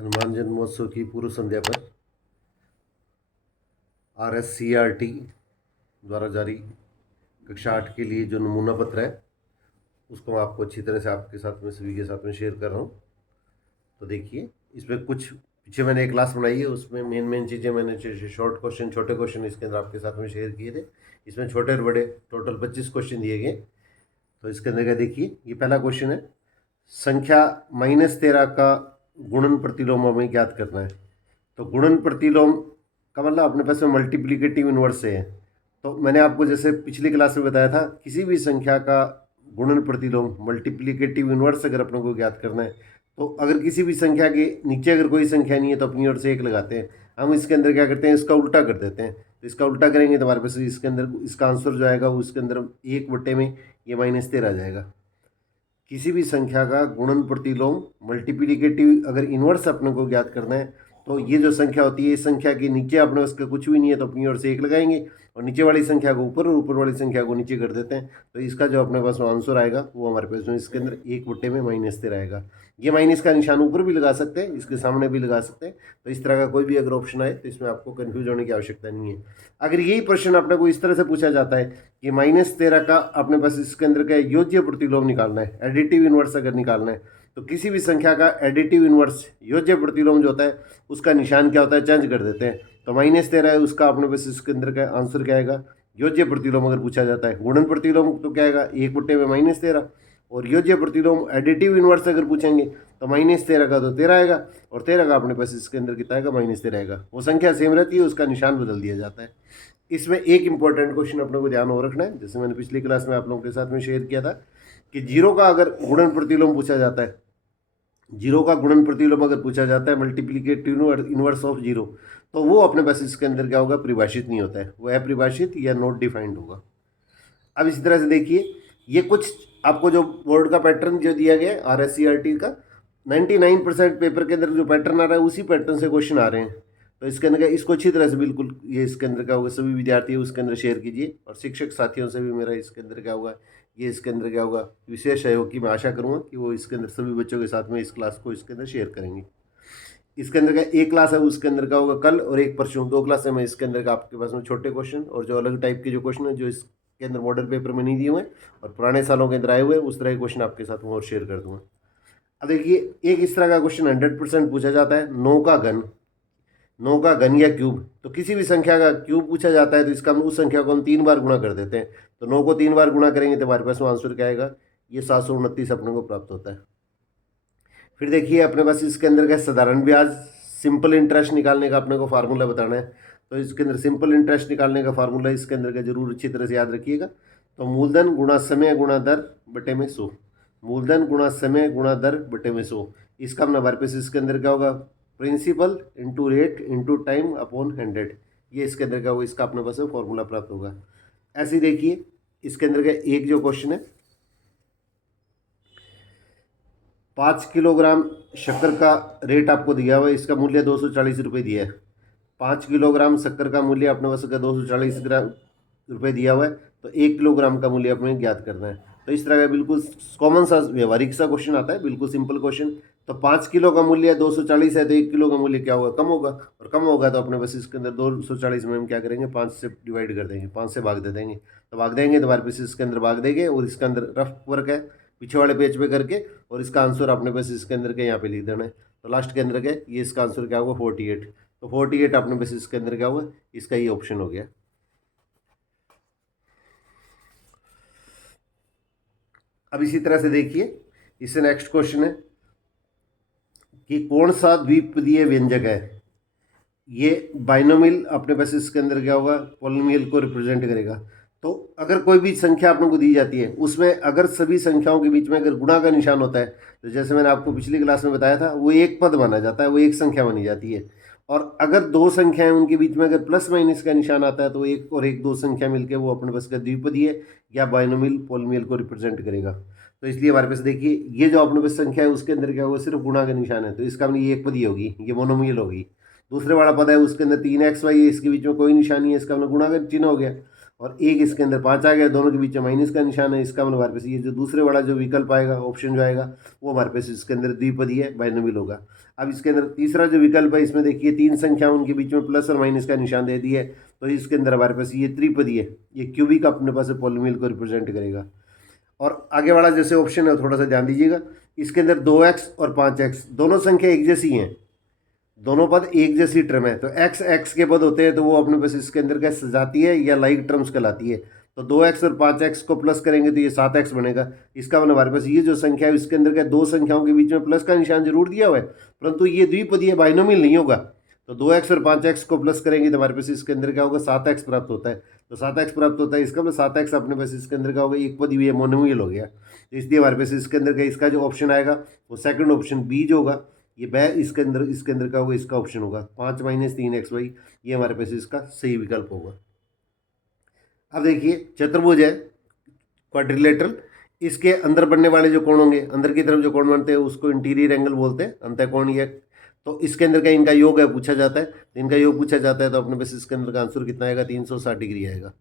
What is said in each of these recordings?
हनुमान जन्मोत्सव की पूर्व संध्या पर RSCRT द्वारा जारी कक्षा 8 के लिए जो नमूना पत्र है उसको मैं आपको अच्छी तरह से आपके साथ में सभी के साथ में शेयर कर रहा हूँ। तो देखिए, इसमें कुछ पीछे मैंने एक क्लास बनाई है, उसमें मेन चीज़ें मैंने शॉर्ट क्वेश्चन, छोटे क्वेश्चन इसके अंदर आपके साथ में शेयर किए थे। इसमें छोटे और बड़े टोटल 25 क्वेश्चन दिए गए। तो इसके अंदर क्या देखिए, ये पहला क्वेश्चन है, संख्या -13 का गुणन प्रतिलोम हमें ज्ञात करना है। तो गुणन प्रतिलोम का मतलब अपने पास में मल्टीप्लिकेटिव इनवर्स है। तो मैंने आपको जैसे पिछली क्लास में बताया था, किसी भी संख्या का गुणन प्रतिलोम मल्टीप्लिकेटिव इनवर्स अगर अपने को ज्ञात करना है, तो अगर किसी भी संख्या के नीचे अगर कोई संख्या नहीं है तो अपनी ओर से 1 लगाते हैं। हम इसके अंदर क्या करते हैं, इसका उल्टा कर देते हैं। तो इसका उल्टा करेंगे तो हमारे पास इसके अंदर इसका आंसर जो आएगा वो इसके अंदर 1 बटे में ये -13 आ जाएगा। किसी भी संख्या का गुणन प्रतिलोम मल्टीप्लिकेटिव अगर इन्वर्स अपने को ज्ञात करना है, तो ये जो संख्या होती है, इस संख्या के नीचे अपने उसका कुछ भी नहीं है तो अपनी ओर से 1 लगाएंगे और नीचे वाली संख्या को ऊपर और ऊपर वाली संख्या को नीचे कर देते हैं। तो इसका जो अपने पास आंसर आएगा वो हमारे पास में इसके अंदर 1 बटे में -13 आएगा। ये माइनस का निशान ऊपर भी लगा सकते हैं, इसके सामने भी लगा सकते हैं। तो इस तरह का कोई भी अगर ऑप्शन आए तो इसमें आपको कन्फ्यूज होने की आवश्यकता नहीं है। अगर यही प्रश्न अपने को इस तरह से पूछा जाता है कि -13 का अपने पास इसके अंदर का योज्य प्रतिलोम निकालना है, एडिटिव इनवर्स अगर निकालना है, तो किसी भी संख्या का एडिटिव इनवर्स योज्य प्रतिलोम जो होता है उसका निशान क्या होता है, चेंज कर देते हैं। तो -13 है, उसका अपने पास इसके अंदर का आंसर क्या आएगा, योज्य प्रतिलोम अगर पूछा जाता है। गुणन प्रतिलोम तो क्या आएगा, 1 बटे में -13, और योज्य प्रतिलोम एडिटिव इनवर्स अगर पूछेंगे तो -13 का तो 13 आएगा और 13 का अपने पास इसके अंदर कितना आएगा, -13 आएगा। वो संख्या सेम रहती है, उसका निशान बदल दिया जाता है। इसमें एक इंपॉर्टेंट क्वेश्चन अपने को ध्यान हो रखना है, जैसे मैंने पिछली क्लास में आप लोगों के साथ में शेयर किया था कि जीरो का अगर गुणन प्रतिलोम पूछा जाता है, जीरो का गुणन प्रतिलोम अगर पूछा जाता है मल्टीप्लिकेटिव इनवर्स ऑफ जीरो, तो वो अपने पास इसके अंदर क्या होगा, परिभाषित नहीं होता है, वो अपरिभाषित या नॉट डिफाइंड होगा। अब इसी तरह से देखिए, ये कुछ आपको जो बोर्ड का पैटर्न जो दिया गया है RSCRT का, 99% पेपर के अंदर जो पैटर्न आ रहा है उसी पैटर्न से क्वेश्चन आ रहे हैं। तो इसके अंदर इसको अच्छी तरह से बिल्कुल ये इसके अंदर क्या होगा, सभी विद्यार्थी उसके अंदर शेयर कीजिए और शिक्षक साथियों से भी मेरा इसके अंदर क्या होगा, ये इसके अंदर क्या होगा, विशेष सहयोग की मैं आशा करूँगा कि वो इसके अंदर सभी बच्चों के साथ में इस क्लास को इसके अंदर शेयर करेंगे। इसके अंदर का एक क्लास है उसके अंदर का होगा कल, और एक परसों, 2 क्लासें मैं इसके अंदर का आपके पास में छोटे क्वेश्चन और जो अलग टाइप के जो क्वेश्चन है जो इसके अंदर मॉडल पेपर में नहीं दिए हुए और पुराने सालों के अंदर आए हुए उस तरह के क्वेश्चन आपके साथ में और शेयर कर दूंगा। अब देखिए, एक इस तरह का क्वेश्चन 100% पूछा जाता है, 9 का घन, 9 का घन या क्यूब। तो किसी भी संख्या का क्यूब पूछा जाता है तो इसका उस संख्या को हम 3 बार गुणा कर देते हैं। तो 9 को 3 बार गुणा करेंगे तो हमारे पास में आंसर क्या आएगा, ये 729 अपने को प्राप्त होता है। फिर देखिए, अपने पास इसके अंदर का साधारण ब्याज, सिंपल इंटरेस्ट निकालने का अपने को फार्मूला बताना है। तो इसके अंदर सिंपल इंटरेस्ट निकालने का फार्मूला इसके अंदर का जरूर अच्छी तरह से याद रखिएगा। तो मूलधन गुणा समय गुणा दर बटे में 100, मूलधन गुणा समय गुणा दर बटे में 100। इसका अपना हमारे पास इसके अंदर क्या होगा, principal into rate into time upon 100। ये इसके अंदर क्या होगा, इसका अपने पास फॉर्मूला प्राप्त होगा। ऐसे ही देखिए, इसके अंदर का एक जो क्वेश्चन है, 5 किलोग्राम शक्कर का रेट आपको दिया हुआ है, इसका मूल्य 240 रुपये दिया है। 5 किलोग्राम शक्कर का मूल्य अपने पास का 240 रुपये दिया हुआ है। तो 1 किलोग्राम का मूल्य अपने ज्ञात करना है। तो इस तरह का बिल्कुल कॉमन सा व्यवहारिक सा क्वेश्चन आता है, बिल्कुल सिंपल क्वेश्चन। तो 5 किलो का मूल्य 240 है तो 1 किलो का मूल्य क्या होगा, कम होगा, और कम होगा तो अपने पास इसके अंदर 240 में हम क्या करेंगे, 5 से डिवाइड कर देंगे, 5 से भाग दे देंगे। तो भाग देंगे तो हमारे पास इसके अंदर भाग देंगे और इसके अंदर रफ वर्क है पीछे वाले पेज पे करके, और इसका आंसर अपने पास इसके अंदर के यहाँ पे लिख देना है। तो लास्ट के अंदर के ये इसका आंसर क्या होगा, 48। तो 48 अपने पास इसके अंदर क्या होगा, इसका ये ऑप्शन हो गया। अब इसी तरह से देखिए, इससे नेक्स्ट क्वेश्चन है कि कौन सा द्विपदीय व्यंजक है। ये बाइनोमियल अपने पास इसके अंदर क्या होगा, पॉलिनोमियल को रिप्रेजेंट करेगा। तो अगर कोई भी संख्या अपने को दी जाती है, उसमें अगर सभी संख्याओं के बीच में अगर गुणा का निशान होता है, तो जैसे मैंने आपको पिछली क्लास में बताया था, वो एक पद माना जाता है, वो एक संख्या मानी जाती है। और अगर दो संख्याएं उनके बीच में अगर प्लस माइनस का निशान आता है तो एक और एक दो संख्या मिलकर वो अपने पास का द्विपदीय या बाइनोमियल पॉलिनोमियल को रिप्रेजेंट करेगा। तो इसलिए हमारे पास देखिए, ये जो अपने पास संख्या है उसके अंदर क्या होगा, सिर्फ गुणा का निशान है, तो इसका मतलब ये एक पदी होगी, ये मोनोमियल होगी। दूसरे वाला पद है उसके अंदर 3xy है, इसके बीच में कोई निशानी है, इसका मतलब गुणा का चिन्ह हो गया। और एक इसके अंदर 5 आ गया, दोनों के बीच में माइनस का निशान है, इसका मतलब हमारे पास ये जो दूसरे वाला जो विकल्प आएगा, ऑप्शन जो आएगा, वो हमारे पास इसके अंदर द्विपदी है, बाइनोमियल होगा। अब इसके अंदर तीसरा जो विकल्प है, इसमें देखिए 3 संख्या उनके बीच में प्लस और माइनस का निशान दे दिया है, तो इसके अंदर हमारे पास ये त्रिपदी है, ये क्यूबिक अपने पास पॉलिनोमियल को रिप्रेजेंट करेगा। और आगे वाला जैसे ऑप्शन है थोड़ा सा ध्यान दीजिएगा, इसके अंदर 2x और 5x दोनों संख्या एक जैसी हैं, दोनों पद एक जैसी टर्म है, तो x x के पद होते हैं तो वो अपने पास इसके अंदर क्या सजाती है या लाइक टर्म्स कहलाती है। तो 2x और 5x को प्लस करेंगे तो ये 7x बनेगा। इसका मतलब हमारे पास ये जो संख्या है इसके अंदर क्या दो संख्याओं के बीच में प्लस का निशान जरूर दिया हुआ है, परंतु ये द्विपदीय बाइनोमियल नहीं होगा। तो 2x और 5x को प्लस करेंगे तो हमारे पास इसके अंदर क्या होगा 7x प्राप्त होता है। तो 7x प्राप्त होता है, इसका मतलब 7x अपने पास इसके अंदर क्या होगा एक पदी हुई मोनोमियल हो गया। तो इसलिए हमारे पास इसके अंदर का इसका जो ऑप्शन आएगा वो सेकंड ऑप्शन बी जो होगा, ये बै इसके अंदर क्या होगा, इसका ऑप्शन होगा 5 - 3xy, ये हमारे पास इसका सही विकल्प होगा। अब देखिए चतुर्भुज है क्वाड्रिलेटरल, इसके अंदर बनने वाले जो कोण होंगे, अंदर की तरफ जो कोण बनते हैं उसको इंटीरियर एंगल बोलते हैं, अंतःकोण। ये तो इसके अंदर का इनका योग है पूछा जाता है, तो इनका योग पूछा जाता है तो अपने पास इसके अंदर का आंसर कितना आएगा 360 डिग्री आएगा।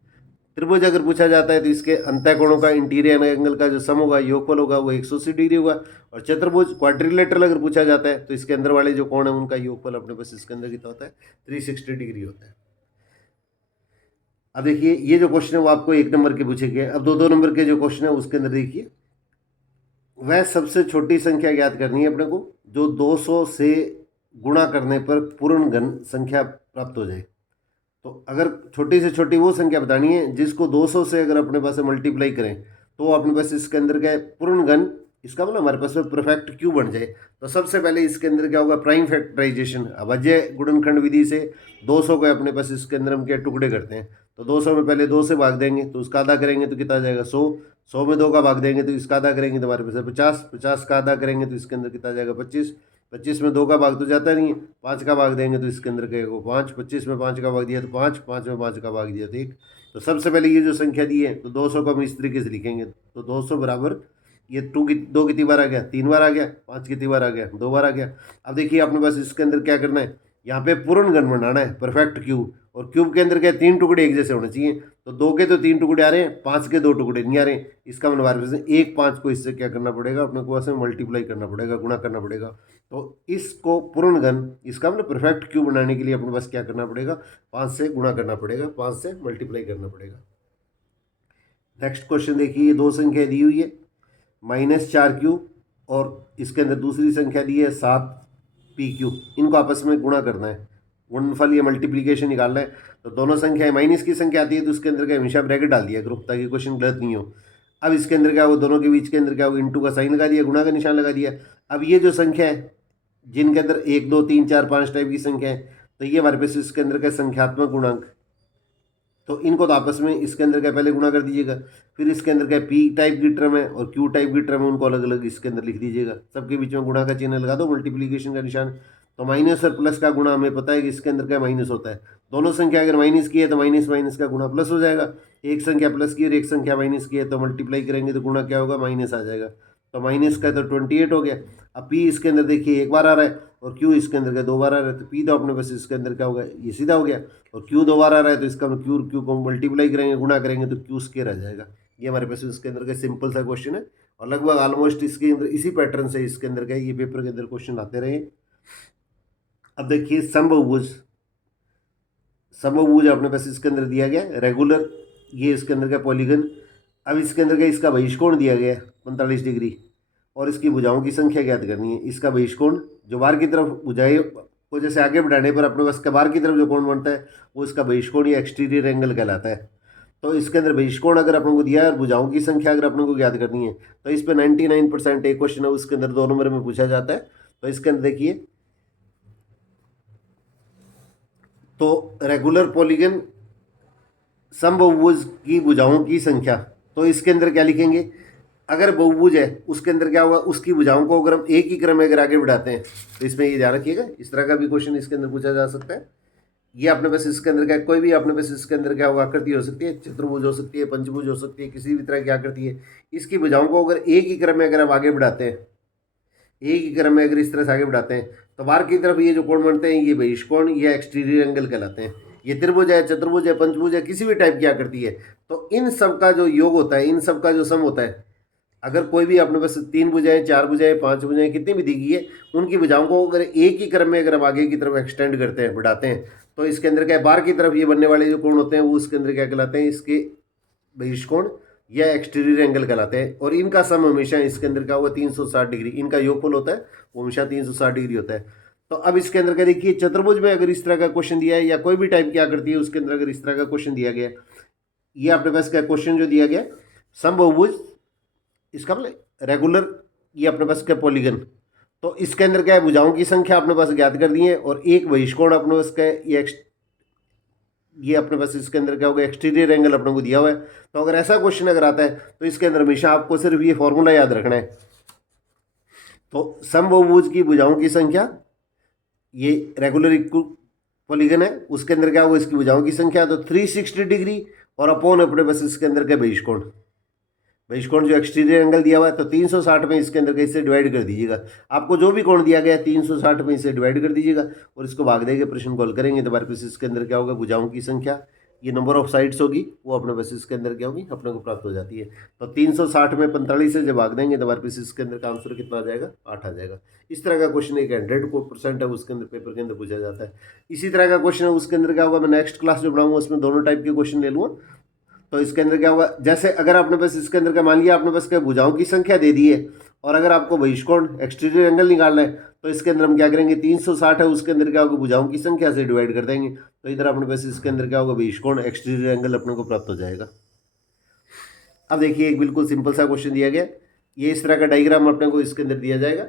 त्रिभुज अगर पूछा जाता है तो इसके अंतःकोणों का इंटीरियर एंगल का जो सम होगा, योगफल होगा, वो 180 डिग्री होगा। और चतुर्भुज क्वाड्रिलेटरल अगर पूछा जाता है तो इसके अंदर वाले जो कोण है उनका योगफल अपने पास इसके अंदर कितना होता है 360 डिग्री होता है। अब देखिए ये जो क्वेश्चन है वो आपको 1 नंबर के पूछे गए। अब 2 नंबर के जो क्वेश्चन है उसके अंदर देखिए, वह सबसे छोटी संख्या ज्ञात करनी है अपने को जो 200 से गुणा करने पर पूर्ण घन संख्या प्राप्त हो जाए। तो अगर छोटी से छोटी वो संख्या बतानी है जिसको 200 से अगर अपने पास मल्टीप्लाई करें तो अपने पास इसके अंदर क्या है पूर्ण घन, इसका मतलब हमारे पास में परफेक्ट क्यूब बन जाए। तो सबसे पहले इसके अंदर क्या होगा प्राइम फैक्टराइजेशन, अभाज्य गुणनखंड विधि से 200 को अपने पास इसके अंदर हम क्या टुकड़े करते हैं। तो 200 में पहले 2 से भाग देंगे तो उसका आधा करेंगे तो कितना आ जाएगा 100, 100 में 2 का भाग देंगे तो इसका आधा करेंगे तो हमारे पास 50, 50 का आधा करेंगे तो इसके अंदर कितना आ जाएगा 25, 25 में 2 का भाग तो जाता नहीं है, 5 का भाग देंगे तो इसके अंदर क्या होगा 5, 25 में 5 का भाग दिया तो 5, 5 में 5 का भाग दिया तो 1। तो सबसे पहले ये जो संख्या दी है तो 200 को हम इस तरीके से लिखेंगे, तो 200 बराबर ये 2 कितनी बार आ गया 3 बार आ गया, 5 कितनी बार आ गया 2 बार आ गया। अब देखिए अपने पास इसके अंदर क्या करना है, यहाँ पे पूर्ण घन बनाना है परफेक्ट क्यूब, और क्यूब के अंदर क्या 3 टुकड़े एक जैसे होने चाहिए। तो 2 के तो 3 टुकड़े आ रहे हैं, 5 के 2 टुकड़े नहीं आ रहे हैं, इसका मतलब हमारे पास 1 5 को इससे क्या करना पड़ेगा अपने को ऐसे मल्टीप्लाई करना पड़ेगा, गुणा करना पड़ेगा। तो इसको पूर्ण घन, इसका मतलब परफेक्ट क्यूब बनाने के लिए अपने पास क्या करना पड़ेगा 5 से गुणा करना पड़ेगा, 5 से मल्टीप्लाई करना पड़ेगा। नेक्स्ट क्वेश्चन देखिए, ये 2 संख्या दी हुई है -4q और इसके अंदर दूसरी संख्या दी है 7pq, इनको आपस में गुणा करना है, गुणनफल या मल्टीप्लीकेशन निकालना है। तो दोनों संख्याएं माइनस की संख्या आती है तो उसके अंदर क्या हमेशा ब्रैकेट डाल दिया करो ताकि क्वेश्चन गलत नहीं हो। अब इसके अंदर क्या हो, दोनों के बीच के अंदर क्या हो, इंटू का साइन लगा दिया, गुणा का निशान लगा दिया। अब ये जो संख्या है जिनके अंदर 1 2 3 4 5 टाइप की संख्या है, तो ये हमारे पास इसके अंदर का संख्यात्मक गुणांक, तो इनको तो आपस में इसके अंदर क्या पहले गुणा कर दीजिएगा, फिर इसके अंदर क्या पी टाइप की टर्म है और क्यू टाइप की टर्म है, उनको अलग अलग इसके अंदर लिख दीजिएगा, सबके बीच में गुणा का चिन्ह लगा दो, मल्टीप्लीकेशन का निशान। तो माइनस और प्लस का गुणा हमें पता है कि इसके अंदर क्या माइनस होता है, दोनों संख्या अगर माइनस की है तो माइनस माइनस का गुणा प्लस हो जाएगा, एक संख्या प्लस की और एक संख्या माइनस की है तो मल्टीप्लाई करेंगे तो गुणा क्या होगा माइनस आ जाएगा। तो माइनस का तो 28 हो गया। अब पी इसके अंदर देखिए 1 बार आ रहा है और क्यू इसके अंदर का 2 बार आ रहा है, तो पी तो अपने पास इसके अंदर क्या होगा ये सीधा हो गया, और क्यू 2 बार आ रहा है तो इसका क्यू को मल्टीप्लाई करेंगे गुणा करेंगे तो क्यू स्क्वायर आ जाएगा। ये हमारे पास इसके अंदर का सिंपल सा क्वेश्चन है और लगभग ऑलमोस्ट इसके अंदर इसी पैटर्न से इसके अंदर का ये पेपर के अंदर क्वेश्चन आते रहे। अब देखिए समबहुभुज, समबहुभुज अपने पास इसके अंदर दिया गया रेगुलर, ये इसके अंदर का पॉलीगन। अब इसके अंदर का इसका बहिष्कोण दिया गया है 45 डिग्री और इसकी भुजाओं की संख्या ज्ञात करनी है। इसका बहिष्कोण जो बाहर की तरफ भुजाएं को जैसे आगे बढ़ाने पर अपने पास बाहर की तरफ जो कोण बनता है वो इसका बहिष्कोण या एक्सटीरियर एंगल कहलाता है। तो इसके अंदर बहिष्कोण अगर अपन को दिया है और भुजाओं की संख्या अगर अपन को ज्ञात करनी है तो इस पर 99% एक क्वेश्चन है उसके अंदर 2 नंबर में पूछा जाता है। तो इसके अंदर देखिए, तो रेगुलर पॉलीगन समबहुभुज की भुजाओं की संख्या, तो इसके अंदर क्या लिखेंगे, अगर बहुभुज है उसके अंदर क्या होगा उसकी भुजाओं को अगर हम एक ही क्रम में अगर आगे बढ़ाते हैं तो इसमें ये ध्यान रखिएगा, इस तरह का भी क्वेश्चन इसके अंदर पूछा जा सकता है। ये अपने पास इसके अंदर क्या कोई भी अपने पास इसके अंदर क्या होगा आकृति हो सकती है, चतुर्भुज हो सकती है, पंचभुज हो सकती है, किसी भी तरह की आकृति है, इसकी भुजाओं को अगर एक ही क्रम में अगर हम आगे बढ़ाते हैं, एक ही क्रम में अगर इस तरह से आगे बढ़ाते हैं तो बाहर की तरफ ये जो कोण बनते हैं ये बहिष्कोण या एक्सटीरियर एंगल कहलाते हैं। ये त्रिभुज है, चतुर्भुज है, पंचभुज है, किसी भी टाइप की आकृति है, तो इन सब का जो योग होता है, इन सब का जो सम होता है, अगर कोई भी अपने पास 3 भुजाएं, 4 भुजाएं, 5 भुजाएं, कितनी भी दी गई है, उनकी भुजाओं को अगर एक ही क्रम में अगर हम आगे की तरफ एक्सटेंड करते हैं, बढ़ाते हैं, तो इसके अंदर क्या है, बाहर की तरफ ये बनने वाले जो कोण होते हैं वो उसके अंदर क्या कहलाते हैं, इसके बहिष्कोण या एक्सटीरियर एंगल कहलाते हैं। और इनका सम हमेशा इसके अंदर क्या होगा, 360 डिग्री, इनका योगफल होता है वो हमेशा 360 डिग्री होता है। तो अब इसके अंदर क्या देखिए, चतुर्भुज में अगर इस तरह का क्वेश्चन दिया है या कोई भी टाइप की आकृति है उसके अंदर अगर इस तरह का क्वेश्चन दिया गया, ये आपके पास क्या क्वेश्चन जो दिया गया, समबहुभुज, इसका मतलब रेगुलर, ये अपने पास क्या पॉलीगन, तो इसके अंदर क्या है, भुजाओं की संख्या अपने पास ज्ञात कर दी है और एक बहिष्कोण अपने पास क्या है, ये अपने पास इसके अंदर क्या होगा, एक्सटीरियर एंगल अपने को दिया हुआ है। तो अगर ऐसा क्वेश्चन अगर आता है तो इसके अंदर हमेशा आपको सिर्फ ये फॉर्मूला याद रखना है। तो समबहुभुज की भुजाओं की संख्या, ये रेगुलर पॉलीगन है, उसके अंदर क्या होगा, इसकी भुजाओं की संख्या, तो 360 डिग्री और अपॉन अपने पास इसके अंदर क्या बहिष्कोण, बहिष्कोण जो एक्सटीरियर एंगल दिया हुआ है, तो 360 में इसके अंदर कैसे डिवाइड कर दीजिएगा, आपको जो भी कोण दिया गया है 360 में इसे डिवाइड कर दीजिएगा और इसको भाग देके प्रश्न कॉल करेंगे तो हमारे पास इसके अंदर क्या होगा, भुजाओं की संख्या, ये नंबर ऑफ साइड्स होगी वो अपने पास इसके अंदर क्या होगी, अपने को प्राप्त हो जाती है। तो 360 में 45 से जब भाग देंगे तो हमारे पास इसके अंदर का आंसर कितना आ जाएगा, 8 आ जाएगा। इस तरह का क्वेश्चन एक 100% है उसके अंदर पेपर के अंदर पूछा जाता है। इसी तरह का क्वेश्चन है उसके अंदर क्या होगा, मैं नेक्स्ट क्लास जो बनाऊंगा उसमें दोनों टाइप के क्वेश्चन ले लूँगा। तो इसके अंदर क्या होगा, जैसे अगर आपने बस इसके अंदर का मान लिया आपने बस क्या भुजाओं की संख्या दे दी है और अगर आपको बहिष्कोण एक्सटीरियर एंगल निकालना है तो इसके अंदर हम क्या करेंगे, 360 है उसके अंदर क्या होगा, भुजाओं की संख्या से डिवाइड कर देंगे, तो इधर अपने पास इसके अंदर क्या होगा, बहिष्कोण एक्सटीरियर एंगल अपने को प्राप्त हो जाएगा। अब देखिए एक बिल्कुल सिंपल सा क्वेश्चन दिया गया, ये इस तरह का डायग्राम अपने को इसके अंदर दिया जाएगा।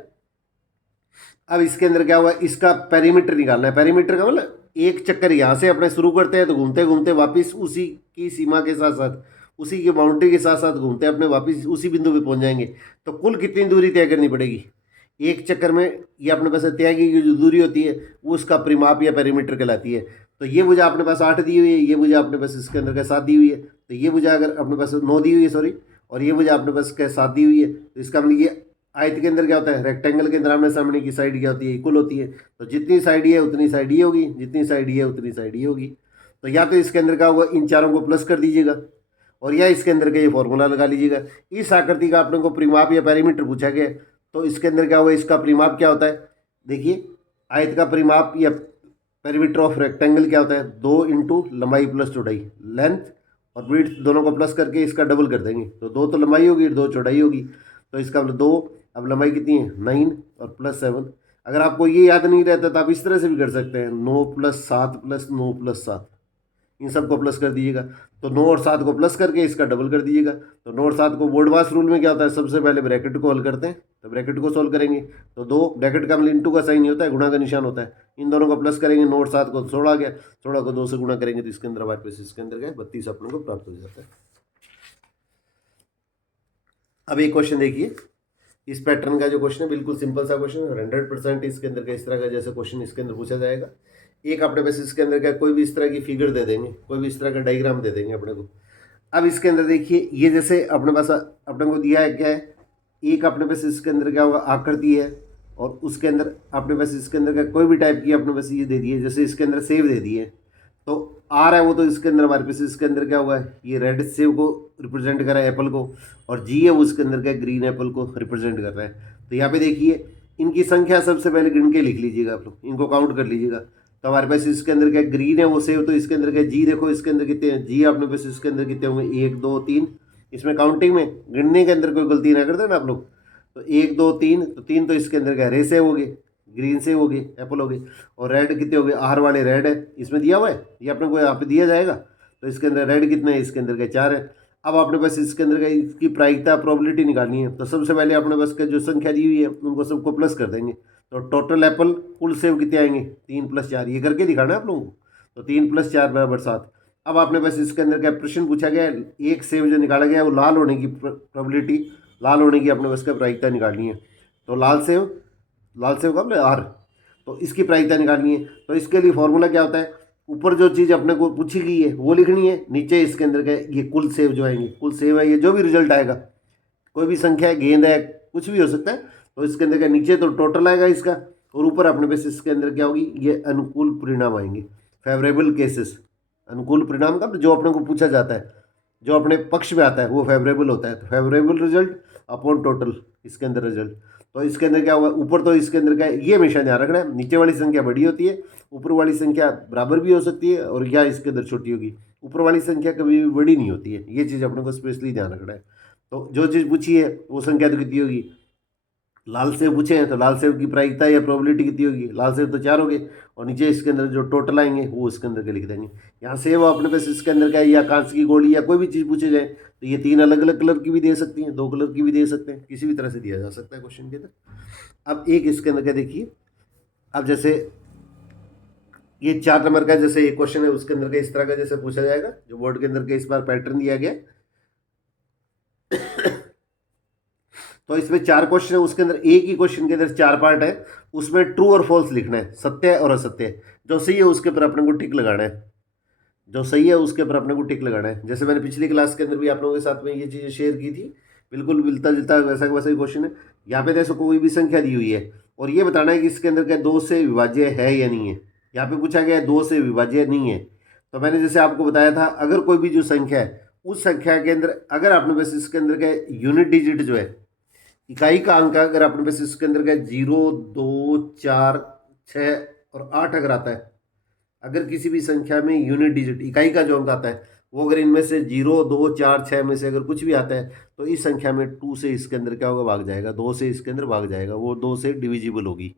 अब इसके अंदर क्या हुआ, इसका पेरीमीटर निकालना है। पेरीमीटर का मतलब एक चक्कर यहाँ से अपने शुरू करते हैं तो घूमते घूमते वापस उसी की सीमा के साथ साथ, उसी की बाउंड्री के साथ साथ घूमते अपने वापस उसी बिंदु पे पहुंच जाएंगे। तो कुल कितनी दूरी तय करनी पड़ेगी एक चक्कर में, ये अपने पास तय की जो दूरी होती है वो उसका परिमाप या पेरीमीटर कहलाती है। तो ये भुजा अपने पास 8 दी हुई है, ये भुजा अपने पास इसके अंदर का 7 दी हुई है, तो ये भुजा अगर अपने पास 9 दी हुई है सॉरी, और ये भुजा अपने पास क्या 7 दी हुई है, तो इसका मतलब ये आयत के अंदर क्या होता है, रेक्टेंगल के अंदर आमने सामने की साइड क्या होती है, इक्वल होती है। तो जितनी साइड ये है उतनी साइड ये होगी, जितनी साइड ये है उतनी साइड ये होगी। तो या तो इसके अंदर क्या होगा, इन चारों को प्लस कर दीजिएगा और या इसके अंदर का ये फॉर्मूला लगा लीजिएगा। इस आकृति का अपने को परिमाप या पेरीमीटर पूछा गया, तो इसके अंदर क्या होगा, इसका परिमाप क्या होता है, देखिए आयत का परिमाप या पेरीमीटर ऑफ रेक्टेंगल क्या होता है, 2 इंटू लंबाई प्लस चौड़ाई, लेंथ और ब्रीथ दोनों को प्लस करके इसका डबल कर देंगे, तो 2 तो लंबाई होगी 2 चौड़ाई होगी। तो इसका मतलब 2, अब लंबाई कितनी है 9 और प्लस 7। अगर आपको ये याद नहीं रहता तो आप इस तरह से भी कर सकते हैं, 9 प्लस 7 प्लस 9 प्लस 7, इन सबको प्लस कर दीजिएगा। तो 9 और 7 को प्लस करके इसका डबल कर दीजिएगा। तो 9 और 7 को बोर्ड मास रूल में क्या होता है, सबसे पहले ब्रैकेट को हल करते हैं, तो ब्रैकेट को सोल्व करेंगे तो 2 ब्रैकेट का मतलब इंटू का साइन नहीं होता है, गुणा का निशान होता है। इन दोनों को प्लस करेंगे, 9 और 7 को 16 गया, 16 को 2 से गुणा करेंगे तो इसके अंदर हमारे पास इसके अंदर क्या 32 अपने को प्राप्त हो जाता है। अब एक क्वेश्चन देखिए, इस पैटर्न का जो क्वेश्चन है बिल्कुल सिंपल सा क्वेश्चन है, 100% इसके अंदर का इस तरह का जैसे क्वेश्चन इसके अंदर पूछा जाएगा। एक अपने पास इसके अंदर का कोई भी इस तरह की फिगर दे देंगे, कोई भी इस तरह का डायग्राम दे देंगे अपने को। अब इसके अंदर देखिए ये जैसे अपने पास अपने को दिया है क्या है, एक अपने पास इसके अंदर क्या होगा आकृति है और उसके अंदर अपने पास इसके अंदर का कोई भी टाइप की अपने पास ये दे दी है, जैसे इसके अंदर सेव दे दी है, तो आर है वो, तो इसके अंदर हमारे पास इसके अंदर क्या होगा, ये रेड सेव को रिप्रेजेंट कर रहा है एप्पल को, और जी है वो उसके अंदर क्या ग्रीन एप्पल को रिप्रेजेंट कर रहा है। तो यहाँ पे देखिए इनकी संख्या सबसे पहले गिन के लिख लीजिएगा, आप लोग इनको काउंट कर लीजिएगा। तो हमारे पास इसके अंदर क्या ग्रीन है वो सेव, तो इसके अंदर क्या जी, देखो इसके अंदर कितने हैं जी, अपने पास इसके अंदर कितने होंगे 1 2 3, इसमें काउंटिंग में गिनने के अंदर कोई गलती ना कर देना आप लोग। तो 1 2 3, तो 3 तो इसके अंदर क्या रे सेव हो गए, ग्रीन सेव हो गए, एप्पल हो गए, और रेड कितने हो गए, आर वाले रेड है इसमें दिया हुआ है, ये अपने को यहाँ पे दिया जाएगा। तो इसके अंदर रेड कितने हैं, इसके अंदर का 4 है। अब अपने पास इसके अंदर का इसकी प्रायिकता प्रोबेबिलिटी निकालनी है, तो सबसे पहले अपने पास का जो संख्या दी हुई है उनको सबको प्लस कर देंगे, तो टोटल एप्पल कुल सेव कितने आएंगे 3 + 4, ये करके दिखाना है आप लोगों को। तो 3 + 4 = 7। अब आपने पास इसके अंदर क्या प्रश्न पूछा गया है, एक सेव जो निकाला गया है वो लाल होने की प्रोबेबिलिटी, लाल होने की अपने पास का प्रायिकता निकालनी है। तो लाल सेव का मतलब आर, तो इसकी प्रायिकता निकालनी है। तो इसके लिए फॉर्मूला क्या होता है, ऊपर जो चीज़ अपने को पूछी गई है वो लिखनी है, नीचे इसके अंदर का ये कुल सेव जो आएंगे, कुल सेव है ये जो भी रिजल्ट आएगा, कोई भी संख्या है, गेंद है, कुछ भी हो सकता है, तो इसके अंदर का नीचे तो टोटल आएगा इसका, और ऊपर अपने पास इसके अंदर क्या होगी ये अनुकूल परिणाम आएंगे। फेवरेबल केसेस, अनुकूल परिणाम का जो अपने को पूछा जाता है, जो अपने पक्ष में आता है वो फेवरेबल होता है। तो फेवरेबल रिजल्ट अपॉन टोटल इसके अंदर रिजल्ट, तो इसके अंदर क्या होगा, ऊपर तो इसके अंदर क्या है, ये हमेशा ध्यान रखना है, नीचे वाली संख्या बड़ी होती है, ऊपर वाली संख्या बराबर भी हो सकती है और या इसके अंदर छोटी होगी, ऊपर वाली संख्या कभी भी बड़ी नहीं होती है। ये चीज़ अपने को स्पेशली ध्यान रखना है। तो जो चीज़ पूछी है वो संख्या तो कितनी होगी, लाल सेब पूछे हैं तो लाल सेब की प्रायिकता या प्रोबेबिलिटी कितनी होगी, लाल सेब तो 4 हो गए, और नीचे इसके अंदर जो टोटल आएंगे वो इसके अंदर के लिख देंगे। यहाँ सेब अपने पास इसके अंदर क्या है, या कांच की गोली या कोई भी चीज़ पूछे जाए तो ये 3 अलग अलग कलर की भी दे सकती हैं, 2 कलर की भी दे सकते हैं, किसी भी तरह से दिया जा सकता है क्वेश्चन के अंदर। अब एक इसके अंदर क्या देखिए, अब जैसे ये 4 नंबर का जैसे एक क्वेश्चन है उसके अंदर का इस तरह का जैसे पूछा जाएगा, जो बोर्ड के अंदर के इस बार पैटर्न दिया गया तो इसमें 4 क्वेश्चन है, उसके अंदर एक ही क्वेश्चन के अंदर 4 पार्ट है, उसमें ट्रू और फॉल्स लिखना है, सत्य और असत्य। जो सही है उसके ऊपर अपने को टिक लगाना है, जो सही है उसके ऊपर अपने को टिक लगाना है। जैसे मैंने पिछली क्लास के अंदर भी आप लोगों के साथ में ये चीज़ें शेयर की थी, बिल्कुल मिलता जुलता वैसा का वैसा ही क्वेश्चन है। यहाँ पे देखो कोई भी संख्या दी हुई है और ये बताना है कि इसके अंदर क्या 2 से विभाज्य है या नहीं है। यहाँ पे पूछा गया है 2 से विभाज्य नहीं है, तो मैंने जैसे आपको बताया था, अगर कोई भी जो संख्या है उस संख्या के अंदर अगर आपने बस इसके अंदर क्या यूनिट डिजिट जो है, इकाई का अंक अगर आपने बस इसके अंदर क्या 0, 2, 4, 6 और 8 अगर आता है, अगर किसी भी संख्या में यूनिट डिजिट इकाई का जो अंक आता है वो अगर इनमें से 0, 2, 4, 6 में से अगर कुछ भी आता है तो इस संख्या में 2 से इसके अंदर क्या होगा, भाग जाएगा, 2 से इसके अंदर भाग जाएगा, वो 2 से डिविजिबल होगी।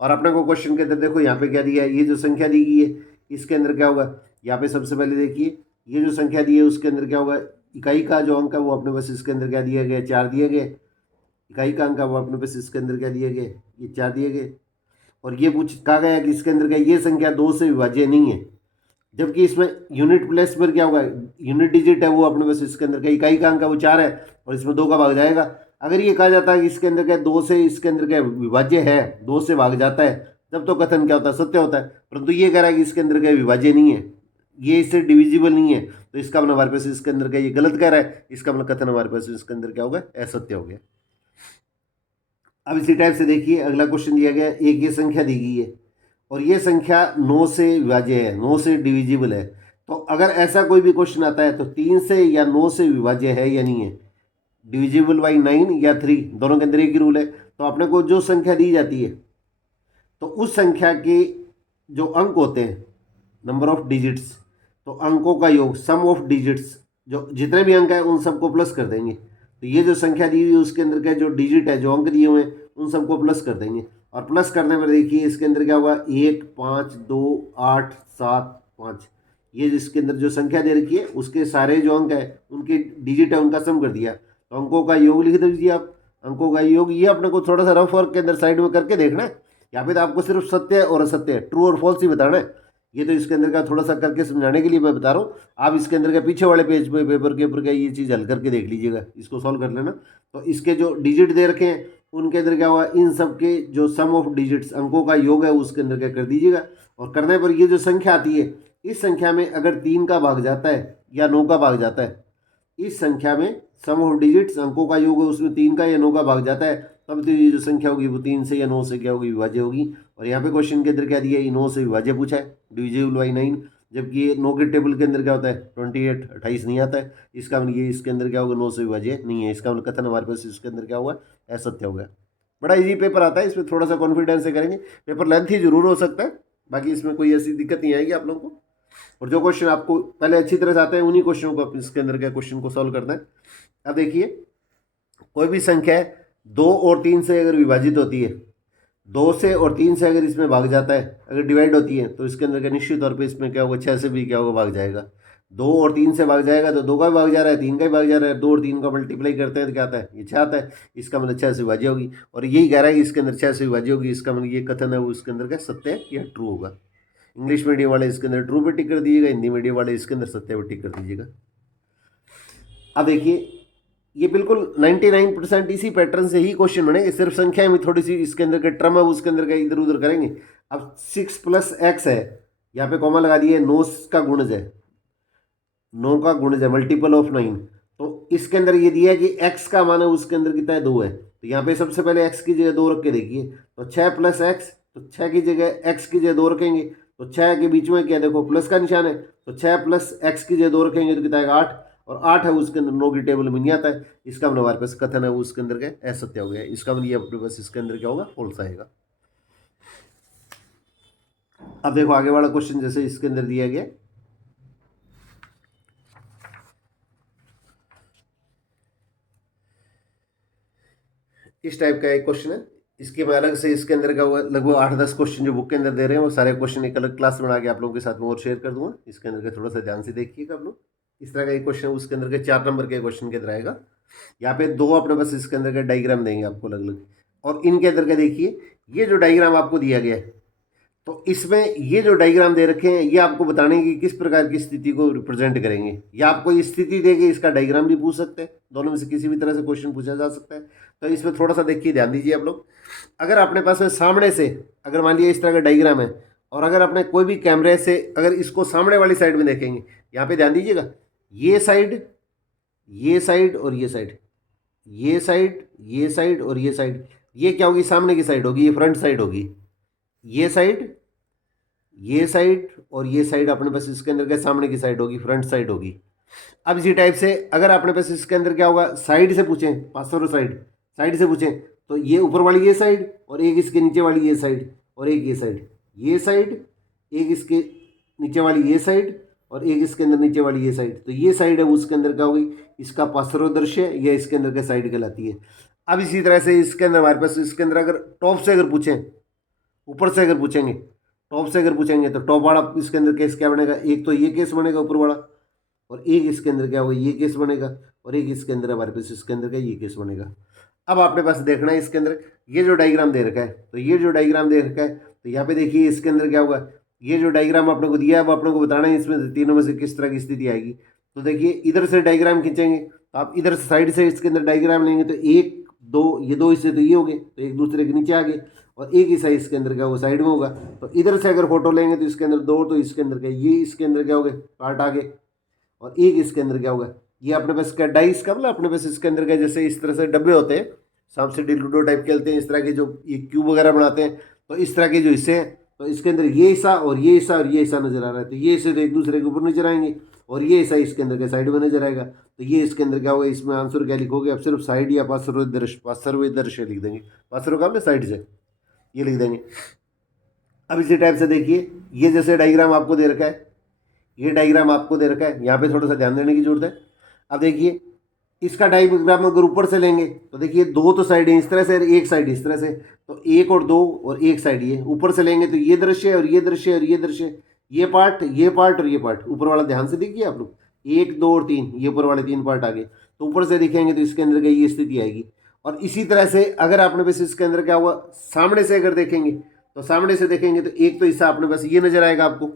और अपने को क्वेश्चन के अंदर देखो यहाँ पे क्या दिया है, ये जो संख्या दी गई है इसके अंदर क्या होगा, यहाँ पे सबसे पहले देखिए ये जो संख्या दी है उसके अंदर क्या होगा, इकाई का जो अंक है वो अपने पास इसके अंदर क्या दिया गया, 4 दिए गए, इकाई का अंक वो अपने पास इसके अंदर क्या दिए गए, ये 4 दिए गए। और ये पूछ कहा गया कि इसके अंदर क्या ये संख्या 2 से विभाज्य नहीं है, जबकि इसमें यूनिट प्लेस पर क्या होगा, यूनिट डिजिट है वो अपने पास इसके अंदर क्या इकाई का अंक है वो 4 है और इसमें 2 का भाग जाएगा। अगर ये कहा जाता है कि इसके अंदर क्या 2 से इसके अंदर क्या विभाज्य है, 2 से भाग जाता है, तब तो कथन क्या होता है, सत्य होता है। परंतु ये कह रहा है कि इसके अंदर क्या विभाज्य नहीं है, ये इससे डिविजिबल नहीं है, तो इसका मतलब हमारे पास इसके अंदर क्या ये गलत कह रहा है, इसका मतलब कथन हमारे पास इसके अंदर क्या होगा, असत्य हो गया। अब इसी टाइप से देखिए अगला क्वेश्चन दिया गया, एक ये संख्या दी गई है और ये संख्या 9 से विभाज्य है, 9 से डिविजिबल है। तो अगर ऐसा कोई भी क्वेश्चन आता है तो 3 से या 9 से विभाज्य है या नहीं है, डिविजिबल बाई 9 या 3, दोनों के अंदर एक ही रूल है। तो अपने को जो संख्या दी जाती है तो उस संख्या के जो अंक होते हैं, नंबर ऑफ डिजिट्स, तो अंकों का योग, सम ऑफ डिजिट्स, जो जितने भी अंक है उन सबको प्लस कर देंगे। तो ये जो संख्या दी हुई है उसके अंदर क्या जो डिजिट है, जो अंक दिए हुए हैं उन सबको प्लस कर देंगे। और प्लस करने पर देखिए इसके अंदर क्या होगा, 1, 5, 2, 8, 7, 5, ये जिसके अंदर जो संख्या दे रखी है उसके सारे जो अंक है उनके डिजिट है उनका सम कर दिया। तो अंकों का योग लिख दीजिए आप, अंकों का योग। ये अपने को थोड़ा सा रफ वर्क के अंदर साइड में करके देखना है, यहाँ पे तो आपको सिर्फ सत्य और असत्य, ट्रू और फॉल्स ही बताना है। ये तो इसके अंदर का थोड़ा सा करके समझाने के लिए मैं बता रहा हूँ। आप इसके अंदर का पीछे वाले पेज पे पेपर के ऊपर का ये चीज़ हल करके देख लीजिएगा, इसको सॉल्व कर लेना। तो इसके जो डिजिट दे रखे हैं उनके अंदर क्या हुआ, इन सब के जो सम ऑफ डिजिट्स अंकों का योग है उसके अंदर क्या कर दीजिएगा। और करने पर ये जो संख्या आती है, इस संख्या में अगर 3 का भाग जाता है या 9 का भाग जाता है, इस संख्या में सम ऑफ डिजिट्स अंकों का योग है उसमें 3 का या 9 का भाग जाता है, तब तो ये जो संख्या होगी वो 3 से या 9 से क्या होगी, विभाज्य होगी। और यहाँ पे क्वेश्चन के अंदर क्या दिया है, 9 से विभाज्य पूछा है, डिविजिबल बाई 9, जबकि ये 9 के टेबल के अंदर क्या होता है 28, 28 नहीं आता है। इसका मतलब ये इसके अंदर क्या होगा, 9 से विभाज्य नहीं है, इसका मतलब कथन हमारे पास इसके अंदर क्या हुआ, असत्य हो गया। बड़ा इजी पेपर आता है, इसमें थोड़ा सा कॉन्फिडेंस से करेंगे, पेपर लेंथी जरूर हो सकता है, बाकी इसमें कोई ऐसी दिक्कत नहीं आएगी आप लोगों को। और जो क्वेश्चन आपको पहले अच्छी तरह से आते हैं उन्हीं क्वेश्चनों को आप इसके अंदर क्या क्वेश्चन को सॉल्व करना है। अब देखिए कोई भी संख्या 2 और 3 से अगर विभाजित होती है, 2 से और 3 से अगर इसमें भाग जाता है, अगर डिवाइड होती है, तो इसके अंदर क्या निश्चित तौर पे इसमें क्या होगा, 6 से भी क्या होगा, भाग जाएगा। 2 और 3 से भाग जाएगा तो 2 का भी भाग जा रहा है, 3 का भी भाग जा रहा है, 2 और 3 का मल्टीप्लाई करते हैं तो क्या आता है, ये 6 आता है। इसका मतलब 6 से विभाज्य होगी, और यही कह रहा है कि इसके अंदर 6 से विभाज्य होगी। इसका मतलब ये कथन है वो इसके अंदर क्या सत्य है या ट्रू होगा। इंग्लिश मीडियम वाले इसके अंदर ट्रू पे टिक कर दीजिएगा, हिंदी मीडियम वाले इसके अंदर सत्य पे टिक कर दीजिएगा। अब देखिए ये बिल्कुल 99% इसी पैटर्न से ही क्वेश्चन बनेंगे, सिर्फ संख्या में थोड़ी सी इसके अंदर के टर्म है उसके अंदर का इधर उधर करेंगे। अब 6 + x है, यहाँ पे कॉमा लगा दिए, 9 का गुणज है, 9 का गुणज है, मल्टीपल ऑफ 9। तो इसके अंदर ये दिया है कि x का मान है उसके अंदर कितना है, 2 है। तो यहाँ पे सबसे पहले x की जगह 2 रख के देखिए, तो 6 + x, तो 6 की जगह x की जगह 2 रखेंगे तो 6 के बीच में क्या देखो प्लस का निशान है, तो 6 प्लस x की जगह 2 रखेंगे तो कितना आएगा 8, और 8 है उसके अंदर 9 की टेबल में नहीं आता है, इसका मतलब हमारे पास कथन है वो उसके अंदर क्या असत्य हो गया, इसका मतलब ये अपने पास इसके अंदर क्या होगा फॉल्स आएगा। अब देखो आगे वाला क्वेश्चन जैसे इसके अंदर दिया गया, इस टाइप का एक क्वेश्चन है, इसके मैं अलग से इसके अंदर का लगभग 8-10 क्वेश्चन जो बुक के अंदर दे रहे हैं वो सारे क्वेश्चन एक अलग क्लास बना के आप लोगों के साथ में और शेयर कर दूंगा, इसके अंदर का थोड़ा सा ध्यान से देखिएगा आप लोग। इस तरह का एक क्वेश्चन उसके अंदर के 4 नंबर के क्वेश्चन के अंदर आएगा, यहाँ पे 2 अपने पास इसके अंदर का डायग्राम देंगे आपको अलग अलग, और इनके अंदर का देखिए ये जो डायग्राम आपको दिया गया है, तो इसमें ये जो डायग्राम दे रखे हैं ये आपको बताने की किस प्रकार की स्थिति को रिप्रेजेंट करेंगे, या आपको ये स्थिति देके इसका डायग्राम भी पूछ सकते हैं, दोनों में से किसी भी तरह से क्वेश्चन पूछा जा सकता है। तो इसमें थोड़ा सा देखिए ध्यान दीजिए आप लोग, अगर अपने पास में सामने से अगर मान लिया इस तरह का डायग्राम है, और अगर अपने कोई भी कैमरे से अगर इसको सामने वाली साइड में देखेंगे, यहाँ पे ध्यान दीजिएगा, ये साइड, ये साइड और ये साइड, ये साइड, ये साइड और ये साइड, ये क्या होगी सामने की साइड होगी, ये फ्रंट साइड होगी, ये साइड, ये साइड और ये साइड अपने पास इसके अंदर क्या सामने की साइड होगी, फ्रंट साइड होगी। अब इसी टाइप से अगर अपने पास इसके अंदर क्या होगा साइड से पूछें, पासवार साइड, साइड से पूछें, तो ये ऊपर वाली ये साइड और एक इसके नीचे वाली ये साइड और एक ये साइड, ये साइड, एक इसके नीचे वाली ये साइड और एक इसके अंदर नीचे वाली ये साइड, तो ये साइड है उसके अंदर क्या होगी इसका पार्श्वदर्शी या इसके अंदर क्या साइड कहलाती है। अब इसी तरह से इसके अंदर हमारे पास इसके अंदर अगर टॉप से अगर पूछें, ऊपर से अगर पूछेंगे, टॉप से अगर पूछेंगे तो टॉप वाला इसके अंदर केस क्या बनेगा, एक तो ये केस बनेगा ऊपर वाला, और एक इसके अंदर क्या होगा ये केस बनेगा, और एक इसके अंदर हमारे पास इसके अंदर का ये केस बनेगा। अब आपने पास देखना है इसके अंदर ये जो डायग्राम दे रखा है, तो ये जो डायग्राम दे रखा है, तो यहाँ पे देखिए इसके अंदर क्या होगा, ये जो डायग्राम आपने को दिया है वो आपने को बताना है इसमें तीनों में से किस तरह की स्थिति आएगी। तो देखिए इधर से डायग्राम खींचेंगे तो आप इधर साइड से इसके अंदर डायग्राम लेंगे, तो एक दो ये दो हिस्से तो ये हो गए, तो एक दूसरे के नीचे आ गए, और एक ही साइज इसके अंदर क्या होगा साइड में होगा। तो इधर से अगर फोटो लेंगे तो इसके अंदर दो, तो इसके अंदर क्या ये इसके अंदर क्या होगा पार्ट आ गए, और एक इसके अंदर क्या होगा ये अपने पास क्या डाइस का मतलब अपने पास इसके अंदर क्या जैसे इस तरह से डब्बे होते हैं सांप से लूडो टाइप खेलते हैं, इस तरह के जो ये क्यूब वगैरह बनाते हैं, तो इस तरह के जो हिस्से हैं, तो इसके अंदर ये हिस्सा और ये हिस्सा और ये हिस्सा नजर आ रहा है, तो ये हिस्से तो एक दूसरे के ऊपर नजर आएंगे, और ये हिस्सा इसके अंदर के साइड में नजर आएगा। तो ये इसके अंदर क्या होगा, इसमें आंसर क्या लिखोगे आप, सिर्फ साइड या पार्श्व दृश्य लिख देंगे, पार्श्व का साइड से ये लिख देंगे। अब इसी टाइप से देखिए ये जैसे डायग्राम आपको दे रखा है, ये डायग्राम आपको दे रखा है, यहाँ पे थोड़ा सा ध्यान देने की जरूरत है। अब देखिए इसका डायग्राम अगर ऊपर से लेंगे तो देखिए दो तो साइड है इस तरह से, एक साइड इस तरह से, तो एक और दो और एक साइड ये ऊपर से लेंगे तो ये दृश्य और ये दृश्य और ये दृश्य, ये पार्ट ये पार्ट और ये पार्ट, ऊपर वाला ध्यान से देखिए आप लोग, 1 2 और 3 ये ऊपर वाले 3 पार्ट आ गए, तो ऊपर से दिखेंगे तो इसके अंदर का ये स्थिति आएगी। और इसी तरह से अगर आपने बस इसके अंदर क्या हुआ सामने से अगर देखेंगे, तो सामने से देखेंगे तो एक तो हिस्सा आपने बस ये नजर आएगा आपको,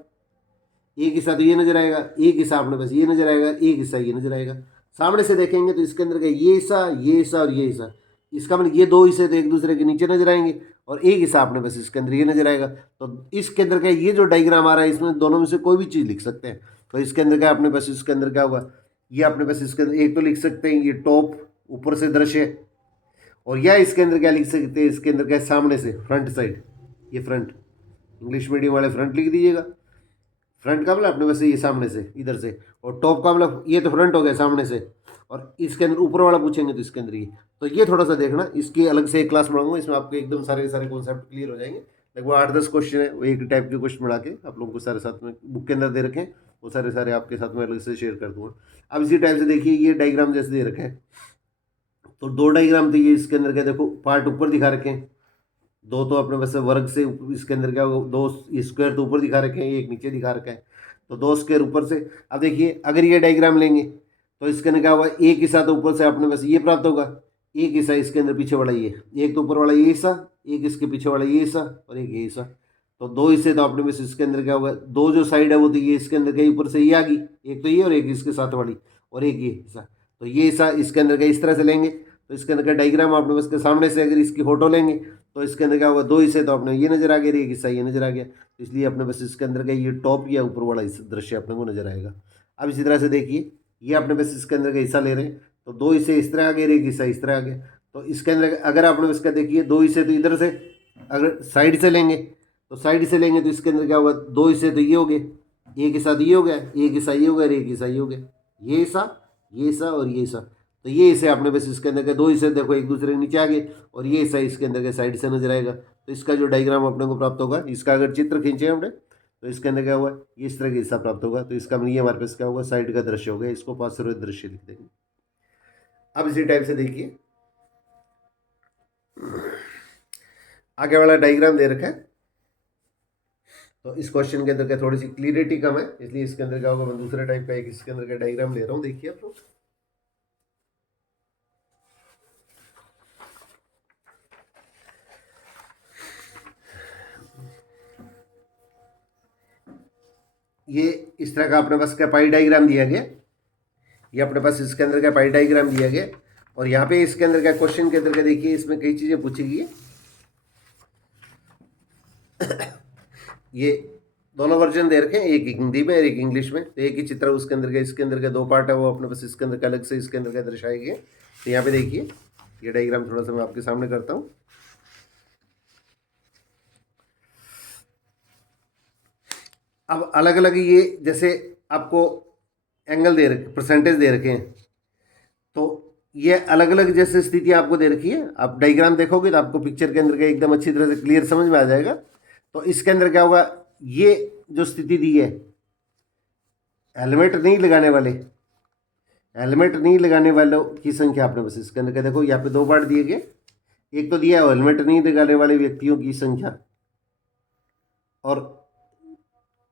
एक हिस्सा तो ये नजर आएगा, एक हिस्सा आपने बस ये नजर आएगा, एक हिस्सा ये नजर आएगा। सामने से देखेंगे तो इसके अंदर का ये हिस्सा और ये हिस्सा, इसका मतलब ये दो हिस्से तो एक दूसरे के नीचे नजर आएंगे, और एक हिस्सा आपने बस इसके अंदर ये नजर आएगा। तो इसके अंदर का ये जो डायग्राम आ रहा है इसमें दोनों में से कोई भी चीज़ लिख सकते हैं। तो इसके अंदर क्या आपने बस इसके अंदर क्या होगा, ये आपने बस इसके अंदर एक तो लिख सकते हैं ये टॉप ऊपर से दृश्य, और या इसके अंदर क्या लिख सकते हैं, इसके अंदर क्या सामने से फ्रंट साइड, ये फ्रंट, इंग्लिश मीडियम वाले फ्रंट लिख दीजिएगा, फ्रंट का मतलब अपने वैसे ये सामने से इधर से, और टॉप का मतलब ये तो फ्रंट हो गया सामने से, और इसके अंदर ऊपर वाला पूछेंगे तो इसके अंदर ये। तो ये थोड़ा सा देखना, इसकी अलग से एक क्लास बनाऊंगा, इसमें आपको एकदम सारे सारे कॉन्सेप्ट क्लियर हो जाएंगे। लगभग 8-10 क्वेश्चन है, वो एक टाइप के क्वेश्चन बना के आप लोगों को सारे साथ में बुक के अंदर दे रखे हैं, वो सारे सारे आपके साथ में अलग से शेयर कर दूंगा। अब इसी टाइप से देखिए ये डायग्राम जैसे दे रखे हैं, तो 2 डायग्राम तो ये इसके अंदर क्या देखो पार्ट ऊपर दिखा रखे हैं, 2 तो अपने वैसे वर्ग से इसके अंदर क्या होगा 2 स्क्वायर तो ऊपर दिखा रखे हैं, एक नीचे दिखा रखा है, तो 2 स्क्वायर ऊपर से। अब देखिए अगर ये डायग्राम लेंगे तो इसके अंदर क्या होगा, एक हिस्सा तो ऊपर से अपने बस ये प्राप्त होगा, एक हिस्सा इसके अंदर पीछे वाला ये, एक तो ऊपर वाला ये हिस्सा, एक इसके पीछे वाला ये हिस्सा और एक ये हिस्सा, तो 2 हिस्से तो अपने बस इसके अंदर क्या होगा, 2 जो साइड है वो तो ये इसके अंदर कहीं ऊपर से ये आ गई, एक तो ये और एक इसके साथ वाली और एक ये हिस्सा, तो ये हिस्सा इसके अंदर का इस तरह से लेंगे, तो इसके अंदर का डायग्राम आपने बस के सामने से अगर इसकी फोटो लेंगे तो इसके अंदर क्या होगा, 2 हिस्से तो अपने ये नजर आ गया, एक हिस्सा ये नजर आ गया, तो इसलिए अपने बस इसके अंदर का ये टॉप या ऊपर वाला दृश्य अपने को नजर आएगा। अब इसी तरह से देखिए ये अपने बस इसके अंदर का हिस्सा ले रहे हैं, तो 2 हिस्से इस तरह आ गए, एक हिस्सा इस तरह आ गया, तो इसके अंदर अगर आपने इसका देखिए 2 हिस्से तो इधर से अगर साइड से लेंगे तो साइड से लेंगे तो इसके अंदर क्या होगा, दो हिस्से तो ये हो गए, एक हिस्सा तो ये हो गया, एक हिस्सा ये हो गया और एक हिस्सा ये हो गया, ये हिस्सा, ये हिस्सा और ये हिस्सा। तो ये हिस्से अपने बस इसके अंदर के दो हिस्से देखो एक दूसरे के नीचे आ गए और ये हिस्सा इसके अंदर के साइड से नजर आएगा। तो इसका जो डायग्राम अपने को प्राप्त होगा, इसका अगर चित्र खींचे हमने तो इसके अंदर क्या हुआ, ये इस तरह का हिस्सा प्राप्त होगा। तो इसका ये हमारे पास क्या होगा, साइड का दृश्य हो गया, इसको पार्श्व दृश्य लिख देंगे। अब इसी टाइप से देखिए आगे वाला डायग्राम दे रखा है। तो इस क्वेश्चन के अंदर क्या थोड़ी सी क्लियरिटी कम है, इसलिए इसके अंदर क्या होगा, मैं दूसरे टाइप का एक इसके अंदर का डायग्राम ले रहा हूँ। देखिए आप लोग, ये इस तरह का अपने पास क्या पाई डायग्राम दिया गया, ये अपने पास इसके अंदर का पाई डायग्राम दिया गया और यहाँ पे इसके अंदर का क्वेश्चन के अंदर का देखिए इसमें कई चीजें पूछी गई है। ये दोनों वर्जन दे रखे हैं, एक हिंदी में और एक इंग्लिश में। तो एक ही चित्र उसके अंदर का, इसके अंदर का दो पार्ट है वो अपने पास इसके अंदर का अलग से इसके अंदर का दर्शाए गए। तो यहाँ पे देखिए ये डायग्राम थोड़ा सा मैं आपके सामने करता हूँ। अब अलग अलग ये जैसे आपको एंगल दे रखे, परसेंटेज दे रखे हैं, तो ये अलग अलग जैसे स्थिति आपको दे रखी है। आप डायग्राम देखोगे तो आपको पिक्चर के अंदर का एकदम अच्छी तरह से क्लियर समझ में आ जाएगा। तो इसके अंदर क्या होगा, ये जो स्थिति दी है, हेलमेट नहीं लगाने वाले, हेलमेट नहीं लगाने वालों की संख्या आपने बस इसके अंदर का देखो, यहाँ पे दो पार्ट दिए गए। एक तो दिया है हेलमेट नहीं लगाने वाले व्यक्तियों की संख्या, और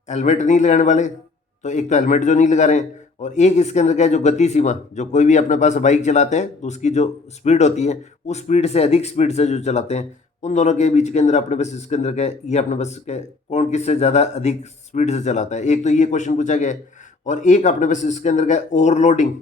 हेलमेट नहीं लगाने वाले तो एक तो हेलमेट जो नहीं लगा रहे हैं, और एक इसके अंदर क्या है जो गति सीमा, जो कोई भी अपने पास बाइक चलाते हैं तो उसकी जो स्पीड होती है उस स्पीड से अधिक स्पीड से जो चलाते हैं, उन दोनों के बीच के अंदर अपने बस इसके अंदर क्या है, ये अपने बस कौन किससे ज़्यादा अधिक स्पीड से चलाता है। एक तो ये क्वेश्चन पूछा गया है, और एक अपने बस इसके अंदर का ओवरलोडिंग,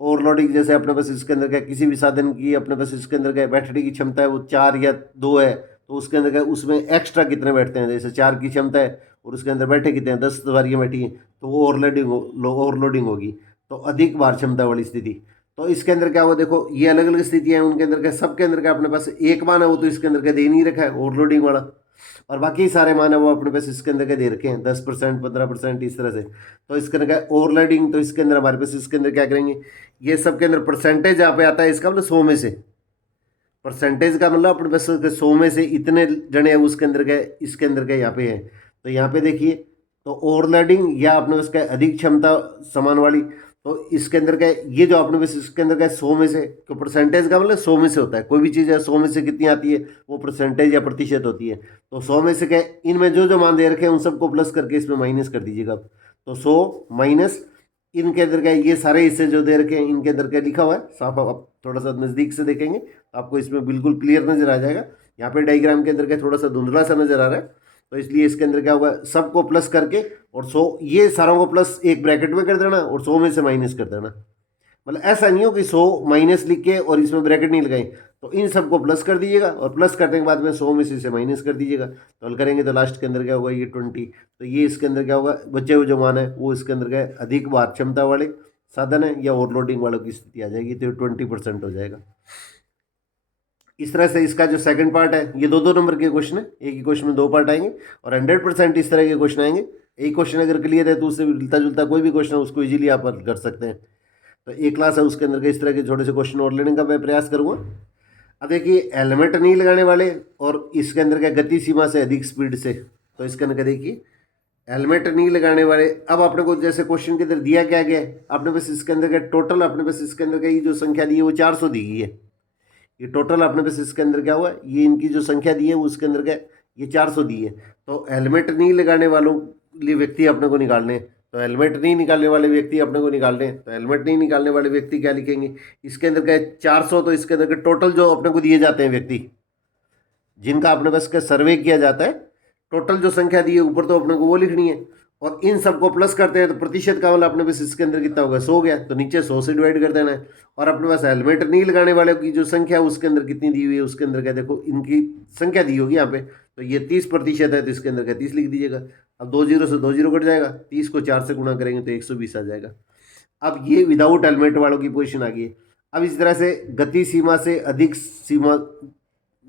ओवरलोडिंग जैसे अपने बस इसके अंदर का किसी भी साधन की अपने बस इसके अंदर का बैटरी की क्षमता है वो 4 या 2 है, तो उसके अंदर का उसमें एक्स्ट्रा कितने बैठते हैं, जैसे 4 की क्षमता है और उसके अंदर बैठे कितने हैं, 10 सवारियाँ बैठी हैं, तो वो ओवरलोडिंग होगी, तो अधिक भार क्षमता वाली स्थिति। तो इसके अंदर क्या हुआ, देखो ये अलग अलग स्थितियाँ हैं, उनके अंदर का सबके अंदर का अपने पास एक मान है वो तो इसके अंदर का दे नहीं रखा है ओवरलोडिंग वाला, और बाकी सारे मान है वो अपने पास इसके अंदर के दे रखे हैं 10%, 15% इस तरह से। तो इसके अंदर का ओवरलोडिंग, तो इसके अंदर हमारे पास इसके अंदर क्या करेंगे, ये सब के अंदर परसेंटेज यहाँ पे आता है, इसका मतलब 100 में से, परसेंटेज का मतलब अपने पास 100 में से इतने जने हैं उसके अंदर के, इसके अंदर के यहाँ पे है। तो यहाँ पे देखिए, तो ओवरलोडिंग या अपने पास का अधिक क्षमता समान वाली, तो इसके अंदर का ये जो अपने पास इसके अंदर का 100 में से, तो परसेंटेज का मतलब 100 में से होता है, कोई भी चीज़ है 100 में से कितनी आती है वो परसेंटेज या प्रतिशत होती है। तो 100 में से क्या, इनमें जो जो मान दे रखे हैं उन सबको प्लस करके इसमें माइनस कर दीजिएगा। तो 100 माइनस इनके अंदर का ये सारे हिस्से जो दे रखे हैं इनके अंदर क्या लिखा हुआ है साफ, आप थोड़ा सा नज़दीक से देखेंगे आपको इसमें बिल्कुल क्लियर नजर आ जाएगा। यहाँ पे डायग्राम के अंदर क्या थोड़ा सा धुंधला सा नजर आ रहा है, तो इसलिए इसके अंदर क्या होगा, सबको प्लस करके और 100 ये सारों को प्लस एक ब्रैकेट में कर देना और 100 में से माइनस कर देना। मतलब ऐसा नहीं हो कि 100 माइनस लिख के और इसमें ब्रैकेट नहीं लगाई, तो इन सबको प्लस कर दीजिएगा और प्लस करने के बाद में 100 में से इसे माइनस कर दीजिएगा। तो हल करेंगे तो लास्ट के अंदर क्या होगा, ये 20। तो ये इसके अंदर क्या होगा, बचे हुए जो मान है वो इसके अंदर क्या है, अधिक भार क्षमता वाले साधन है या ओवरलोडिंग वालों की स्थिति आ जाएगी, तो 20% हो जाएगा। इस तरह से इसका जो सेकंड पार्ट है, ये दो दो नंबर के क्वेश्चन है, एक ही क्वेश्चन में दो पार्ट आएंगे और 100% इस तरह के क्वेश्चन आएंगे। एक क्वेश्चन अगर क्लियर है तो उससे मिलता जुलता कोई भी क्वेश्चन है उसको इजीली आप हल कर सकते हैं। तो एक क्लास है उसके अंदर के इस तरह के छोटे से क्वेश्चन और लेने का मैं प्रयास करूँगा। अब देखिए हेलमेट नहीं लगाने वाले और इसके अंदर क्या गति सीमा से अधिक स्पीड से, तो इसके अंदर देखिए हेलमेट नहीं लगाने वाले। अब आपने को जैसे क्वेश्चन के अंदर दिया क्या गया है, आपने बस इसके अंदर का टोटल अपने बस इसके अंदर का ये जो संख्या दी है वो 400 दी गई है। ये टोटल आपने बस इसके अंदर क्या हुआ, ये इनकी जो संख्या दी है वो उसके अंदर क्या ये 400 दी है। तो हेलमेट नहीं लगाने वालों लिए व्यक्ति अपने को निकालने हैं, तो हेलमेट नहीं निकालने वाले व्यक्ति अपने को निकालने हैं। तो हेलमेट नहीं निकालने वाले व्यक्ति क्या लिखेंगे, इसके अंदर क्या है 400, तो इसके अंदर के टोटल जो अपने को दिए जाते हैं व्यक्ति जिनका अपने बस का सर्वे किया जाता है, टोटल जो संख्या दी है ऊपर तो अपने को वो लिखनी है, और इन सबको प्लस करते हैं तो प्रतिशत का मतलब अपने पास इसके अंदर कितना होगा 100 गया, तो नीचे 100 से डिवाइड कर देना है। और अपने पास हेलमेट नहीं लगाने वाले की जो संख्या उसके अंदर कितनी दी हुई है, उसके अंदर क्या देखो इनकी संख्या दी होगी यहाँ पे, तो ये 30% है, तो इसके अंदर क्या 30 लिख दीजिएगा। अब 2 जीरो से 2 जीरो कट जाएगा, 30 को 4 से गुणा करेंगे तो 120 आ जाएगा। अब ये विदाउट हेलमेट वालों की पोजिशन आ गई है। अब इस तरह से गति सीमा से अधिक सीमा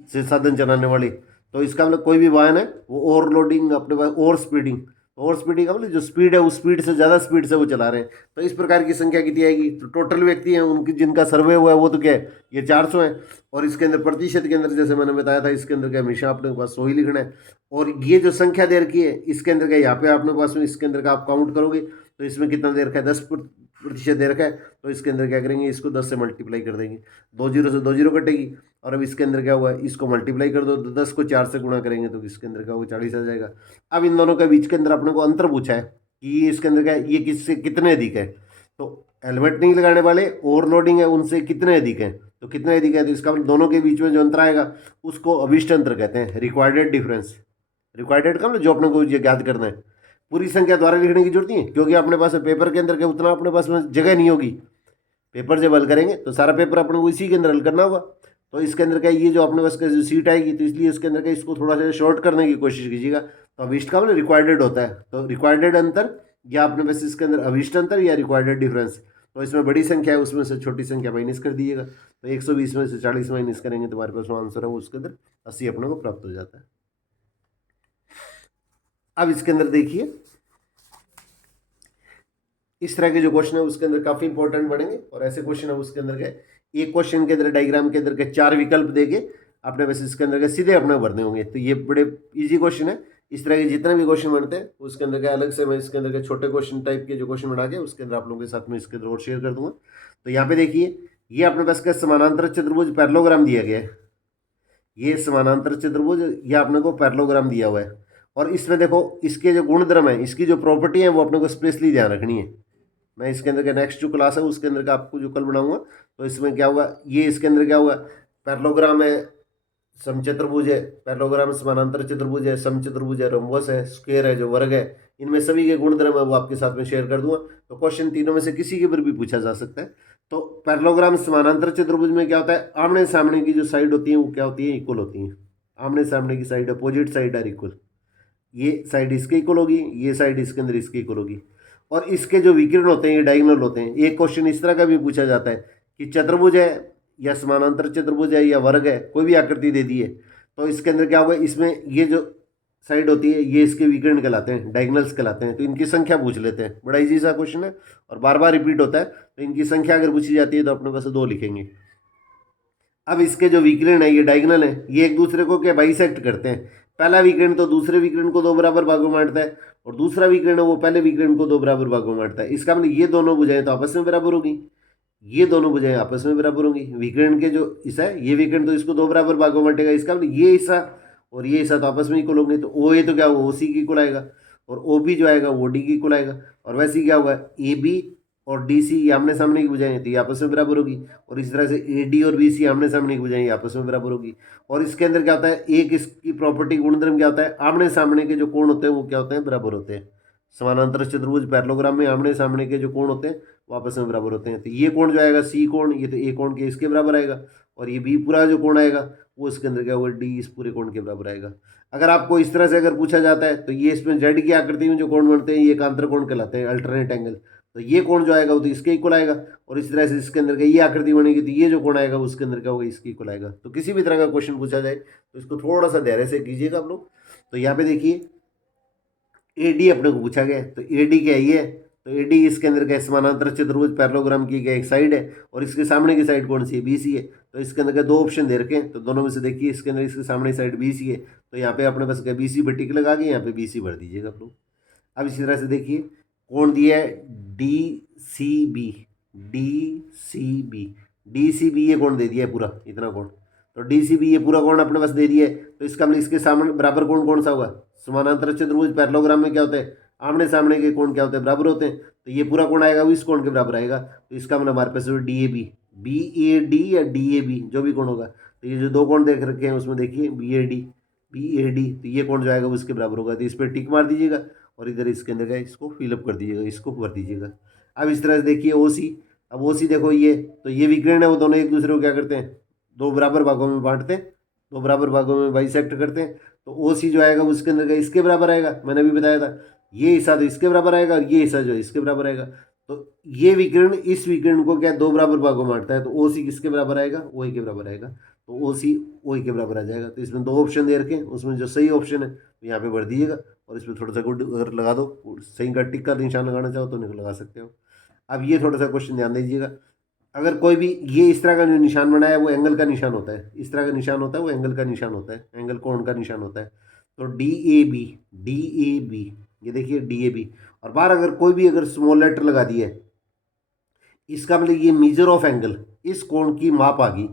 से साधन चलाने वाले, तो इसका मतलब कोई भी वाहन है वो ओवरलोडिंग अपने पास ओवर स्पीडिंग का मतलब जो स्पीड है उस स्पीड से ज़्यादा स्पीड से वो चला रहे हैं, तो इस प्रकार की संख्या कितनी आएगी। तो टोटल व्यक्ति हैं उनकी जिनका सर्वे हुआ है वो तो क्या है, ये 400 है। और इसके अंदर प्रतिशत के अंदर जैसे मैंने बताया था, इसके अंदर क्या हमेशा अपने पास 100 ही लिखना है। और ये जो संख्या दे रखी है इसके अंदर क्या, यहाँ पे अपने पास में इसके अंदर का आप काउंट करोगे तो इसमें कितना दे रखा है, 10% दे रखा है। तो इसके अंदर क्या करेंगे, इसको 10 से मल्टीप्लाई कर देंगे, 2 जीरो से 2 जीरो कटेगी। और अब इसके अंदर क्या हुआ, इसको मल्टीप्लाई कर दो तो 10 को 4 से गुणा करेंगे तो इसके अंदर क्या होगा, 40 आ जाएगा। अब इन दोनों के बीच के अंदर अपने को अंतर पूछा है कि ये इसके अंदर क्या है, ये किससे कितने अधिक है। तो हेलमेट नहीं लगाने वाले ओवरलोडिंग है उनसे कितने अधिक है, तो कितने अधिक है, तो इसका मतलब दोनों के बीच में जो अंतर आएगा उसको अभिष्ट अंतर कहते हैं, रिक्वायर्ड डिफरेंस। रिक्वायर्ड का मतलब जो अपने को ये ज्ञात करना है, पूरी संख्या द्वारा लिखने की जरूरत नहीं है क्योंकि अपने पास पेपर के अंदर के उतना अपने पास में जगह नहीं होगी। पेपर जब हल करेंगे तो सारा पेपर अपने को इसी के अंदर हल करना होगा। तो इसके अंदर क्या, ये जो अपने पास का जो सीट आएगी तो इसलिए इसके अंदर क्या, इसको थोड़ा सा शॉर्ट करने की कोशिश कीजिएगा। तो अभिष्ट का मतलब रिक्वायर्ड होता है, तो रिक्वायर्ड अंतर या अपने पास इसके अंदर अभिष्ट अंतर या रिक्वायर्ड डिफरेंस। तो इसमें बड़ी संख्या है उसमें से छोटी संख्या माइनस कर दीजिएगा। तो 120 में से 40 माइनस करेंगे तो हमारे पास आंसर है वो उसके अंदर 80 अपने को प्राप्त हो जाता है। अब इसके अंदर देखिए इस तरह के जो क्वेश्चन है उसके अंदर काफी इंपॉर्टेंट बनेंगे। और ऐसे क्वेश्चन है उसके अंदर के एक क्वेश्चन के अंदर डायग्राम के अंदर के 4 विकल्प देके अपने बस इसके अंदर के सीधे अपने भरने होंगे। तो ये बड़े इजी क्वेश्चन है। इस तरह के जितने भी क्वेश्चन बनते हैं उसके अंदर के अलग से मैं इसके अंदर के छोटे क्वेश्चन टाइप के जो क्वेश्चन बना के उसके अंदर आप लोगों के साथ में इसके अंदर और शेयर कर दूंगा। तो यहाँ पे देखिए ये अपने पास का समानांतर चतुर्भुज पैरेललोग्राम दिया गया है। ये समानांतर चतुर्भुज ये अपने को पैरेललोग्राम दिया हुआ है। और इसमें देखो इसके जो गुणधर्म है, इसकी जो प्रॉपर्टी है वो अपने को स्पेशली ध्यान रखनी है। मैं इसके अंदर का नेक्स्ट जो क्लास है उसके अंदर का आपको जो कल बनाऊंगा तो इसमें क्या होगा, ये इसके अंदर क्या होगा, पैरेललोग्राम है, समचतुर्भुज है, पैरेललोग्राम समानांतर चतुर्भुज है, समचतुर्भुज है, रोम्बस है, स्क्वायर है, जो वर्ग है, इनमें सभी के गुणधर्म है वो आपके साथ में शेयर कर दूंगा। तो क्वेश्चन तीनों में से किसी के ऊपर भी पूछा जा सकता है। तो पैरेललोग्राम समानांतर चतुर्भुज में क्या होता है, आमने सामने की जो साइड होती है वो क्या होती है, इक्वल होती है। आमने सामने की side opposite side are equal, ये साइड इसके इक्वल होगी, ये साइड इसके अंदर इसके इक्वल होगी। और इसके जो विकिरण होते हैं ये डायगोनल होते हैं। एक क्वेश्चन इस तरह का भी पूछा जाता है कि चतुर्भुज है या समानांतर चतुर्भुज है या वर्ग है, कोई भी आकृति दे दी है तो इसके अंदर क्या होगा, इसमें ये जो साइड होती है ये इसके विकर्ण कहलाते हैं, डायगोनल्स कहलाते हैं। तो इनकी संख्या पूछ लेते हैं, बड़ा इजी सा क्वेश्चन है और बार बार रिपीट होता है। तो इनकी संख्या अगर पूछी जाती है तो अपने पास 2 लिखेंगे। अब इसके जो विकर्ण है ये डायगोनल है, ये एक दूसरे को क्या बाइसेक्ट करते हैं। पहला विकर्ण तो दूसरे विकर्ण को 2 बराबर भागों में बांटता है और दूसरा विकर्ण है वो पहले विकर्ण को 2 बराबर भागों में बांटता है। इसका मतलब ये दोनों भुजाएं तो आपस में बराबर होगी, ये दोनों भुजाएं आपस में बराबर होंगी। विकर्ण के जो हिस्सा है ये विकर्ण तो इसको 2 बराबर भागों में बांटेगा, इसका मतलब ये हिस्सा और ये हिस्सा तो आपस में इक्वल होंगे। तो ओ ए तो क्या होगा, ओ सी की इक्वल आएगा और ओ बी जो आएगा वो डी की इक्वल आएगा। और वैसे ही क्या होगा, ए बी और डी सी ये आमने सामने की भुजाएं तो ये आपस में बराबर होगी। और इस तरह से ए डी और बी सी आमने सामने की भुजाएं ये आपस में बराबर होगी। और इसके अंदर क्या होता है, एक इसकी प्रॉपर्टी गुणधर्म क्या होता है, आमने सामने के जो कोण होते हैं वो क्या होते हैं, बराबर होते हैं। समानांतर चतुर्भुज पैरेललोग्राम में आमने सामने के जो कोण होते हैं वो आपस में बराबर होते हैं। तो ये कोण जो आएगा सी कोण, ये तो ए कोण के इसके बराबर आएगा। और ये बी पूरा जो कोण आएगा वो इसके अंदर क्या होगा, डी इस पूरे कोण के बराबर आएगा। अगर आपको इस तरह से अगर पूछा जाता है तो ये इसमें जेड की आकृति में जो कोण बनते हैं ये एकांतर कोण कहलाते हैं, अल्टरनेट एंगल। तो ये कोण जो आएगा वो तो इसके इक्वल आएगा। और इस तरह से इसके अंदर का ये आकृति बनेगी तो ये जो कोण आएगा उसके अंदर क्या होगा, इसके इक्वल आएगा। तो किसी भी तरह का क्वेश्चन पूछा जाए तो इसको थोड़ा सा धैर्य से कीजिएगा आप लोग। तो यहाँ पे देखिए ए डी अपने को पूछा गया, तो ए डी क्या है, ये तो ए डी इसके अंदर क्या है, समानांतर चतुर्भुज पैरेललोग्राम की क्या एक साइड है और इसके सामने की साइड कौन सी है, बी सी है। तो इसके अंदर क्या 2 ऑप्शन दे रखे हैं, तो दोनों में से देखिए इसके अंदर इसके सामने साइड बी सी है तो यहाँ पे अपने पास क्या बी सी पर टिक लगा के यहाँ पे बी सी भर दीजिएगा आप लोग। अब इसी तरह से देखिए कौन दिया है, D C B, D C B, D C B ये कौन दे दिया है पूरा इतना कौन, तो डी सी बी ये पूरा कौन अपने पास दे दिया है। तो इसका मतलब इसके सामने बराबर कौन कौन सा होगा, समानांतर चतुर्भुज पैरेललोग्राम में क्या होता है, आमने सामने के कोण क्या होते हैं, बराबर होते हैं। तो ये पूरा कोण आएगा वो इस कोण के बराबर आएगा। तो इसका मतलब हमारे पास D A B, B A D या डी ए बी जो भी कोण होगा। तो ये जो 2 कोण देख रखे हैं उसमें देखिए B A D, B A D, तो ये कोण जो आएगा वो इसके बराबर होगा। तो इस पर टिक मार दीजिएगा और इधर इसके अंदर का इसको फिलअप कर दीजिएगा, इसको भर दीजिएगा। अब इस तरह से देखिए ओ सी, अब ओ सी देखो ये तो ये विकर्ण है वो दोनों एक दूसरे को क्या करते हैं, 2 बराबर भागों में बांटते हैं, 2 बराबर भागों में बाइसेक्ट करते हैं। तो ओ सी जो आएगा उसके अंदर का इसके बराबर आएगा, मैंने अभी बताया था। ये हिस्सा तो इसके बराबर आएगा और ये हिस्सा जो है इसके बराबर आएगा। तो ये विकर्ण इस विकर्ण को क्या 2 बराबर भागों में बांटता है, तो ओ सी किसके बराबर आएगा, ओ ए के बराबर आएगा। तो ओ सी ओ ई के बराबर आ जाएगा। तो इसमें 2 ऑप्शन दे रखे हैं, उसमें जो सही ऑप्शन है तो यहाँ पे भर दीजिएगा और इसमें थोड़ा सा गुड अगर लगा दो, सही का टिक का निशान लगाना चाहो तो लगा सकते हो। अब ये थोड़ा सा क्वेश्चन ध्यान दीजिएगा, अगर कोई भी ये इस तरह का जो निशान बनाया है वो एंगल का निशान होता है, इस तरह का निशान होता है वो एंगल का निशान होता है, एंगल कोण का निशान होता है। तो डी ए बी, ये देखिए डी ए बी, और बाहर अगर कोई भी अगर स्मॉल लेटर लगा दिया है, इसका मतलब ये मेजर ऑफ एंगल, इस कोण की माप आ गई,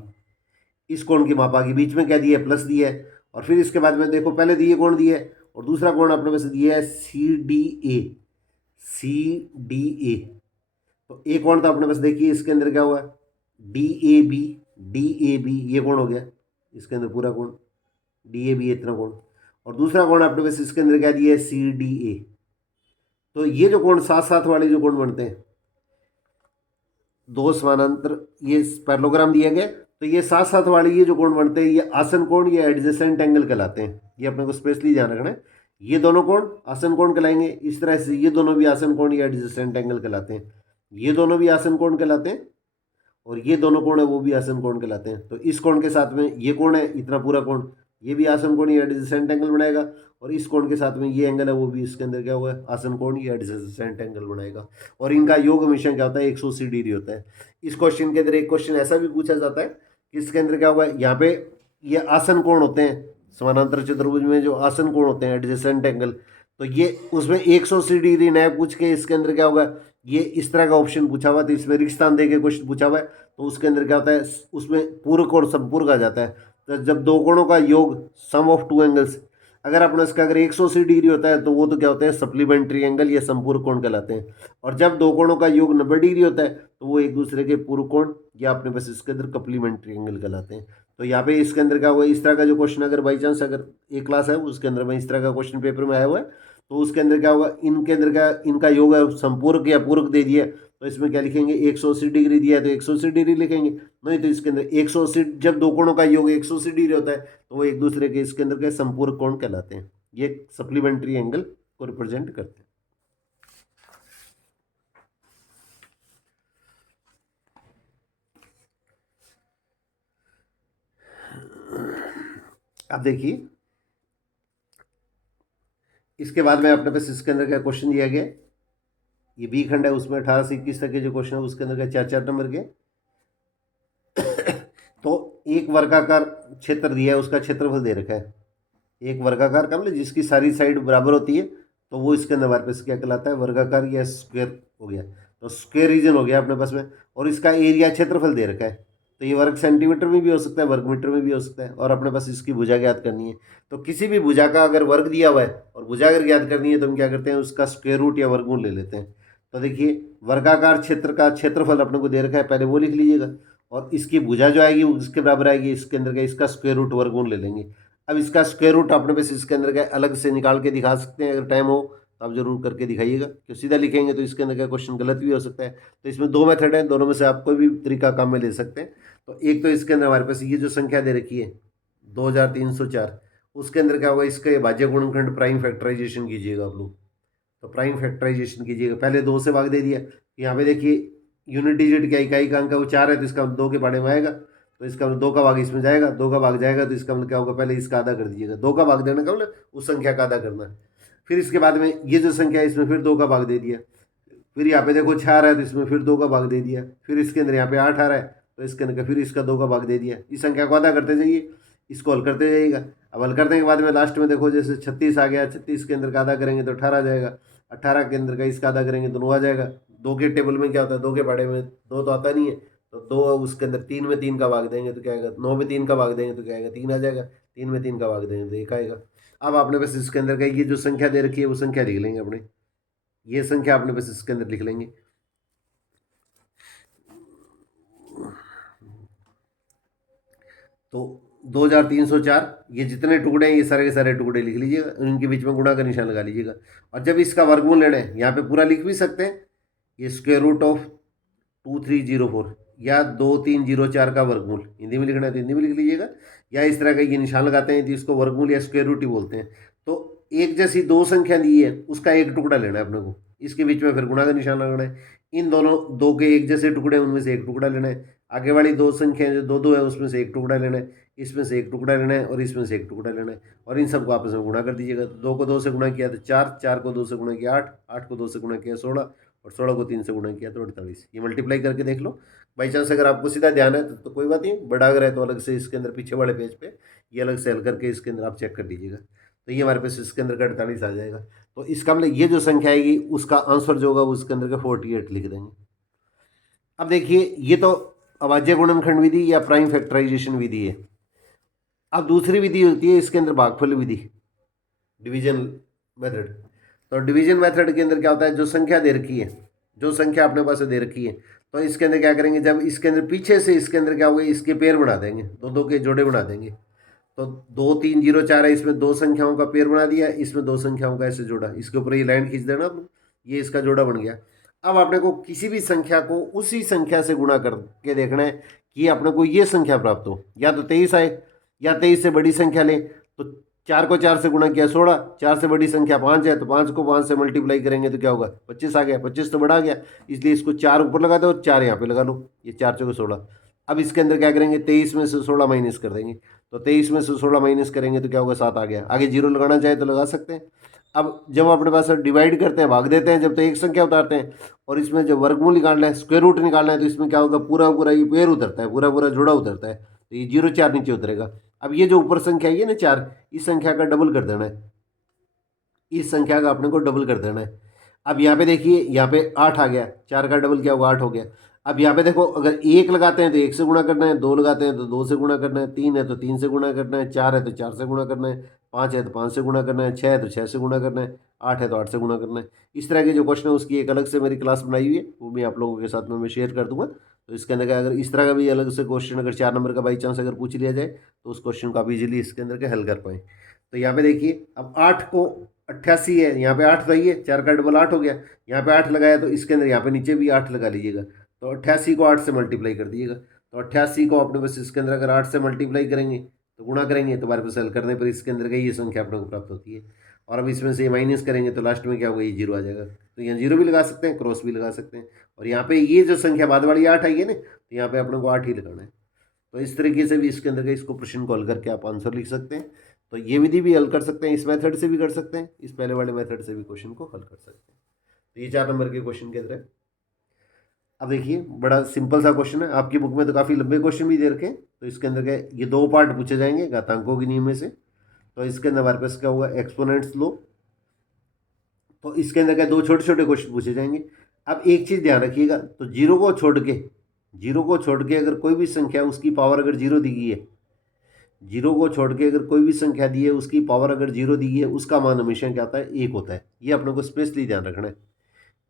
इस कोण की माप आ गई। बीच में क्या दिया है, प्लस दिया है, और फिर इसके बाद में देखो पहले दिए कोण दिया है और दूसरा कोण अपने में से दिया है C D A, C D A. तो ए कोण तो अपने पास देखिए इसके अंदर क्या हुआ, D A B, D A B ये कोण हो गया, इसके अंदर पूरा कोण डी ए बी इतना कोण, और दूसरा कोण अपने पास इसके अंदर क्या दिया है, सी डी ए। तो ये जो कोण साथ साथ वाले जो कोण बनते हैं, दो समानांतर ये पैरेललोग्राम दिया गया, तो ये साथ साथ वाले ये जो कोण बनते हैं ये आसन कोण या एडजेसेंट एंगल कहलाते हैं। ये अपने को स्पेशली ध्यान रखना है, ये दोनों कोण आसन कोण कहलाएंगे। इस तरह से ये दोनों भी आसन कोण या एडजेसेंट एंगल कहलाते हैं, ये दोनों भी आसन कोण कहलाते हैं, और ये दोनों कोण है वो भी आसन कोण कहलाते हैं। तो इस कोण के साथ में ये कोण है इतना पूरा कोण, ये भी आसन कोण या एडजेसेंट एंगल बनाएगा, और इस कोण के साथ में ये एंगल है वो भी इसके अंदर क्या हुआ है, आसन कोण या एडजेसेंट एंगल बनाएगा। और इनका योग हमेशा क्या होता है, 180 डिग्री होता है। इस क्वेश्चन के अंदर एक क्वेश्चन ऐसा भी पूछा जाता है कि इसके अंदर क्या हुआ है, यहाँ पे ये आसन कोण होते हैं, समानांतर चतुर्भुज में जो आसन कोण होते हैं एडजेसेंट एंगल, तो ये उसमें 180 डिग्री नया पूछ के इसके अंदर क्या होगा, ये इस तरह का ऑप्शन पूछा हुआ, तो इसमें रिक्त स्थान दे के क्वेश्चन पूछा हुआ है, तो उसके अंदर क्या होता है, उसमें पूर्व कोण संपूर्क आ जाता है। तो जब दो कोणों का योग, सम ऑफ टू एंगल्स, अगर अपना इसका अगर 180 डिग्री होता है तो वो तो क्या होता है, सप्लीमेंट्री एंगल या संपूरक कोण कहलाते हैं। और जब दो कोणों का योग 90 डिग्री होता है तो वो एक दूसरे के पूर्व कोण या अपने पास इसके अंदर कप्लीमेंट्री एंगल कहलाते हैं। तो यहाँ पे इसके अंदर क्या हुआ, इस तरह का जो क्वेश्चन अगर बाई चांस अगर एक क्लास है उसके अंदर में इस तरह का क्वेश्चन पेपर में आया हुआ है, तो उसके अंदर क्या होगा, इनके अंदर क्या, इनका योग है संपूरक या पूरक दे दिया, तो इसमें क्या लिखेंगे, 180 डिग्री दिया है तो 180 डिग्री लिखेंगे। नहीं तो इसके अंदर 180, जब दो कोणों का योग 180 डिग्री होता है तो वो एक दूसरे के इसके अंदर के संपूरक कोण कहलाते हैं। ये सप्लीमेंट्री एंगल को रिप्रेजेंट करते हैं। अब देखिए इसके बाद में अपने पास इसके अंदर का क्वेश्चन दिया गया, ये बी खंड है, उसमें 18 से 21 तक के जो क्वेश्चन है उसके अंदर का 4-4 नंबर के। तो एक वर्गाकार क्षेत्र दिया है, उसका क्षेत्रफल दे रखा है। एक वर्गाकार का मतलब जिसकी सारी साइड बराबर होती है, तो वो इसके अंदर हमारे पास क्या कहलाता है, वर्गाकार या स्क्वायर हो गया। तो स्क्वायर रीजन हो गया अपने पास में, और इसका एरिया क्षेत्रफल दे रखा है, तो ये वर्ग सेंटीमीटर में भी हो सकता है, वर्ग मीटर में भी हो सकता है, और अपने पास इसकी भुजा ज्ञात करनी है। तो किसी भी भुजा का अगर वर्ग दिया हुआ है और भुजा अगर ज्ञात करनी है तो हम क्या करते हैं, उसका स्क्वायर रूट या वर्गमूल ले लेते हैं। तो देखिए वर्गाकार क्षेत्र का क्षेत्रफल अपने को दे रखा है, पहले वो लिख लीजिएगा, और इसकी भुजा जो आएगी वो इसके बराबर आएगी, इसके अंदर का इसका स्क्वायर रूट वर्गमूल ले लेंगे। अब इसका स्क्वायर रूट अपने पास इसके अंदर का अलग से निकाल के दिखा सकते हैं, अगर टाइम हो तो आप जरूर करके दिखाइएगा, क्योंकि सीधा लिखेंगे तो इसके अंदर का क्वेश्चन गलत भी हो सकता है। तो इसमें दो मेथड है, दोनों में से आप कोई भी तरीका काम में ले सकते हैं। तो एक तो इसके अंदर हमारे पास ये जो संख्या दे रखी है 2304, उसके अंदर क्या होगा, इसका ये भाज्य गुणनखंड प्राइम फैक्टराइजेशन कीजिएगा आप लोग। तो प्राइम फैक्टराइजेशन कीजिएगा, पहले 2 से भाग दे दिया, यहाँ पे देखिए यूनिट डिजिट क्या इकाई का अंक है वो 4 है, तो इसका 2 के बारे में आएगा, तो इसका 2 का भाग इसमें जाएगा, 2 का भाग जाएगा, तो इसका मतलब क्या होगा, पहले इसका आधा कर दीजिएगा। 2 का भाग देने का मतलब उस संख्या का आधा करना है। फिर इसके बाद में ये जो संख्या है इसमें फिर 2 का भाग दे दिया, फिर यहाँ पे देखो 6 आ रहा है तो इसमें फिर 2 का भाग दे दिया, फिर इसके अंदर यहाँ पे 8 आ रहा है तो इसके अंदर फिर इसका 2 का भाग दे दिया। इस संख्या को आधा करते जाइए, इसको हल करते जाइएगा। अब हल करने के बाद में लास्ट में देखो जैसे 36 आ गया, 36 के अंदर का आधा करेंगे तो 18 आ जाएगा, 18 के अंदर का इसका आधा करेंगे तो 9 आ जाएगा। 2 के टेबल में क्या होता है, 2 के बारे में 2 तो आता नहीं है, तो 2 उसके अंदर 3 में 3 का भाग देंगे तो क्या आएगा, 9 में 3 का भाग देंगे तो क्या आएगा, 3 आ जाएगा, 3 में 3 का भाग देंगे तो 1 आएगा। अब आपने बस इसके अंदर का ये जो संख्या दे रखी है वो संख्या लिख लेंगे अपने, ये संख्या आपने बस इसके अंदर लिख लेंगे। तो 2304 ये जितने टुकड़े हैं ये सारे के सारे टुकड़े लिख लीजिएगा, उनके बीच में गुणा का निशान लगा लीजिएगा। और जब इसका वर्गमूल लेना है, यहाँ पे पूरा लिख भी सकते हैं, ये स्क्वायर रूट ऑफ 2304 या 2304 का वर्गमूल, हिंदी में लिखना है तो हिंदी में लिख लीजिएगा, या इस तरह का ये निशान लगाते हैं तो इसको वर्गमूल या स्क्वायर रूट ही बोलते हैं। तो एक जैसी दो संख्या दी है उसका एक टुकड़ा लेना है अपने को, इसके बीच में फिर गुणा का निशान लगाना है। इन दोनों 2 के एक जैसे टुकड़े उनमें से एक टुकड़ा लेना है, आगे वाली दो संख्याएं जो दो दो है उसमें से एक टुकड़ा लेना है, इसमें से एक टुकड़ा लेना है और इसमें से एक टुकड़ा लेना है और इन सबको आपस में गुणा कर दीजिएगा। तो 2 को 2 से गुणा किया तो 4, 4 को 2 से गुणा किया 8, 8 को 2 से गुणा किया 16 और 16 को 3 से गुणा किया तो 48। ये मल्टीप्लाई करके देख लो। बाई चांस अगर आपको सीधा ध्यान है तो कोई बात नहीं, बड़ा अगर है तो अलग से इसके अंदर पीछे वाले पेज पे ये अलग से हल करके इसके अंदर आप चेक कर लीजिएगा। तो ये हमारे पास इसके अंदर का 48 आ जाएगा। तो इसका मतलब ये जो संख्या आएगी उसका आंसर जो होगा उसके अंदर का 48 लिख देंगे। अब देखिए ये तो अभाज्य गुणनखंड विधि या प्राइम फैक्टराइजेशन विधि है। अब दूसरी विधि होती है इसके अंदर भागफल विधि, डिवीजन मेथड। तो डिवीजन मेथड के अंदर क्या होता है, जो संख्या दे रखी है, जो संख्या अपने पास दे रखी है, तो इसके अंदर क्या करेंगे, जब इसके अंदर पीछे से इसके अंदर क्या होगा, इसके पेयर बना देंगे, दो दो के जोड़े बना देंगे। तो 2 3 0 4 है, इसमें दो संख्याओं का पेयर बना दिया, इसमें दो संख्याओं का ऐसे जोड़ा, इसके ऊपर ये लाइन खींच देना, ये इसका जोड़ा बन गया। अब आपने को किसी भी संख्या को उसी संख्या से गुणा करके देखना है कि अपने को ये संख्या प्राप्त हो, या तो 23 आए या 23 से बड़ी संख्या ले। तो 4 को 4 से गुणा किया 16, 4 से बड़ी संख्या 5 है तो 5 को 5 से मल्टीप्लाई करेंगे तो क्या होगा, 25 आ गया। 25 तो बड़ा गया, इसलिए इसको 4 ऊपर लगा दो और 4 यहाँ पे लगा लो, ये 4 चौके 16। अब इसके अंदर क्या करेंगे, 23 में से 16 माइनस कर देंगे। तो 23 में से 16 माइनस करेंगे तो क्या होगा, 7 आ गया। आगे जीरो लगाना चाहे तो लगा सकते हैं। अब जब अपने पास डिवाइड करते हैं, भाग देते हैं, जब तो एक संख्या उतारते हैं और इसमें जब वर्गमूल निकालना है, स्क्वायर रूट निकालना है, तो इसमें क्या होगा, पूरा पूरा ये पेयर उतरता है, पूरा पूरा जुड़ा उतरता है, तो ये 0 4 नीचे उतरेगा। अब ये जो ऊपर संख्या है ना 4, इस संख्या का डबल कर देना है, इस संख्या का अपने को डबल कर देना है। अब यहाँ पे देखिए, यहाँ पे 8 आ गया, 4 का डबल क्या होगा, 8 हो गया। अब यहाँ पे देखो, अगर 1 लगाते हैं तो 1 से गुणा करना है, 2 लगाते हैं तो 2 से गुणा करना है, 3 है तो 3 से गुणा करना है, 4 है तो 4 से गुणा करना है, 5 है तो 5 से गुणा करना है, 6 है तो 6 से गुणा करना है, 8 है तो 8 से गुणा करना है। इस तरह के जो क्वेश्चन है उसकी एक अलग से मेरी क्लास बनाई हुई है, वो भी आप लोगों के साथ में मैं शेयर कर दूंगा। तो इसके अंदर का अगर इस तरह का भी अलग से क्वेश्चन अगर 4 नंबर का बाई चांस अगर पूछ लिया जाए तो उस क्वेश्चन को आप इजीली इसके अंदर के हल कर पाएँ। तो यहाँ पे देखिए, अब 8 को 88 है, यहाँ पे 8 लगाइए, 4 का डबल 8 हो गया, यहाँ पे 8 लगाया तो इसके अंदर यहाँ पे नीचे भी 8 लगा लीजिएगा। तो 88 को 8 से मल्टीप्लाई कर दीजिएगा। तो 88 को अपने पास इसके अंदर अगर 8 से मल्टीप्लाई करेंगे तो गुणा करेंगे तो हमारे पास हल करने पर इसके अंदर का ये संख्या अपने को प्राप्त होती है। और अब इसमें से ये माइनस करेंगे तो लास्ट में क्या होगा, ये 0 आ जाएगा। तो यहाँ 0 भी लगा सकते हैं, क्रॉस भी लगा सकते हैं। और यहाँ पे ये जो संख्या बाद वाली 8 आई है ना, तो यहाँ पे अपने को 8 ही लगाना है। तो इस तरीके से भी इसके अंदर का इसको प्रश्न को हल करके आप आंसर लिख सकते हैं। तो ये विधि भी हल कर सकते हैं, इस मेथड से भी कर सकते हैं, इस पहले वाले मेथड से भी क्वेश्चन को हल कर सकते हैं। तो ये 4 नंबर के क्वेश्चन के अंदर है। अब देखिए, बड़ा सिंपल सा क्वेश्चन है, आपकी बुक में तो काफ़ी लंबे क्वेश्चन भी दे रखे हैं। तो इसके अंदर के ये 2 पार्ट पूछे जाएंगे घातांकों के नियम में से। तो इसके अंदर हमारे पास क्या होगा, एक्सपोनेंट्स लो। तो इसके अंदर क्या 2 छोटे छोटे क्वेश्चन पूछे जाएंगे। अब एक चीज़ ध्यान रखिएगा, तो जीरो को छोड़ के अगर कोई भी संख्या उसकी पावर अगर 0 दी गई है, जीरो को छोड़ के अगर कोई भी संख्या दी है उसकी पावर अगर 0 दी गई है, उसका मान हमेशा क्या होता है, 1 होता है। ये अपने को स्पेशली ध्यान रखना है।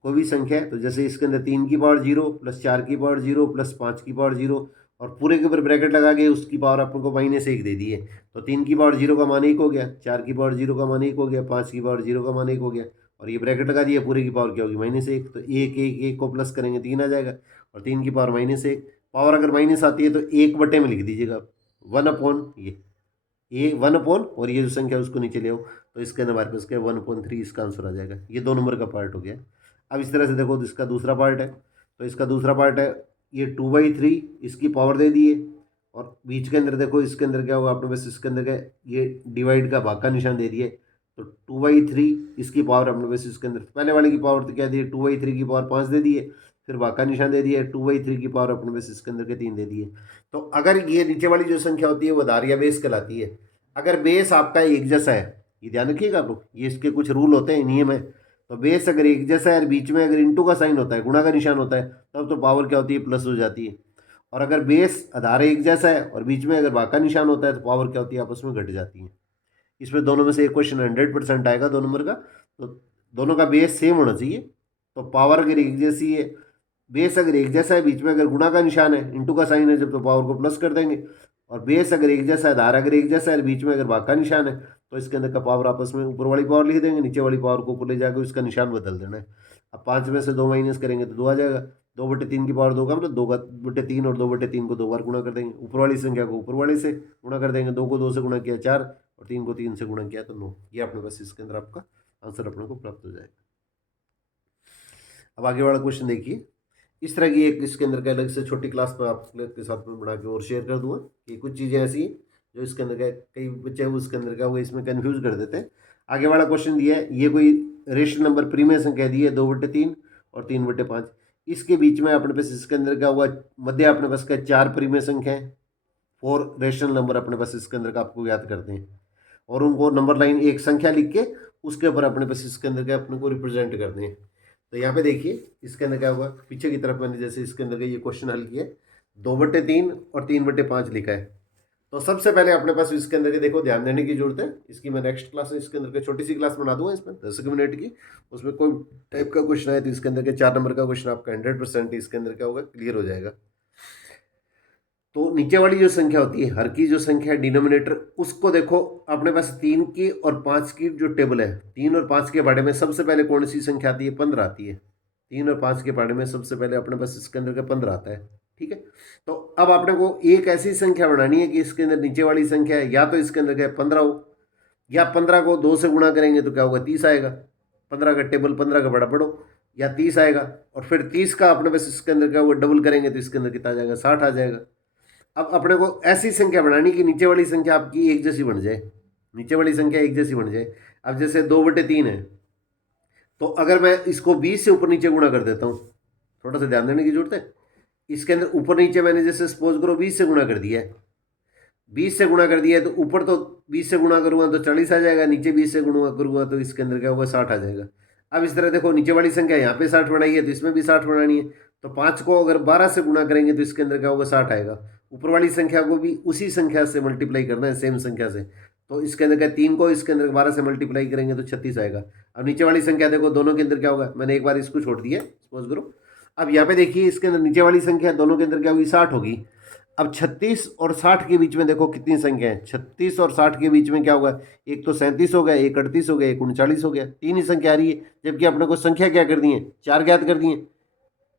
कोई भी संख्या है तो जैसे इसके अंदर 3 की पावर 0 प्लस 4 की पावर 0 प्लस 5 की पावर 0 और पूरे के ऊपर ब्रैकेट लगा के उसकी पावर अपन को -1 दे दी है। तो 3 की पावर 0 का मान 1 हो गया, 4 की पावर 0 का मान 1 हो गया, 5 की पावर 0 का मान 1 हो गया और ये ब्रैकेट लगा दिया, पूरे की पावर क्या होगी, -1। तो 1 1 1 को प्लस करेंगे 3 आ जाएगा और 3 की पावर -1। पावर अगर माइनस आती है तो 1 बटे में लिख दीजिएगा, 1 अपॉन ये 1 अपॉन और ये जो संख्या उसको नीचे ले आओ। तो इसके अंदर हमारे पास क्या 1/3 इसका आंसर आ जाएगा। ये 2 नंबर का पार्ट हो गया। अब इस तरह से देखो, तो इसका दूसरा पार्ट है, तो इसका दूसरा पार्ट है ये 2/3 इसकी पावर दे दी है और बीच के अंदर देखो इसके अंदर क्या होगा, आपने बस इसके अंदर क्या ये डिवाइड का भाग का निशान दे दिए। तो 2/3 इसकी पावर अपने बस इसके अंदर पहले वाले की पावर तो क्या दी है, 2/3 की पावर 5 दे दी है, फिर भाग का निशान दे दिया है, 2/3 की पावर अपने बस इसके अंदर के 3 दे दिए। तो अगर ये नीचे वाली जो संख्या होती है वो आधार या बेस कहलाती है। अगर बेस आपका एक जैसा है, ये ध्यान रखिएगा आप लोग, ये इसके कुछ रूल होते हैं, नियम है। तो बेस अगर एक जैसा है और बीच में अगर इंटू का साइन होता है, गुणा का निशान होता है, तब तो पावर क्या होती है, प्लस हो जाती है। और अगर बेस आधार एक जैसा है और बीच में अगर भाग का निशान होता है तो पावर क्या होती है, आपस में घट जाती है। इसमें दोनों में से एक क्वेश्चन 100% आएगा 2 नंबर का। तो दोनों का बेस सेम होना चाहिए। तो पावर अगर एक जैसी है, बेस अगर एक जैसा है, बीच में अगर गुणा का निशान है, इंटू का साइन है, जब तो पावर को प्लस कर देंगे। और बेस अगर एक जैसा है, आधार अगर एक जैसा है, बीच में अगर भाग का निशान है, तो इसके अंदर का पावर आपस में ऊपर वाली पावर लिख देंगे, नीचे वाली पावर को ऊपर ले जाकर उसका निशान बदल देना है। अब 5 में से 2 माइनस करेंगे तो 2 आ जाएगा। 2/3 की पावर 2 का मतलब 2/3 और 2/3 को 2 बार गुणा कर देंगे, ऊपर वाली संख्या को ऊपर वाले से गुणा कर देंगे। 2 को 2 से गुणा किया 4 और 3 को 3 से गुणा किया तो 9। ये अपने पास इसके अंदर आपका आंसर अपने को प्राप्त हो जाएगा। अब आगे वाला क्वेश्चन देखिए, इस तरह की एक इसके अंदर का अलग से छोटी क्लास में आपके साथ में बना के और शेयर कर दूंगा कि कुछ चीज़ें ऐसी हैं जो इसके अंदर का कई बच्चे उसके अंदर का वो इसमें कन्फ्यूज कर देते हैं। आगे वाला क्वेश्चन दिया है, ये कोई रेशनल नंबर प्रीमियम संख्या दी है 2/3 और 3/5। इसके बीच में अपने पास इसके अंदर का हुआ मध्य अपने पास का 4 प्रीमियम संख्या है, 4 रेशनल नंबर अपने पास इसके अंदर का आपको याद करते हैं और उनको नंबर लाइन एक संख्या लिख के उसके ऊपर अपने पास इसके अंदर का अपने को रिप्रेजेंट करते हैं। तो यहाँ पे देखिए इसके अंदर क्या हुआ, पीछे की तरफ मैंने जैसे इसके अंदर का ये क्वेश्चन हल किया 2/3 और 3/5 लिखा है। तो सबसे पहले अपने पास इसके अंदर के देखो ध्यान देने की जरूरत है, इसकी मैं नेक्स्ट क्लास में इसके अंदर के छोटी सी क्लास बना दूंगा इसमें 10 मिनट की, उसमें कोई टाइप का क्वेश्चन आए तो इसके अंदर के 4 नंबर का क्वेश्चन आपका 100% इसके अंदर क्या होगा क्लियर हो जाएगा। तो नीचे वाली जो संख्या होती है हर की जो संख्या है डिनोमिनेटर, उसको देखो अपने पास 3 की और 5 की जो टेबल है 3 और 5 के बारे में सबसे पहले कौन सी संख्या आती है, 15 आती है। 3 और 5 के बारे में सबसे पहले अपने पास इसके अंदर का 15 आता है, ठीक है। तो अब आपने को एक ऐसी संख्या बनानी है कि इसके अंदर नीचे वाली संख्या है या तो इसके अंदर क्या 15 हो, या 15 को 2 से गुणा करेंगे तो क्या होगा 30 आएगा, 15 का टेबल 15 का बड़ा पढ़ो, या 30 आएगा और फिर 30 का अपने पास इसके अंदर क्या वो डबल करेंगे तो इसके अंदर कितना आ जाएगा 60 आ जाएगा। अब अपने को ऐसी संख्या बनानी कि नीचे वाली संख्या आपकी एक जैसी बन जाए, नीचे वाली संख्या एक जैसी बन जाए। अब जैसे 2/3 है तो अगर मैं इसको 20 से ऊपर नीचे गुणा कर देता हूँ, थोड़ा सा ध्यान देने की जरूरत है, इसके अंदर ऊपर नीचे मैंने जैसे सपोज करो 20 से गुणा कर दिया है, 20 से गुणा कर दिया है तो ऊपर तो 20 से गुणा करूंगा तो 40 आ जाएगा, नीचे 20 से गुणा करूंगा तो इसके अंदर क्या होगा 60 आ जाएगा। अब इस तरह देखो नीचे वाली संख्या यहाँ पे 60 बनाई है तो इसमें भी 60 बनानी है, तो 5 को अगर 12 से गुणा करेंगे तो इसके अंदर क्या होगा 60 आएगा। ऊपर वाली संख्या को भी उसी संख्या से मल्टीप्लाई करना है, सेम संख्या से, तो इसके अंदर क्या 3 को इसके अंदर 12 से मल्टीप्लाई करेंगे तो 36 आएगा। अब नीचे वाली संख्या देखो दोनों के अंदर क्या होगा, मैंने एक बार इसको छोड़ दिया सपोज करो। अब यहाँ पे देखिए इसके अंदर नीचे वाली संख्या दोनों के अंदर क्या होगी 60 होगी। अब 36 और 60 के बीच में देखो कितनी संख्या है, 36 और 60 के बीच में क्या होगा, एक तो 37 हो गया, एक 38 हो गया, एक 39 हो गया, 3 ही संख्या आ रही है। जबकि अपने को संख्या क्या कर दी है 4 ज्ञात कर दी है,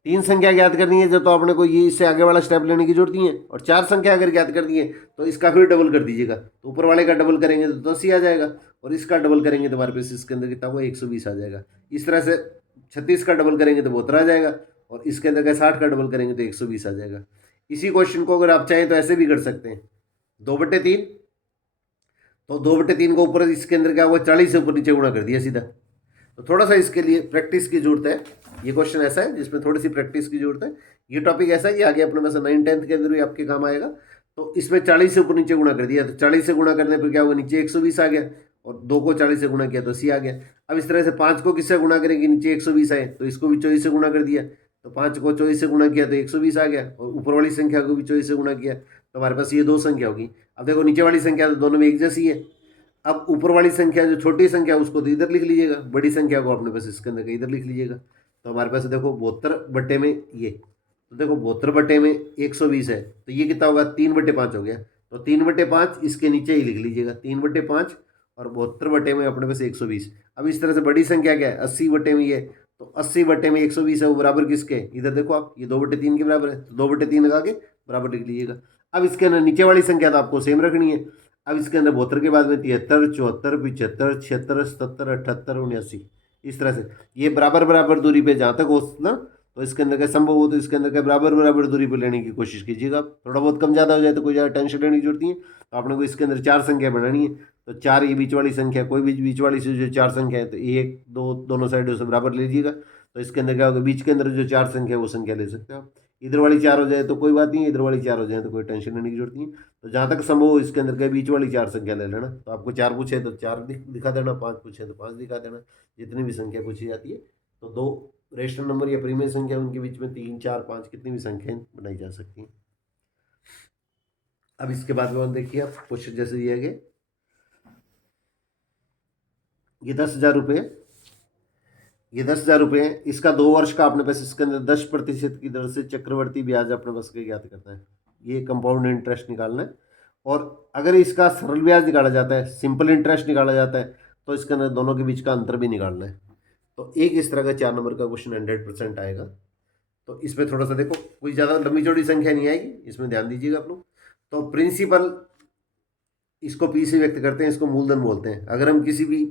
3 संख्या ज्ञात करनी है जो तो अपने को ये इससे आगे वाला स्टेप लेने की जरूरत नहीं है, और 4 संख्या अगर ज्ञात कर दी है तो इसका फिर डबल कर दीजिएगा, तो ऊपर वाले का डबल करेंगे तो 80 आ जाएगा और इसका डबल करेंगे तो हमारे पास इसके अंदर कितना होगा 120 आ जाएगा। इस तरह से 36 का डबल करेंगे तो 72 आ जाएगा और इसके अंदर का 60 का डबल करेंगे तो 120 आ जाएगा। इसी क्वेश्चन को अगर आप चाहें तो ऐसे भी कर सकते हैं 2/3, तो 2/3 को ऊपर इसके अंदर क्या हुआ 40 से ऊपर नीचे गुणा कर दिया सीधा। तो थोड़ा सा इसके लिए प्रैक्टिस की जरूरत है, ये क्वेश्चन ऐसा है जिसमें थोड़ी सी प्रैक्टिस की जरूरत है। ये टॉपिक ऐसा है कि आगे अपने पास 9th-10th के अंदर भी आपके काम आएगा। तो इसमें 40 से ऊपर नीचे गुणा कर दिया तो 40 से गुणा करने पर क्या हुआ नीचे 120 आ गया और 2 को 40 से गुणा किया तो 80 आ गया। अब इस तरह से 5 को किससे गुणा करेंगे नीचे 120 आए तो इसको भी 24 से गुणा कर दिया, तो 5 को 24 से गुणा किया तो 120 आ गया और ऊपर वाली संख्या को भी 24 से गुणा किया तो हमारे पास ये 2 संख्या होगी। अब देखो नीचे वाली संख्या तो दोनों में एक जैसी है। अब ऊपर वाली संख्या जो छोटी संख्या उसको तो इधर लिख लीजिएगा, बड़ी संख्या को अपने पास इसके अंदर इधर लिख लीजिएगा। तो हमारे पास देखो 72 में ये, तो देखो 72 में 120 है तो ये कितना होगा 3/5 हो गया, तो 3/5 इसके नीचे ही लिख लीजिएगा 3/5 और 72 में अपने पास 120। अब इस तरह से बड़ी संख्या क्या है 80 में ये, तो 80 में 120 है वो बराबर किसके, इधर देखो आप ये 2/3 के बराबर है, तो 2/3 लगा के बराबर लिख लीजिएगा। अब इसके अंदर नीचे वाली संख्या तो आपको सेम रखनी है। अब इसके अंदर 72 के बाद में 73, 74, 75, 76, 77, 78, 79, इस तरह से ये बराबर बराबर दूरी पे जहाँ तक हो ना, तो इसके अंदर का संभव हो तो इसके अंदर का बराबर बराबर दूरी पे लेने की कोशिश कीजिएगा। थोड़ा बहुत कम ज़्यादा हो जाए तो कोई ज़्यादा टेंशन लेने की जरूरत नहीं है। तो आपने को इसके अंदर 4 संख्या बनानी है, तो 4 ये बीच वाली संख्या, कोई भी बीच वाली से जो 4 संख्या है तो 1 2 दोनों साइडों से बराबर लीजिएगा। तो इसके अंदर क्या होगा बीच के अंदर जो 4 संख्या है वो संख्या ले सकते हो आप। इधर वाली 4 हो जाए तो कोई बात नहीं है, इधर वाली 4 हो जाए तो कोई टेंशन लेने की जरूरत नहीं है। तो जहाँ तक संभव हो इसके अंदर क्या बीच वाली 4 संख्या ले लेना। तो आपको 4 पूछे तो 4 दिखा देना, 5 पूछे तो 5 दिखा देना, जितनी भी संख्या पूछी जाती है। तो 2 रेशनल नंबर या प्रीमियम संख्या उनके बीच में 3 4 5 कितनी भी संख्याएं बनाई जा सकती हैं। अब इसके बाद में देखिए आप क्वेश्चन जैसे दिया गया, ये 10,000 रुपये, ये 10,000 रुपये है, इसका 2 वर्ष का अपने पास इसके अंदर 10% की दर से चक्रवर्ती ब्याज अपने पास के ज्ञात करना है। ये कंपाउंड इंटरेस्ट निकालना है, और अगर इसका सरल ब्याज निकाला जाता है, सिंपल इंटरेस्ट निकाला जाता है, तो इसके अंदर दोनों के बीच का अंतर भी निकालना है। तो एक इस तरह का 4 नंबर का क्वेश्चन 100% आएगा। तो इसमें थोड़ा सा देखो कोई ज़्यादा लंबी चौड़ी संख्या नहीं आएगी, इसमें ध्यान दीजिएगा आप लोग। तो प्रिंसिपल इसको पी से व्यक्त करते हैं, इसको मूलधन बोलते हैं। अगर हम किसी भी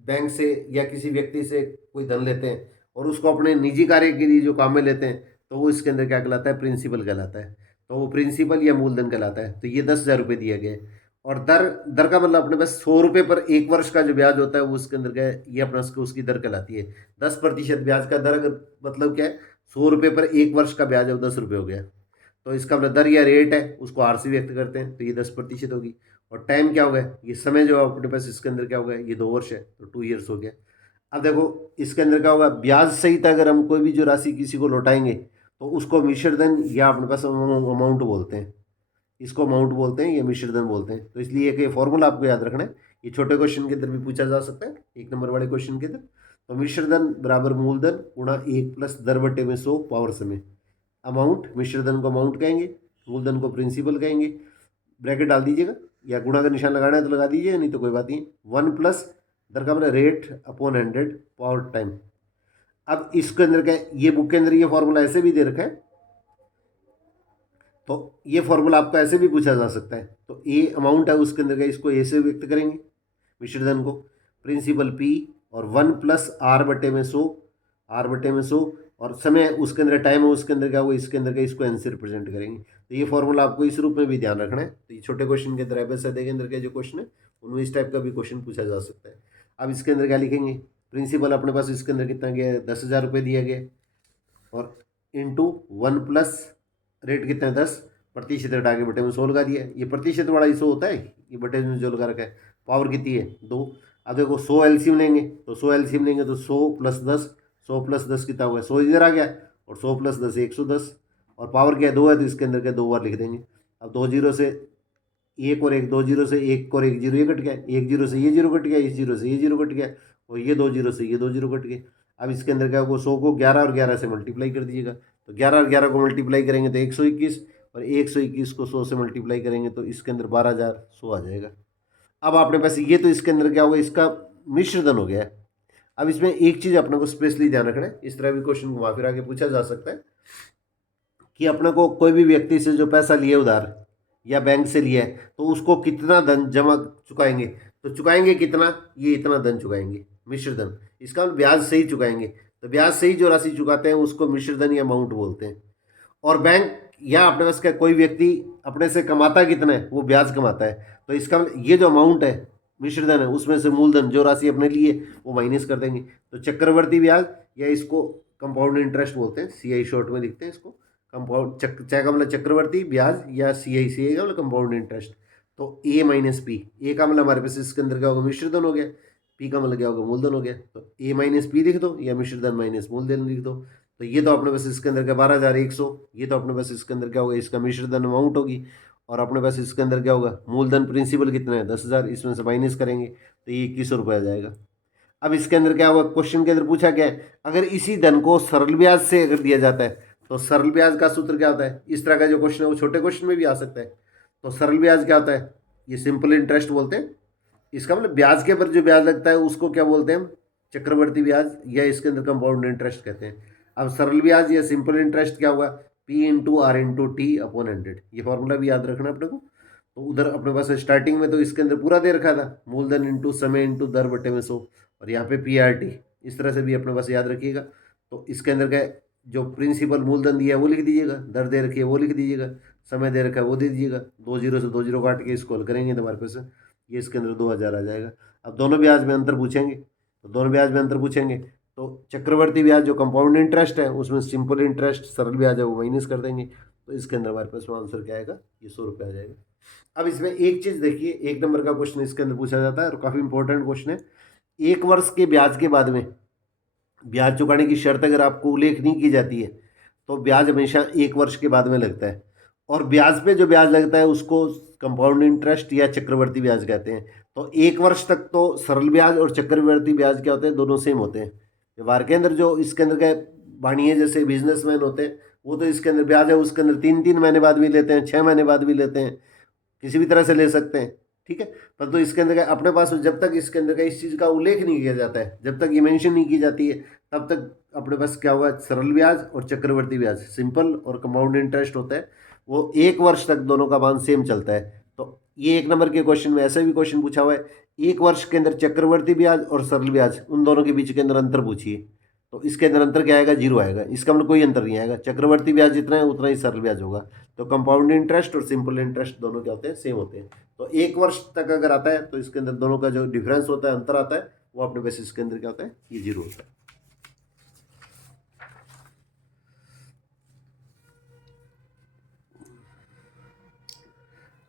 बैंक से या किसी व्यक्ति से कोई धन लेते हैं और उसको अपने निजी कार्य के लिए जो काम में लेते हैं, तो वो इसके अंदर क्या कहलाता है, प्रिंसिपल कहलाता है। तो वो प्रिंसिपल या मूलधन कहलाता है। तो ये 10,000 रुपये दिया गया है। और दर दर का मतलब अपने पास 100 रुपये पर 1 वर्ष का जो ब्याज होता है वो उसके अंदर क्या है, ये अपना उसकी दर कहलाती है। 10% ब्याज का दर, अगर मतलब क्या है, 100 रुपये पर 1 वर्ष का ब्याज है वो 10 रुपये हो गया। तो इसका मतलब दर या रेट है उसको आर से व्यक्त करते हैं, तो ये 10% होगी। और टाइम क्या होगा, ये समय जो अपने पास इसके अंदर क्या होगा, ये 2 वर्ष है, तो 2 ईयर्स हो गया। अब देखो इसके अंदर क्या होगा, ब्याज सहित अगर हम कोई भी जो राशि किसी को लौटाएंगे तो उसको मिश्र धन या अपने पास अमाउंट बोलते हैं। इसको अमाउंट बोलते हैं या मिश्र धन बोलते हैं। तो इसलिए एक फॉर्मूला आपको याद रखना है, ये छोटे क्वेश्चन के अंदर भी पूछा जा सकता है, 1 नंबर वाले क्वेश्चन के अंदर। तो मिश्र धन बराबर मूलधन गुणा 1 प्लस दर बटे में 100 पावर समय। अमाउंट, मिश्र धन को अमाउंट कहेंगे, मूलधन को प्रिंसिपल कहेंगे। ब्रैकेट डाल दीजिएगा, या गुणा का निशान लगाना है तो लगा दीजिएगा, नहीं तो कोई बात नहीं। 1 प्लस दर का मतलब रेट अपॉन 100 पावर टाइम। अब इसके अंदर क्या है, ये बुक के अंदर ये फॉर्मूला ऐसे भी दे रखा है, तो ये फॉर्मूला आपको ऐसे भी पूछा जा सकता है। तो ए अमाउंट है उसके अंदर का, इसको ए से व्यक्त करेंगे मिश्र धन को, प्रिंसिपल पी, और 1 प्लस आर बटे में 100, आर बटे में 100, और समय उसके अंदर टाइम है उसके अंदर क्या होगा, इसके अंदर का इसको एन से रिप्रेजेंट करेंगे। तो ये फॉर्मूला आपको इस रूप में भी ध्यान रखना है। तो ये छोटे क्वेश्चन के अंदर एबेसा के अंदर के जो क्वेश्चन है उनमें इस टाइप का भी क्वेश्चन पूछा जा सकता है। अब इसके अंदर क्या लिखेंगे, प्रिंसिपल अपने पास इसके अंदर कितना गया है, 10,000 रुपये दिया गया, और इंटू 1 प्लस रेट कितना है 10, प्रतिशत हटा के बटे में 100 लगा दिया। ये प्रतिशत वाला 100 होता है, ये बटे में जो लगा रखा है। पावर कितनी है 2। अब देखो 100 एलसीएम लेंगे, तो 100 एलसीएम लेंगे तो 100 प्लस 10, 100 प्लस 10 कितना हुआ, 100 इधर आ गया, और 100 प्लस 10 110, और पावर क्या है 2 है, तो इसके अंदर क्या 2 बार लिख देंगे। अब 2 जीरो से 1 और 1, 2 जीरो से 1 और 1 जीरो, ये कट गया, 1 जीरो से ये जीरो कट गया, इस जीरो से ये जीरो कट गया, और ये 2 जीरो से ये 2 जीरो कट गए। अब इसके अंदर क्या होगा, 100 को 11 और 11 से मल्टीप्लाई कर दीजिएगा। तो 11 और 11 को मल्टीप्लाई करेंगे तो 121, और 121 को 100 से मल्टीप्लाई करेंगे तो इसके अंदर 12,100 आ जाएगा। अब आपने पास ये, तो इसके अंदर क्या होगा, इसका मिश्र धन हो गया है। अब इसमें एक चीज़ अपने को स्पेशली ध्यान रखना है, इस तरह भी क्वेश्चन घुमा फिरा के पूछा जा सकता है कि अपने को कोई भी व्यक्ति से जो पैसा लिए उधार या बैंक से लिया है, तो उसको कितना धन जमा चुकाएंगे, तो चुकाएंगे कितना, ये इतना धन चुकाएंगे, मिश्र धन। इसका मतलब ब्याज सही चुकाएंगे, तो ब्याज सही जो राशि चुकाते हैं उसको मिश्र धन या अमाउंट बोलते हैं। और बैंक या अपने पास का कोई व्यक्ति अपने से कमाता कितना है, वो ब्याज कमाता है, तो इसका ये जो अमाउंट है मिश्र धन है, उसमें से मूलधन जो राशि अपने लिए वो माइनस कर देंगे। तो चक्रवर्ती ब्याज, या इसको कंपाउंड इंटरेस्ट बोलते हैं, सीआई शॉर्ट में लिखते हैं इसको। कंपाउंड चाहे का मतलब चक्रवर्ती ब्याज, या सीआई का मतलब कंपाउंड इंटरेस्ट। तो ए माइनस पी, ए का मतलब हमारे पास इसके अंदर क्या होगा, मिश्र धन हो गया, पी का मतलब क्या होगा, मूलधन हो गया। तो ए माइनस पी लिख दो, या मिश्र धन माइनस मूलधन लिख दो। तो ये तो अपने पास इसके अंदर क्या 12,100, ये तो अपने पास इसके अंदर क्या होगा, इसका मिश्र धन अमाउंट होगी। और अपने पास इसके अंदर क्या होगा, मूलधन प्रिंसिपल कितना है 10,000, इसमें से माइनस करेंगे तो ये 2100 आ जाएगा। अब इसके अंदर क्या होगा, क्वेश्चन के अंदर पूछा गया है, अगर इसी धन को सरल ब्याज से अगर दिया जाता है, तो सरल ब्याज का सूत्र क्या होता है। इस तरह का जो क्वेश्चन है वो छोटे क्वेश्चन में भी आ सकता है। तो सरल ब्याज क्या होता है, ये सिंपल इंटरेस्ट बोलते हैं। इसका मतलब ब्याज के ऊपर जो ब्याज लगता है उसको क्या बोलते हैं हम, चक्रवर्ती ब्याज, या इसके अंदर कंपाउंड इंटरेस्ट कहते हैं। अब सरल ब्याज या सिंपल इंटरेस्ट क्या होगा, P into R into T upon 100। ये फॉर्मूला भी याद रखना अपने को। तो उधर अपने पास स्टार्टिंग में तो इसके अंदर पूरा दे रखा था, मूलधन इंटू समय इंटू दर बटे में 100, और यहाँ पे पी आर टी, इस तरह से भी अपने पास याद रखिएगा। तो इसके अंदर क्या जो प्रिंसिपल मूलधन दिया है वो लिख दीजिएगा, दर दे रखी है वो लिख दीजिएगा, समय दे रखा है वो दे दीजिएगा। 2 जीरो से 2 जीरो काट के इसको हल करेंगे तो हमारे पास ये इसके अंदर 2,000 आ जाएगा। अब दोनों ब्याज में अंतर पूछेंगे, तो दोनों ब्याज में अंतर पूछेंगे तो चक्रवर्ती ब्याज जो कंपाउंड इंटरेस्ट है उसमें सिंपल इंटरेस्ट सरल ब्याज है वो माइनस कर देंगे। तो इसके अंदर हमारे पास आंसर क्या आएगा, ये 100 रुपये आ जाएगा। अब इसमें एक चीज़ देखिए, 1 नंबर का क्वेश्चन इसके अंदर पूछा जाता है और काफ़ी इंपॉर्टेंट क्वेश्चन है। 1 वर्ष के ब्याज के बाद में ब्याज चुकाने की शर्त अगर आपको उल्लेख नहीं की जाती है तो ब्याज हमेशा 1 वर्ष के बाद में लगता है। और ब्याज पे जो ब्याज लगता है उसको कंपाउंड इंटरेस्ट या चक्रवर्ती ब्याज कहते हैं। तो 1 वर्ष तक तो सरल ब्याज और चक्रवर्ती ब्याज क्या होते हैं, दोनों सेम होते हैं। व्यवहार के अंदर जो इसके अंदर क्या बाणिये जैसे बिजनेसमैन होते हैं वो तो इसके अंदर ब्याज है उसके अंदर 3-3 महीने बाद भी लेते हैं, 6 महीने बाद भी लेते हैं, किसी भी तरह से ले सकते हैं, ठीक है। पर तो इसके अंदर का अपने पास जब तक इसके अंदर का इस चीज़ का उल्लेख नहीं किया जाता है, जब तक ये मेंशन नहीं की जाती है, तब तक अपने पास क्या हुआ, सरल ब्याज और चक्रवर्ती ब्याज सिंपल और कंपाउंड इंटरेस्ट होता है, वो 1 वर्ष तक दोनों का मान सेम चलता है। तो ये 1 नंबर के क्वेश्चन में ऐसा भी क्वेश्चन पूछा हुआ है, 1 वर्ष के अंदर चक्रवर्ती ब्याज और सरल ब्याज उन दोनों के बीच के अंदर अंतर पूछिए। तो इसके अंदर अंतर क्या आएगा, 0 आएगा। इसका मतलब कोई अंतर नहीं आएगा, चक्रवर्ती ब्याज जितना है उतना ही सरल ब्याज होगा। तो कंपाउंड इंटरेस्ट और सिंपल इंटरेस्ट दोनों क्या होते हैं, सेम होते हैं। तो 1 वर्ष तक अगर आता है तो इसके अंदर दोनों का जो डिफरेंस होता है, अंतर आता है, वो अपने बेसिस के अंदर क्या होता है, ये 0 होता है।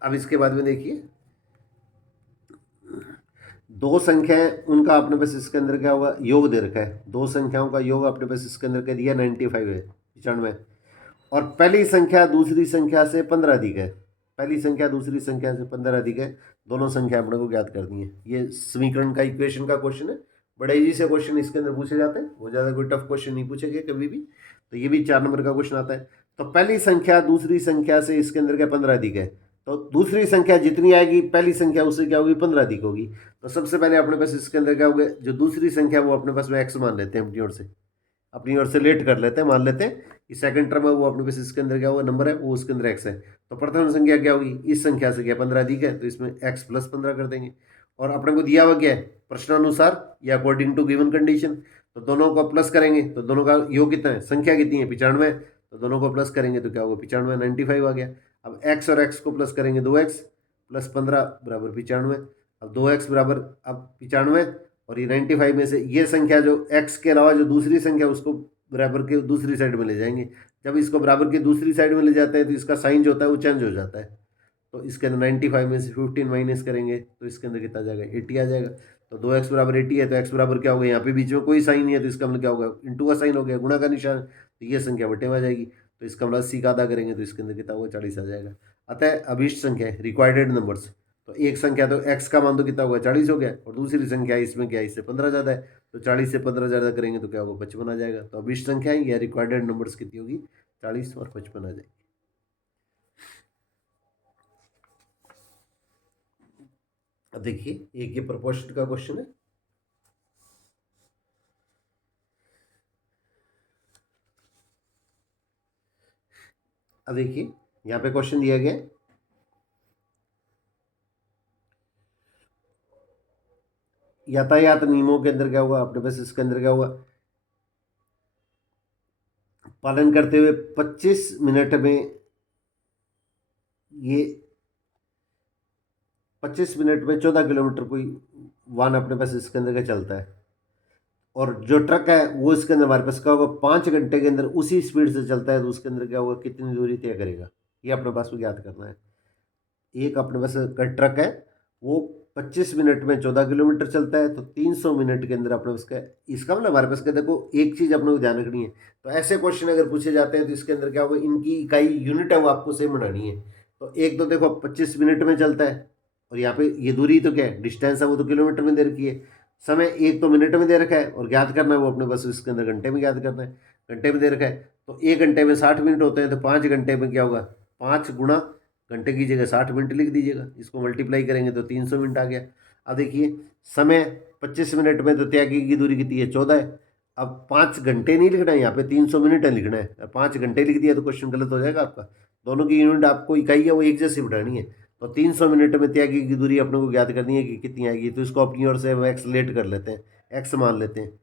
अब इसके बाद में देखिए, दो संख्याएं, उनका अपने पास इसके अंदर क्या होगा, योग दे रखा है। दो संख्याओं का योग अपने पास इसके अंदर क्या दिया, 95 है, 95। और पहली संख्या दूसरी संख्या से 15 अधिक है, पहली संख्या दूसरी संख्या से 15 अधिक है, दोनों संख्या अपने को ज्ञात करनी है। ये समीकरण का इक्वेशन का क्वेश्चन है, बड़ा इजी से क्वेश्चन इसके अंदर पूछे जाते हैं, वो ज़्यादा कोई टफ क्वेश्चन नहीं पूछे गए कभी भी। तो ये भी 4 नंबर का क्वेश्चन आता है। तो पहली संख्या दूसरी संख्या से इसके अंदर क्या 15 अधिक है, तो दूसरी संख्या जितनी आएगी पहली संख्या उससे क्या होगी, 15 अधिक होगी। तो सबसे पहले अपने पास इसके अंदर क्या होगा, जो दूसरी संख्या वो अपने पास में एक्स मान लेते हैं, अपनी ओर से लेट कर लेते हैं, मान लेते हैं कि सेकंड टर्म है वो अपने पास इसके अंदर क्या होगा, नंबर है वो उसके अंदर एक्स है। तो प्रथम संख्या क्या होगी, इस संख्या से क्या 15 अधिक है, तो इसमें एक्स प्लस 15 कर देंगे। और अपने को दिया हुआ क्या है, प्रश्नानुसार या अकॉर्डिंग टू गिवन कंडीशन, तो दोनों को प्लस करेंगे तो दोनों का योग कितना है, संख्या कितनी है, 95, तो दोनों को प्लस करेंगे तो क्या होगा, 95, 95 आ गया। अब एक्स और एक्स को प्लस करेंगे, 2x प्लस 15 बराबर 95। अब 2x बराबर अब 95, और ये 95 में से ये संख्या जो x के अलावा जो दूसरी संख्या उसको बराबर के दूसरी साइड में ले जाएंगे। जब इसको बराबर की दूसरी साइड में ले जाते हैं तो इसका साइन जो होता है वो चेंज हो जाता है। तो इसके अंदर 95 में से 15 माइनस करेंगे तो इसके अंदर कितना आ जाएगा, 80 आ जाएगा। तो 2x बराबर 80 है, तो x बराबर क्या होगा, यहाँ पे बीच में कोई साइन नहीं है तो इसका मतलब क्या होगा, इंटू का साइन हो गया, गुणा का निशान, तो ये संख्या बटे में आ जाएगी। तो इसका मतलब 80 का आधा करेंगे तो इसके अंदर कितना होगा, 40 आ जाएगा। अतः अभीष्ट संख्या है, रिक्वायर्ड नंबर्स, तो एक संख्या तो x का मान तो कितना होगा, 40 हो गया, और दूसरी संख्या इसमें क्या है, इससे 15 ज़्यादा है, तो 40 से 15 ज़्यादा करेंगे तो क्या होगा, 55 आ जाएगा। तो अभीष्ट संख्या है या रिक्वायर्ड नंबर्स कितनी होगी, 40 और 55 आ जाएगी। अब देखिए, एक ये प्रोपोर्शन का क्वेश्चन है। अब देखिए यहाँ पे क्वेश्चन दिया गया है, यातायात नियमों के अंदर क्या होगा, अपने पास इसके अंदर क्या होगा, पालन करते हुए 25 मिनट में ये 25 मिनट में 14 किलोमीटर कोई वाहन अपने पास इसके अंदर का चलता है, और जो ट्रक है वो इसके अंदर हमारे पास क्या होगा, 5 घंटे के अंदर उसी स्पीड से चलता है, तो उसके अंदर क्या होगा, कितनी दूरी तय करेगा, ये अपने पास में ज्ञात करना है। एक अपने पास का ट्रक है वो 25 मिनट में 14 किलोमीटर चलता है, तो 300 मिनट के अंदर अपने उसका, इसका मतलब हमारे पास का देखो एक चीज़ अपने को ध्यान रखनी है। तो ऐसे क्वेश्चन अगर पूछे जाते हैं तो इसके अंदर क्या होगा, इनकी इकाई यूनिट है वो आपको सेम बनानी है। तो एक तो देखो 25 मिनट में चलता है, और यहाँ पे ये दूरी तो क्या है, डिस्टेंस है वो तो किलोमीटर में दे रखी है, समय एक तो मिनट में दे रखा है, और ज्ञात करना है वो अपने पास इसके अंदर घंटे में ज्ञात करना है, घंटे में दे रखा है। तो 1 घंटे में 60 मिनट होते हैं, तो 5 घंटे में क्या होगा, 5 गुणा घंटे की जगह 60 मिनट लिख दीजिएगा, इसको मल्टीप्लाई करेंगे तो 300 मिनट आ गया। अब देखिए समय 25 मिनट में तो त्यागी की दूरी कितनी है, 14 है। अब 5 घंटे नहीं लिखना है, यहाँ पे 300 मिनट है लिखना है, 5 घंटे लिख दिया तो क्वेश्चन गलत हो जाएगा आपका। दोनों की यूनिट आपको इकाई है वो एक जैसी बढ़ानी है। तो 300 मिनट में त्यागी की दूरी अपने को ज्ञात करनी है कि कितनी आएगी, तो इसको अपनी ओर से हम एक्स लेट कर लेते हैं, एक्स मान लेते हैं।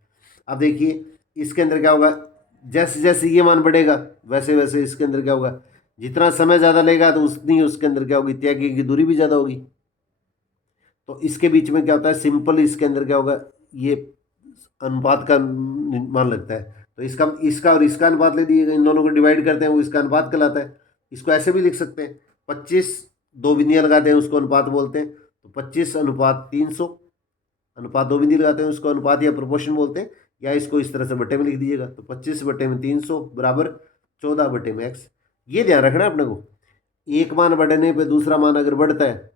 अब देखिए इसके अंदर क्या होगा, जैसे जैसे ये मान बढ़ेगा वैसे वैसे इसके अंदर क्या होगा, जितना समय ज़्यादा लेगा तो उतनी उसके अंदर क्या होगी, त्यागी की दूरी भी ज़्यादा होगी। तो इसके बीच में क्या होता है, सिंपल इसके अंदर क्या होगा, ये अनुपात का मान लगता है। तो इसका इसका और इसका अनुपात ले दिए, इन दोनों को डिवाइड करते हैं वो इसका अनुपात कहलाता है। इसको ऐसे भी लिख सकते हैं, 25 दो बिंदियाँ लगाते हैं उसको अनुपात बोलते हैं, तो 25 अनुपात 300, अनुपात दो बिंदी लगाते हैं उसको अनुपात या प्रोपोर्शन बोलते हैं, या इसको इस तरह से बटे में लिख दीजिएगा। तो 25 बटे में 300 बराबर 14 बटे में एक्स। ये ध्यान रखना है अपने को, एक मान बढ़ने पे दूसरा मान अगर बढ़ता है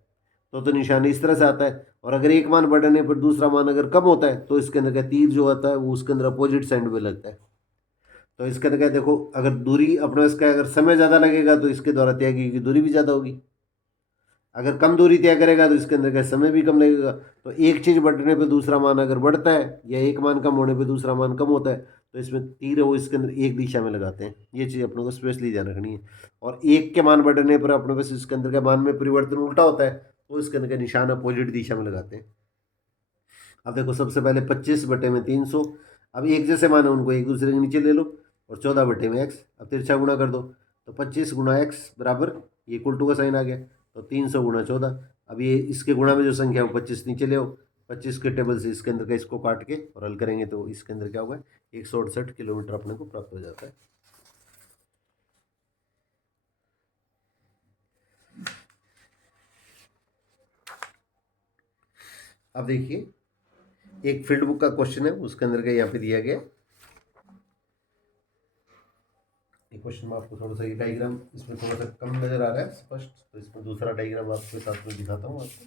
तो निशान इस तरह से आता है, और अगर एक मान बढ़ने पर दूसरा मान अगर कम होता है तो इसके अंदर का तीर जो आता है वो उसके अंदर अपोजिट साइड में लगता है। तो इसके अंदर क्या देखो, अगर दूरी अपने इसका अगर समय ज़्यादा लगेगा तो इसके द्वारा तय की दूरी भी ज़्यादा होगी, अगर कम दूरी तय करेगा तो इसके अंदर का समय भी कम लगेगा। तो एक चीज़ बढ़ने पे दूसरा मान अगर बढ़ता है या एक मान कम होने पे दूसरा मान कम होता है तो इसमें तीर है वो इसके अंदर एक दिशा में लगाते हैं, ये चीज़ अपने को स्पेशली ध्यान रखनी है। और एक के मान बढ़ने पर अपने पास इसके अंदर का मान में परिवर्तन उल्टा होता है तो इसके अंदर का निशान अपोजिट दिशा में लगाते हैं। अब देखो सबसे पहले 25 बटे में 300, अब एक जैसे माने उनको एक दूसरे के नीचे ले लो और 14/x, अब तिरछा गुणा कर दो तो 25 गुणा x बराबर ये इक्वल टू का साइन आ गया, तो 300 गुणा 14। अब ये इसके गुणा में जो संख्या है वो 25 नीचे ले आओ, 25 के टेबल से इसके अंदर का इसको काट के और हल करेंगे तो इसके अंदर क्या होगा, 168 किलोमीटर अपने को प्राप्त हो जाता है। अब देखिए एक फील्ड बुक का क्वेश्चन है, उसके अंदर का यहाँ पे दिया गया एक क्वेश्चन में आपको थोड़ा सा ये डायग्राम इसमें थोड़ा सा कम नजर आ रहा है स्पष्ट, तो इसमें दूसरा डायग्राम आपके साथ में दिखाता हूँ आपको।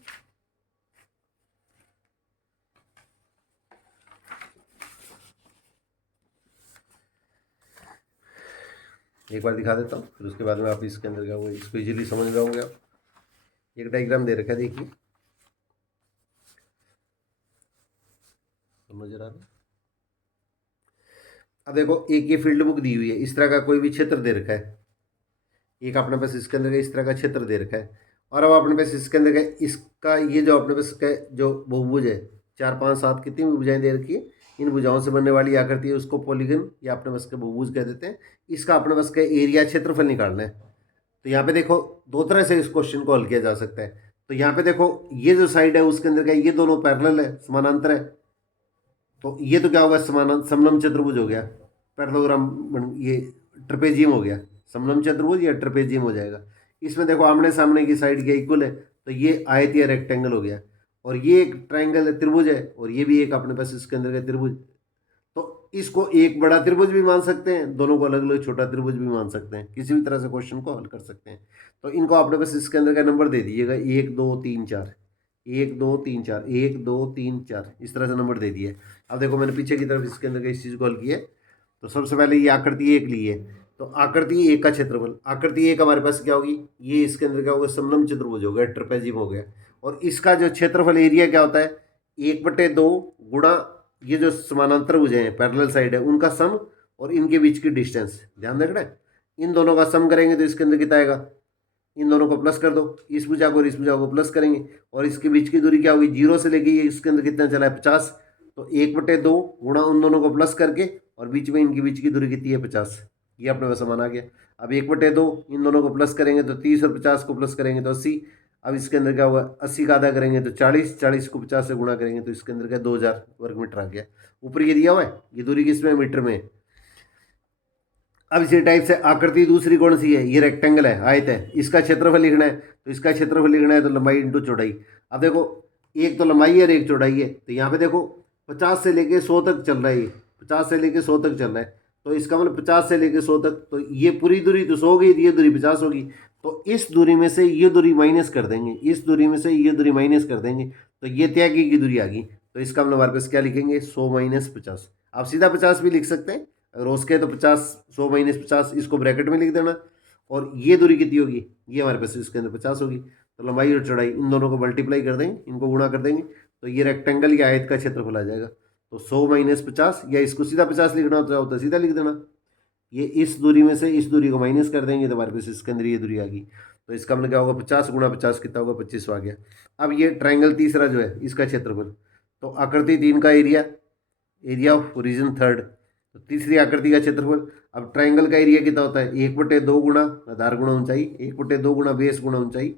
एक बार दिखा देता हूँ, फिर उसके बाद में आप इसके अंदर क्या होगा इसको इजीली समझ जाओगे आप। एक डायग्राम दे रखा है, देखिए नजर आ रहा है। अब देखो एक ये फील्ड बुक दी हुई है, इस तरह का कोई भी क्षेत्र दे रखा है, एक अपने पास इसके अंदर का इस तरह का क्षेत्र दे रखा है, और अब अपने पास इसके अंदर का इसका ये जो अपने पास का जो बहुभुज है 4 5 7 कितनी भी भुजाएं दे रखी है, इन भुजाओं से बनने वाली आकृति है उसको पॉलीगन या अपने पास का बहुभुज कह देते हैं। इसका अपने पास का एरिया क्षेत्रफल निकालना है। तो यहाँ पे देखो दो तरह से इस क्वेश्चन को हल किया जा सकता है। तो यहाँ पे देखो ये जो साइड है उसके अंदर का ये दोनों पैरेलल है, समानांतर है, तो ये तो क्या होगा समलम चतुर्भुज हो गया, पैरेललोग्राम ये ट्रेपेजियम हो गया, समलम चतुर्भुज या ट्रेपेजियम हो जाएगा। इसमें देखो आमने सामने की साइड क्या इक्वल है, तो ये आयतीय रेक्टेंगल हो गया, और ये एक ट्राइंगल त्रिभुज है, और ये भी एक अपने पास इसके अंदर का त्रिभुज। तो इसको एक बड़ा त्रिभुज भी मान सकते हैं, दोनों को अलग अलग छोटा त्रिभुज भी मान सकते हैं, किसी भी तरह से क्वेश्चन को हल कर सकते हैं। तो इनको आपने बस इसके अंदर का नंबर दे दीजिएगा 1 2 3 4, 1 2 3 4, 1 2 3 4, इस तरह से नंबर दे दिए। अब देखो मैंने पीछे की तरफ इसके अंदर का इस चीज़ को हल किया, तो सबसे पहले ये आकृति एक ली है, तो आकृति एक का क्षेत्रफल, आकृति एक हमारे पास क्या होगी, ये इसके अंदर क्या होगा समलम चतुर्भुज हो गया, ट्रेपेजियम हो गया, और इसका जो क्षेत्रफल एरिया क्या होता है 1/2 गुणा ये जो समानांतर भुजाएं हैं पैरेलल साइड है उनका सम और इनके बीच की डिस्टेंस, ध्यान रखना है। इन दोनों का सम करेंगे तो इसके अंदर कितना आएगा, इन दोनों को प्लस कर दो, इस भुजा को और इस भुजा को प्लस करेंगे, और इसके बीच की दूरी क्या होगी, 0 से लेके ये इसके अंदर कितना चला है 50, तो 1/2 गुणा उन दोनों को प्लस करके और बीच में इनके बीच की दूरी कितनी है 50, ये अपने पास समान आ गया। अब 1/2 इन दोनों को प्लस करेंगे तो 30 और 50 को प्लस करेंगे तो 80। अब इसके अंदर क्या होगा 80 का आधा करेंगे तो 40, 40 को 50 से गुणा करेंगे तो इसके अंदर क्या 2000 वर्ग मीटर आ गया। ऊपर ये दिया हुआ है, ये दूरी किसमें मीटर में। अब इसी टाइप से आकृति दूसरी कौन सी है, ये रेक्टेंगल है, आयत है, इसका क्षेत्रफल लिखना है, तो इसका क्षेत्रफल लिखना है तो लंबाई इंटू चौड़ाई। अब देखो एक तो लंबाई है और एक चौड़ाई है, तो यहाँ पे देखो 50 से लेके 100 तक चल रहा है, 50 से लेके 100 तक चल रहा है, तो इसका मतलब 50 से लेके 100 तक, तो ये पूरी दूरी तो 100 होगी, ये दूरी 50 होगी, तो इस दूरी में से ये दूरी माइनस कर देंगे, इस दूरी में से ये दूरी माइनस कर देंगे, तो ये त्यागी की दूरी आ गई, तो इसका मतलब हमारे पास क्या लिखेंगे 100 - 50। आप सीधा 50 भी लिख सकते हैं, अगर उसके तो 50, 100 - 50 इसको ब्रैकेट में लिख देना, और ये दूरी कितनी होगी, ये हमारे पास इसके अंदर 50 होगी, तो लंबाई और चौड़ाई इन दोनों को मल्टीप्लाई कर देंगे, इनको गुणा कर देंगे, तो ये रेक्टेंगल या आयत का क्षेत्रफल आ जाएगा। तो 100 - 50, या इसको सीधा 50 लिखना होता है तो सीधा लिख देना, ये इस दूरी में से इस दूरी को माइनस कर देंगे तो हमारे पास इसके अंदर ये दूरी आ गई, तो इसका मतलब क्या होगा 50 गुणा 50 कितना होगा 25 आ गया। अब ये ट्राइंगल तीसरा जो है इसका क्षेत्रफल, तो आकृति 3 का area, area of region third, तो तीसरी आकृति का क्षेत्रफल। अब ट्राइंगल का एरिया कितना होता है 1/2 गुणा आधार गुणा ऊंचाई, 1/2 गुणा बेस गुणा ऊंचाई,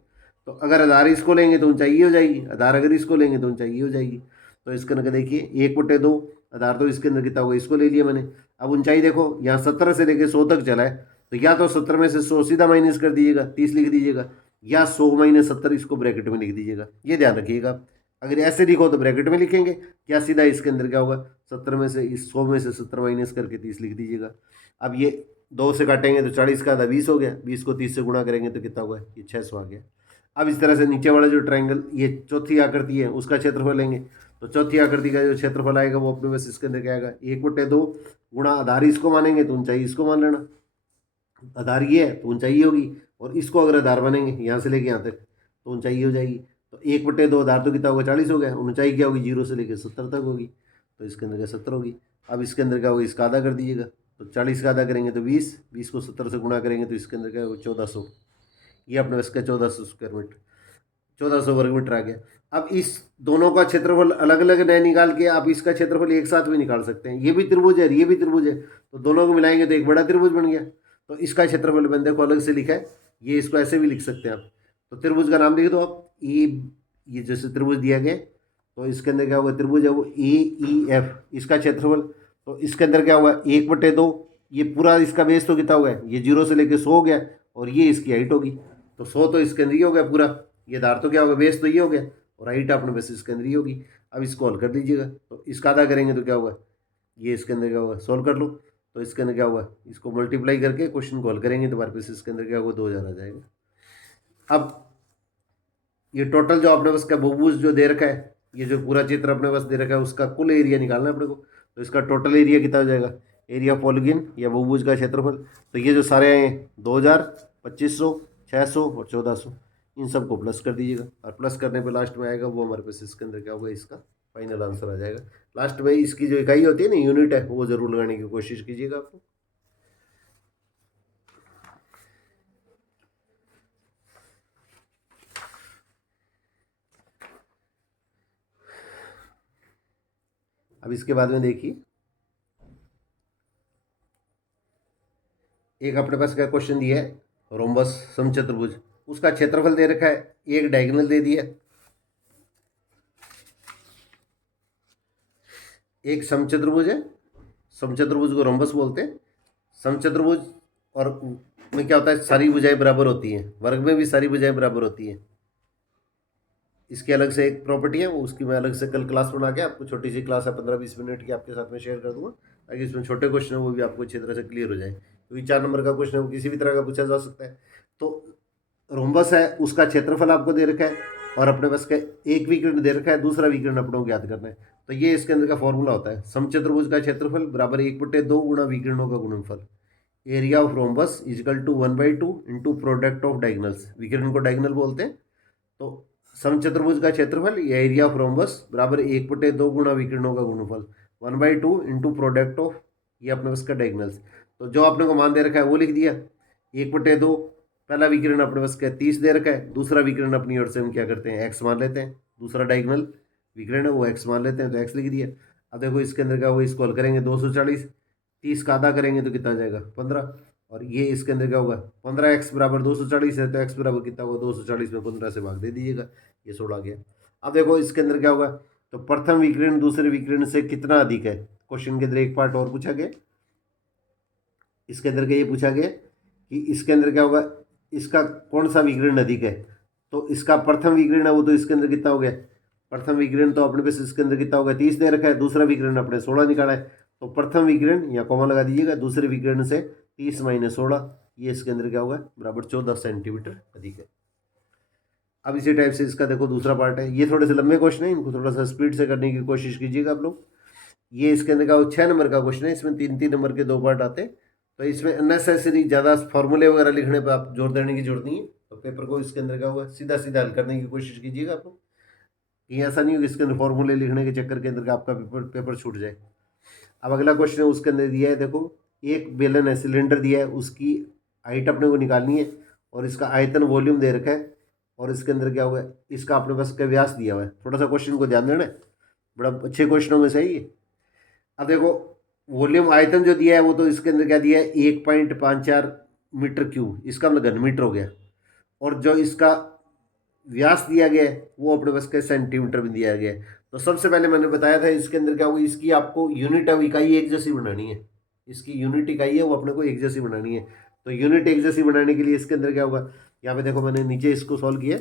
तो अगर आधार इसको लेंगे तो ऊंचाई हो जाएगी, आधार अगर इसको लेंगे तो ऊंचाई हो जाएगी। तो इसके अंदर देखिए 1/2 आधार तो इसके अंदर कितना होगा इसको ले लिया मैंने। अब ऊंचाई देखो यहाँ 17 से लेकर 100 तक चला है, तो या तो 70 में से 100 सीधा माइनस कर दीजिएगा 30 लिख दीजिएगा, या 100 - 70 इसको ब्रैकेट में लिख दीजिएगा, ये ध्यान रखिएगा। अगर ऐसे लिखो तो ब्रैकेट में लिखेंगे, या सीधा इसके अंदर क्या होगा 70 में से इस 100 में से 70 माइनस करके 30 लिख दीजिएगा। अब ये 2 से काटेंगे तो 40 का आधा 20 हो गया, 20 को 30 से गुणा करेंगे तो कितना होगा ये 600 आ गया। अब इस तरह से नीचे वाला जो ट्राइंगल ये चौथी आकृति है उसका क्षेत्रफल लेंगे, तो चौथी आकृति का जो क्षेत्रफल आएगा वो अपने पास इसके अंदर क्या आएगा 1/2 गुणा आधार इसको मानेंगे तो ऊंचाई इसको मान लेना, आधार ये है तो ऊंचाई होगी, और इसको अगर आधार मानेंगे यहाँ से लेके यहाँ तक तो ऊंचाई हो जाएगी, तो 1/2 आधार तो कितना होगा 40 हो गया, ऊंचाई क्या होगी 0 से लेकर 70 तक होगी, तो इसके अंदर क्या 70 होगी। अब इसके अंदर क्या होगा इसका आधा कर दीजिएगा, तो 40 का आधा करेंगे तो 20, 20 को 70 से गुणा करेंगे तो इसके अंदर क्या होगा 1400, ये अपने इसका 1400 स्क्वायर मीटर 1400 वर्ग मीटर आ गया। अब इस दोनों का क्षेत्रफल अलग अलग नहीं निकाल के आप इसका क्षेत्रफल एक साथ भी निकाल सकते हैं। ये भी त्रिभुज है, ये भी त्रिभुज है, तो दोनों को मिलाएंगे तो एक बड़ा त्रिभुज बन गया। तो इसका क्षेत्रफल मैंने देखो अलग से लिखा है, ये इसको ऐसे भी लिख सकते हैं आप। तो त्रिभुज का नाम लिख दो आप, ये जैसे त्रिभुज दिया गया, तो इसके अंदर क्या होगा, त्रिभुज है वो AEF, इसका क्षेत्रफल, तो इसके अंदर क्या होगा 1/2, ये पूरा इसका बेस तो कितना होगा, ये 0 से लेके 100 हो गया, और ये इसकी हाइट होगी, तो 100 तो इसके अंदर ही हो गया पूरा, ये धार तो क्या होगा, बेस तो ये हो गया, और हाइट अपने बेस इसके अंदर ही होगी। अब इसको हल कर लीजिएगा, तो इसका आधा करेंगे तो क्या होगा, ये इसके अंदर क्या होगा, सॉल्व कर लो, तो इसके अंदर क्या होगा, इसको मल्टीप्लाई करके क्वेश्चन को हल करेंगे तो हमारे पास इसके अंदर क्या होगा, 2000 आ जाएगा। अब ये टोटल जो अपने पास का बहुभुज जो दे रखा है, ये जो पूरा चित्र अपने पास दे रखा है, उसका कुल एरिया निकालना है अपने को, तो इसका टोटल एरिया कितना हो जाएगा, एरिया पॉलीगन या बहुभुज का क्षेत्रफल, तो ये जो सारे आए हैं 2000, 2500, 600 और 1400, इन सबको प्लस कर दीजिएगा, और प्लस करने पे लास्ट में आएगा वो हमारे पास इसके अंदर क्या होगा, इसका फाइनल आंसर आ जाएगा। लास्ट में इसकी जो इकाई होती है ना, यूनिट है, वो जरूर लगाने की कोशिश कीजिएगा आपको। अब इसके बाद में देखिए, एक अपने पास क्या क्वेश्चन दिया है, रोम्बस समचतुर्भुज, उसका क्षेत्रफल दे रखा है, एक डायगोनल दे दिया, एक समचतुर्भुज है, समचतुर्भुज को रोम्बस बोलते हैं। समचतुर्भुज और में क्या होता है, सारी भुजाएं बराबर होती हैं, वर्ग में भी सारी भुजाएं बराबर होती हैं। इसकी अलग से एक प्रॉपर्टी है, वो उसकी मैं अलग से कल क्लास बना के आपको, छोटी सी क्लास है 15-20 मिनट की, आपके साथ में शेयर कर दूंगा, ताकि इसमें छोटे क्वेश्चन है वो भी आपको अच्छी तरह से क्लियर हो जाए, क्योंकि 4 नंबर का क्वेश्चन है वो किसी भी तरह का पूछा जा सकता है। तो रोम्बस है, उसका क्षेत्रफल आपको दे रखा है, और अपने पास का एक विकर्ण दे रखा है, दूसरा विकर्ण अपनों को याद करना है। तो ये इसके अंदर का फॉर्मूला होता है, समचतुर्भुज का क्षेत्रफल बराबर 1/2 गुणा विकर्णों का गुणनफल, area of rhombus equal to 1/2 into product of diagonals, विकर्ण को डायगनल बोलते हैं। तो समचतुर्भुज का क्षेत्रफल या एरिया ऑफ रोम्बस बराबर 1/2 गुणा विकर्णों का गुणनफल, 1/2 इंटू प्रोडक्ट ऑफ ये अपने पास का डायगनल्स। तो जो आपने को मान दे रखा है वो लिख दिया, 1/2, पहला विकर्ण अपने पास का 30 दे रखा है, दूसरा विकर्ण अपनी ओर से हम क्या करते हैं, एक्स मान लेते हैं, दूसरा डायगनल विकर्ण है वो एक्स मान लेते हैं, तो एक्स लिख दिया। अब देखो इसके अंदर क्या होगा, इसको हल करेंगे 240, 30 का आधा करेंगे तो कितना आ जाएगा 15, और ये इसके अंदर क्या होगा, 15x बराबर 240 है, तो x बराबर कितना होगा, 240 में 15 से भाग दे दीजिएगा, ये 16 गया। अब देखो इसके अंदर क्या होगा, तो प्रथम विकर्ण दूसरे विकर्ण से कितना अधिक है, क्वेश्चन के अंदर एक पार्ट और पूछा गया, इसके अंदर ये पूछा गया कि इसके अंदर क्या होगा, इसका कौन सा विकर्ण अधिक है, तो इसका प्रथम विकर्ण है वो, तो इसके अंदर कितना हो गया, प्रथम विकर्ण तो अपने पास इसके अंदर कितना होगा 30 दे रखा है, दूसरा विकर्ण अपने 16 निकाला है, तो प्रथम विकर्ण या कॉमा लगा दीजिएगा, दूसरे विकर्ण से 30 - 16, ये इसके अंदर क्या होगा, बराबर 14 सेंटीमीटर अधिक है। अब इसी टाइप से इसका देखो दूसरा पार्ट है, ये थोड़े से लंबे क्वेश्चन है, इनको थोड़ा सा स्पीड से करने की कोशिश कीजिएगा आप लोग। ये इसके अंदर का 6 नंबर का क्वेश्चन है, इसमें 3-3 नंबर के 2 पार्ट आते हैं, तो इसमें अननेसेसरी ज़्यादा फॉर्मूले वगैरह लिखने पर आप जोर देने की जरूरत नहीं है, तो पेपर को इसके अंदर क्या होगा, सीधा सीधा हल करने की कोशिश कीजिएगा आप लोग, कहीं ऐसा नहीं हो कि इसके अंदर फॉर्मूले लिखने के चक्कर के अंदर का आपका पेपर छूट जाए। अब अगला क्वेश्चन है, उसके अंदर दिया है, देखो एक बेलन है, सिलेंडर दिया है, उसकी हाइट अपने को निकालनी है, और इसका आयतन वॉल्यूम दे रखा है, और इसके अंदर क्या हुआ है, इसका अपने पास का व्यास दिया हुआ है। थोड़ा सा क्वेश्चन को ध्यान देना है, बड़ा अच्छे क्वेश्चनों में से है ये। अब देखो वॉल्यूम आयतन जो दिया है वो, तो इसके अंदर क्या दिया है, 1.54 मीटर क्यूब, इसका मतलब घन मीटर हो गया, और जो इसका व्यास दिया गया है वो अपने पास के सेंटीमीटर में दिया गया है। तो सबसे पहले मैंने बताया था इसके अंदर क्या होगी, इसकी आपको यूनिट ऑफ इकाई एक जैसी बनानी है, इसकी यूनिट इकाई है वो अपने को एक जैसी बनानी है। तो यूनिट एक जैसी बनाने के लिए इसके अंदर क्या होगा, यहाँ पे देखो मैंने नीचे इसको सॉल्व किया,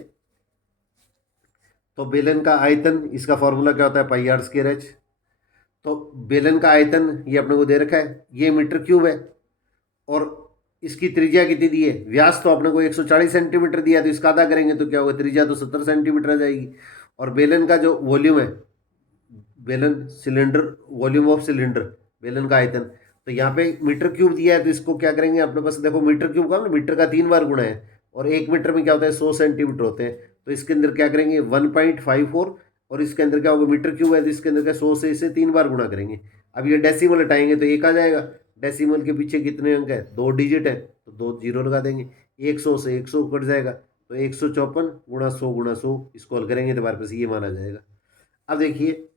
तो बेलन का आयतन, इसका फॉर्मूला क्या होता है, πr²h। तो बेलन का आयतन ये अपने को दे रखा है, ये मीटर क्यूब है, और इसकी त्रिज्या कितनी दी है, व्यास तो अपने को 140 सेंटीमीटर दिया है, तो इसका आधा करेंगे तो क्या होगा, त्रिज्या तो 70 सेंटीमीटर आ जाएगी। और बेलन का जो वॉल्यूम है, बेलन सिलेंडर, वॉल्यूम ऑफ सिलेंडर, बेलन का आयतन, तो यहाँ पे मीटर क्यूब दिया है, तो इसको क्या करेंगे अपने पास, देखो मीटर क्यूब का मीटर का 3 बार गुणा है, और 1 मीटर में क्या होता है 100 सेंटीमीटर होते हैं, तो इसके अंदर क्या करेंगे 1.54, और इसके अंदर क्या होगा, मीटर क्यूब है तो इसके अंदर क्या 100 से इसे 3 बार गुणा करेंगे। अब ये डेसिमल हटाएंगे तो 1 आ जाएगा, डेसिमल के पीछे कितने अंक है, 2 डिजिट है, तो 2 जीरो लगा देंगे, 100 से 100 कट जाएगा, तो 154 गुणा 100 गुणा 100, इसको हल करेंगे तो हमारे पास ये माना जाएगा। अब देखिए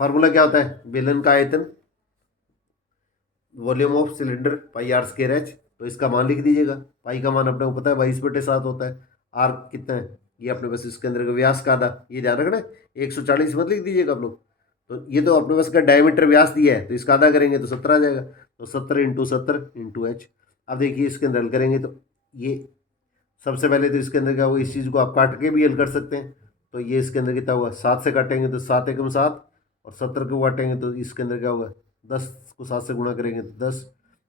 फार्मूला क्या होता है, बेलन का आयतन volume of cylinder pi r square h, तो इसका मान लिख दीजिएगा। पाई का मान अपने को पता है 22/7 होता है। आर कितना है, ये अपने पास इसके अंदर का व्यास का आधा, ये ध्यान रखना है 140 मत लिख दीजिएगा आप लोग। तो ये तो अपने पास का डायमीटर व्यास दिया है, तो इसका आधा करेंगे तो 17 आ जाएगा। तो 70 × 70 × एच। अब देखिए इसके अंदर हल करेंगे तो ये सबसे पहले तो इसके अंदर क्या होगा, इस चीज़ को आप काट के भी हल कर सकते हैं। तो ये इसके अंदर कितना हुआ, 7 से काटेंगे तो 7 एकम 7, और 70 को काटेंगे तो इसके अंदर क्या होगा, 10 को 7 से गुणा करेंगे तो 10।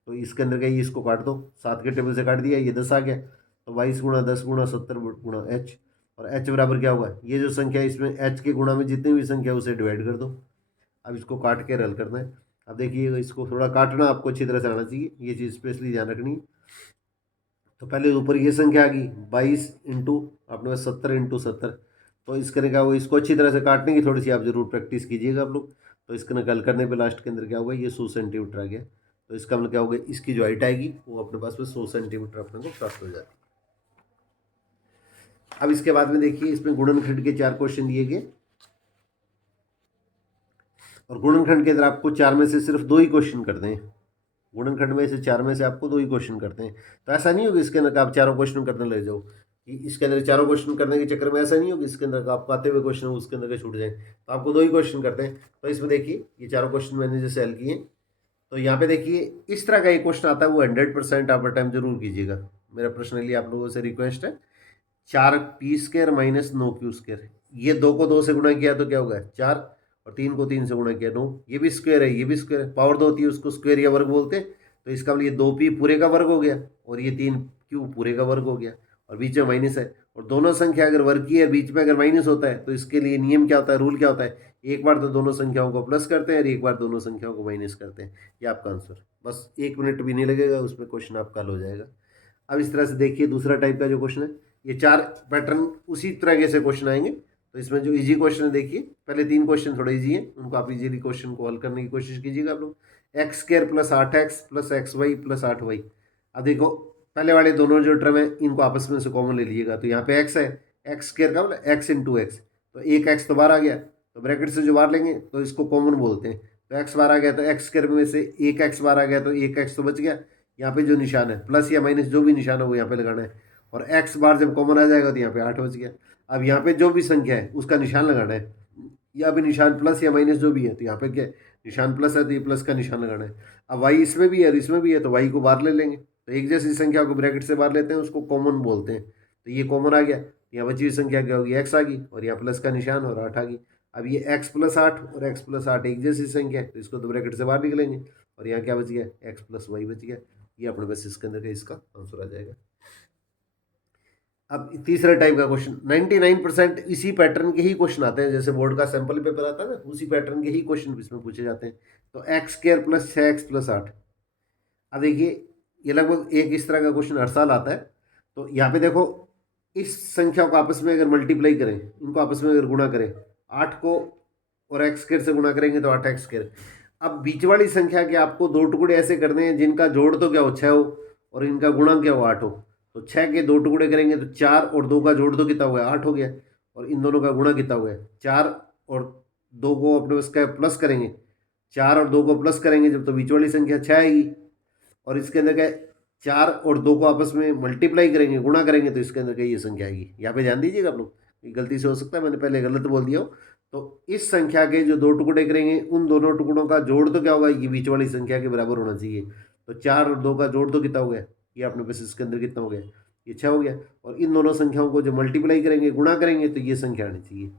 तो इसके अंदर क्या, ये इसको काट दो, 7 के टेबल से काट दिया, ये 10 आ गया। तो 22 गुणा 10 गुणा 70 गुणा एच, और एच बराबर क्या होगा, ये जो संख्या है इसमें एच के गुणा में जितनी भी संख्या है उसे डिवाइड कर दो। अब इसको काट के हल करना है। अब देखिए इसको थोड़ा काटना आपको अच्छी तरह से आना चाहिए, ये चीज़ स्पेशली ध्यान रखनी है। तो पहले ऊपर ये संख्या आ गई 22 इंटू अपने पास 70 × 70। तो इसके अंदर क्या होगा, इसको अच्छी तरह से काटने की थोड़ी सी आप जरूर प्रैक्टिस कीजिएगा आप लोग। तो इसके अंदर हल करने पे लास्ट के अंदर क्या होगा, ये 100 सेंटीमीटर आ गया। तो इसका मतलब क्या होगा, इसकी जो हाइट आएगी वो अपने पास में 100 सेंटीमीटर अपने को प्राप्त हो जाती है। अब इसके बाद में देखिए इसमें गुणनखंड के 4 क्वेश्चन दिए गए, और गुणनखंड के अंदर आपको 4 में से सिर्फ 2 ही क्वेश्चन करते हैं। गुणनखंड में से 4 में से आपको 2 ही क्वेश्चन करते हैं। तो ऐसा नहीं होगा इसके अंदर का आप चारों क्वेश्चन करने लग जाओ, कि इसके अंदर चारों क्वेश्चन करने के चक्कर में ऐसा नहीं होगा इसके अंदर का आपको आते हुए क्वेश्चन उसके अंदर के छूट जाए। तो आपको 2 ही क्वेश्चन करते हैं। तो इसमें देखिए ये चारों क्वेश्चन मैंने जैसे हल किए, तो यहाँ पे देखिए इस तरह का एक क्वेश्चन आता है, वो 100% आप टाइम जरूर कीजिएगा। मेरा पर्सनली आप लोगों से रिक्वेस्ट है, 4p² माइनस 9q², ये 2 को 2 से गुणा किया तो क्या होगा 4, और 3 को 3 से गुणा किया 9, ये भी स्क्वायर है, ये भी स्क्वायर है, पावर 2 होती है उसको स्क्वायर या वर्ग बोलते हैं। तो इसका मतलब ये 2p पूरे का वर्ग हो गया, और ये 3q पूरे का वर्ग हो गया, और बीच में माइनस है। और दोनों संख्या अगर वर्ग की है, बीच में अगर माइनस होता है, तो इसके लिए नियम क्या होता है, रूल क्या होता है, एक बार तो दोनों संख्याओं को प्लस करते हैं और एक बार दोनों संख्याओं को माइनस करते हैं। ये आपका आंसर, बस 1 मिनट भी नहीं लगेगा, उसमें क्वेश्चन आपका हल हो जाएगा। अब इस तरह से देखिए दूसरा टाइप का जो क्वेश्चन है, ये 4 पैटर्न उसी तरह से क्वेश्चन आएंगे। तो इसमें जो इजी क्वेश्चन है, देखिए पहले 3 क्वेश्चन थोड़े इजी हैं, उनको आप इजीली क्वेश्चन को हल करने की कोशिश कीजिएगा आप लोग। x² + 8x + xy + 8y। अब देखो पहले वाले दोनों जो टर्म है इनको आपस में से कॉमन ले लीजिएगा। तो यहाँ पे x है, x² का मतलब x × x, तो एक x तो बाहर आ गया, तो ब्रैकेट से जो बाहर लेंगे तो इसको कॉमन बोलते हैं। तो x बाहर आ गया, तो x² में से एक x बाहर आ गया, तो एक x तो बच गया। यहाँ पे जो निशान है प्लस या माइनस जो भी निशान है वो यहाँ पे लगाना है, और x बार जब कॉमन आ जाएगा तो यहाँ पे 8 बच गया। अब यहाँ पे जो भी संख्या है उसका निशान लगाना है, या भी निशान प्लस या माइनस जो भी है, तो यहाँ पे क्या निशान प्लस है तो ये प्लस का निशान लगाना है। अब y इसमें भी है और इसमें भी है, तो y को बाहर ले लेंगे, तो एक जैसी संख्या को ब्रैकेट से बाहर लेते हैं, उसको कॉमन बोलते हैं। तो ये कॉमन आ गया, यहाँ बची हुई संख्या क्या होगी, x आ गई, और यहाँ प्लस का निशान और 8 आ गई। अब ये x + 8 और x + 8 एक जैसी संख्या है, तो इसको तो ब्रैकेट से बाहर निकलेंगे, और यहाँ क्या बच गया, x + y बच गया। ये अपने पास इसके अंदर का इसका आंसर आ जाएगा। अब तीसरा टाइप का क्वेश्चन, 99% इसी पैटर्न के ही क्वेश्चन आते हैं, जैसे बोर्ड का सैंपल पेपर आता है ना, उसी पैटर्न के ही क्वेश्चन इसमें पूछे जाते हैं। तो x² + 6x + 8। अब देखिए ये लगभग एक इस तरह का क्वेश्चन हर साल आता है। तो यहाँ पे देखो इस संख्या को आपस में अगर मल्टीप्लाई करें, इनको आपस में अगर गुणा करें, 8 को और x² से गुणा करेंगे तो 8x²। अब बीच वाली संख्या के आपको 2 टुकड़े ऐसे करने हैं जिनका जोड़ तो क्या हो 6 हो, और इनका गुणा क्या हो 8 हो। तो 6 के 2 टुकड़े करेंगे तो 4 और 2 का जोड़ तो कितना हुआ 8 हो गया, और इन दोनों का गुणा कितना हुआ 4 और 2 को अपने उसका प्लस करेंगे, 4 और 2 को प्लस करेंगे जब, तो बीच वाली संख्या 6 आएगी। और इसके अंदर क्या 4 और 2 को आपस में मल्टीप्लाई करेंगे, गुणा करेंगे, तो इसके अंदर क्या ये संख्या आएगी। यहाँ पे ध्यान दीजिएगा आप लोग, गलती से हो सकता है मैंने पहले गलत बोल दिया हो। तो इस संख्या के जो 2 टुकड़े करेंगे उन दोनों टुकड़ों का जोड़ तो क्या होगा, ये बीच वाली संख्या के बराबर होना चाहिए। तो 4 और 2 का जोड़ तो कितना हो गया, ये अपने पास इसके अंदर कितना हो गया, ये 6 हो गया। और इन दोनों संख्याओं को जो मल्टीप्लाई करेंगे, गुणा करेंगे, तो ये संख्या आनी चाहिए।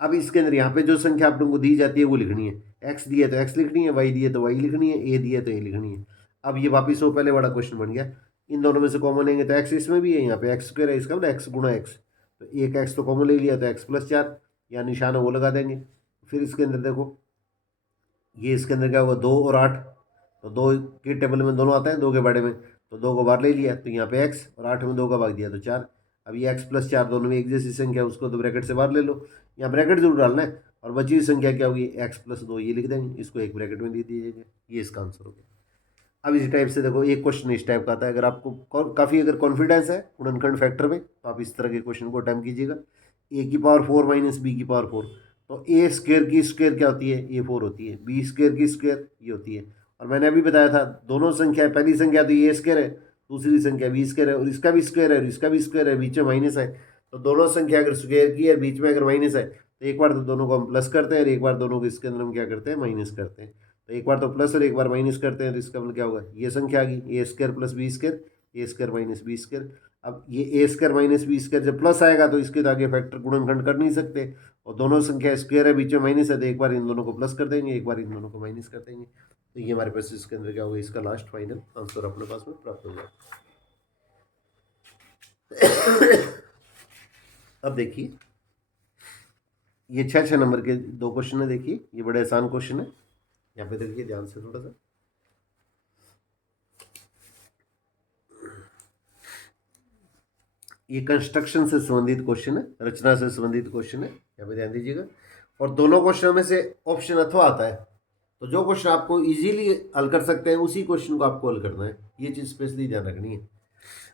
अब इसके अंदर यहाँ पे जो संख्या आप लोगों को दी जाती है वो लिखनी है, x दिए तो x लिखनी है, y दिए तो y लिखनी है, a दिए तो a लिखनी है। अब ये वापिस वो पहले वाला क्वेश्चन बन गया, इन दोनों में से कॉमन लेंगे तो x इसमें भी है, यहाँ पे x² है, इसका मतलब x × x, तो एक x तो कॉमन ले लिया, तो x + 4, या निशान है वो लगा देंगे। फिर इसके अंदर देखो ये इसके अंदर क्या होगा 2 और 8, तो 2 के टेबल में दोनों आते हैं 2 के बड़े में, तो 2 को बाहर ले लिया, तो यहाँ पे x, और 8 में 2 का भाग दिया तो 4। अब ये x + 4 दोनों में एक जैसी संख्या है, उसको तो ब्रैकेट से बाहर ले लो, यहाँ ब्रैकेट जरूर डालना है, और बची हुई संख्या क्या होगी x + 2, ये लिख देंगे, इसको एक ब्रैकेट में दे दीजिएगा, ये इसका आंसर हो गया। अब इसी टाइप से देखो एक क्वेश्चन इस टाइप का आता है, अगर आपको काफ़ी अगर कॉन्फिडेंस है गुणनखंड फैक्टर में तो आप इस तरह के क्वेश्चन को अटेम्प्ट कीजिएगा। ए की पावर 4 माइनस बी की पावर 4, तो ए स्क्वेयर की स्क्वेयर क्या होती है, ए 4 होती है, बी स्क्वेयर की स्क्वेयर ये होती है। और मैंने अभी बताया था दोनों संख्या, पहली संख्या तो ए स्क्वेयर है, दूसरी संख्या बी स्क्वेयर है, और इसका भी स्क्वेयर है और इसका भी स्क्वेयर है, बीच में माइनस है। तो दोनों संख्या अगर स्क्वेयर की है, बीच में अगर माइनस है, तो एक बार तो दोनों को हम प्लस करते हैं और एक बार दोनों को इसके अंदर हम क्या करते हैं, माइनस करते हैं। तो एक बार तो प्लस और एक बार माइनस करते हैं, तो इसका मतलब क्या होगा, ये संख्या आ गई ए स्क्वायर प्लस बी स्क्वायर, ए स्क्वायर माइनस बी स्क्वायर। अब ये ए स्क्वायर माइनस बी स्क्वायर जब प्लस आएगा तो इसके तो आगे फैक्टर गुणनखंड कर नहीं सकते, और दोनों संख्या स्क्वायर है, बीच में माइनस है, तो एक बार इन दोनों को प्लस कर देंगे, एक बार इन दोनों को माइनस कर देंगे। तो ये हमारे पास इसके अंदर क्या होगा, इसका लास्ट फाइनल आंसर अपने पास में प्राप्त हो जाएगा। अब देखिए ये 6 नंबर के 2 क्वेश्चन है। देखिए ये बड़े आसान क्वेश्चन है, यहाँ पे देखिए ध्यान से थोड़ा सा। ये कंस्ट्रक्शन से संबंधित क्वेश्चन है, रचना से संबंधित क्वेश्चन है, यहाँ पे ध्यान दीजिएगा। और दोनों क्वेश्चनों में से ऑप्शन अथवा आता है, तो जो क्वेश्चन आपको इजीली हल कर सकते हैं उसी क्वेश्चन को आपको हल करना है, ये चीज़ स्पेशली ध्यान रखनी है।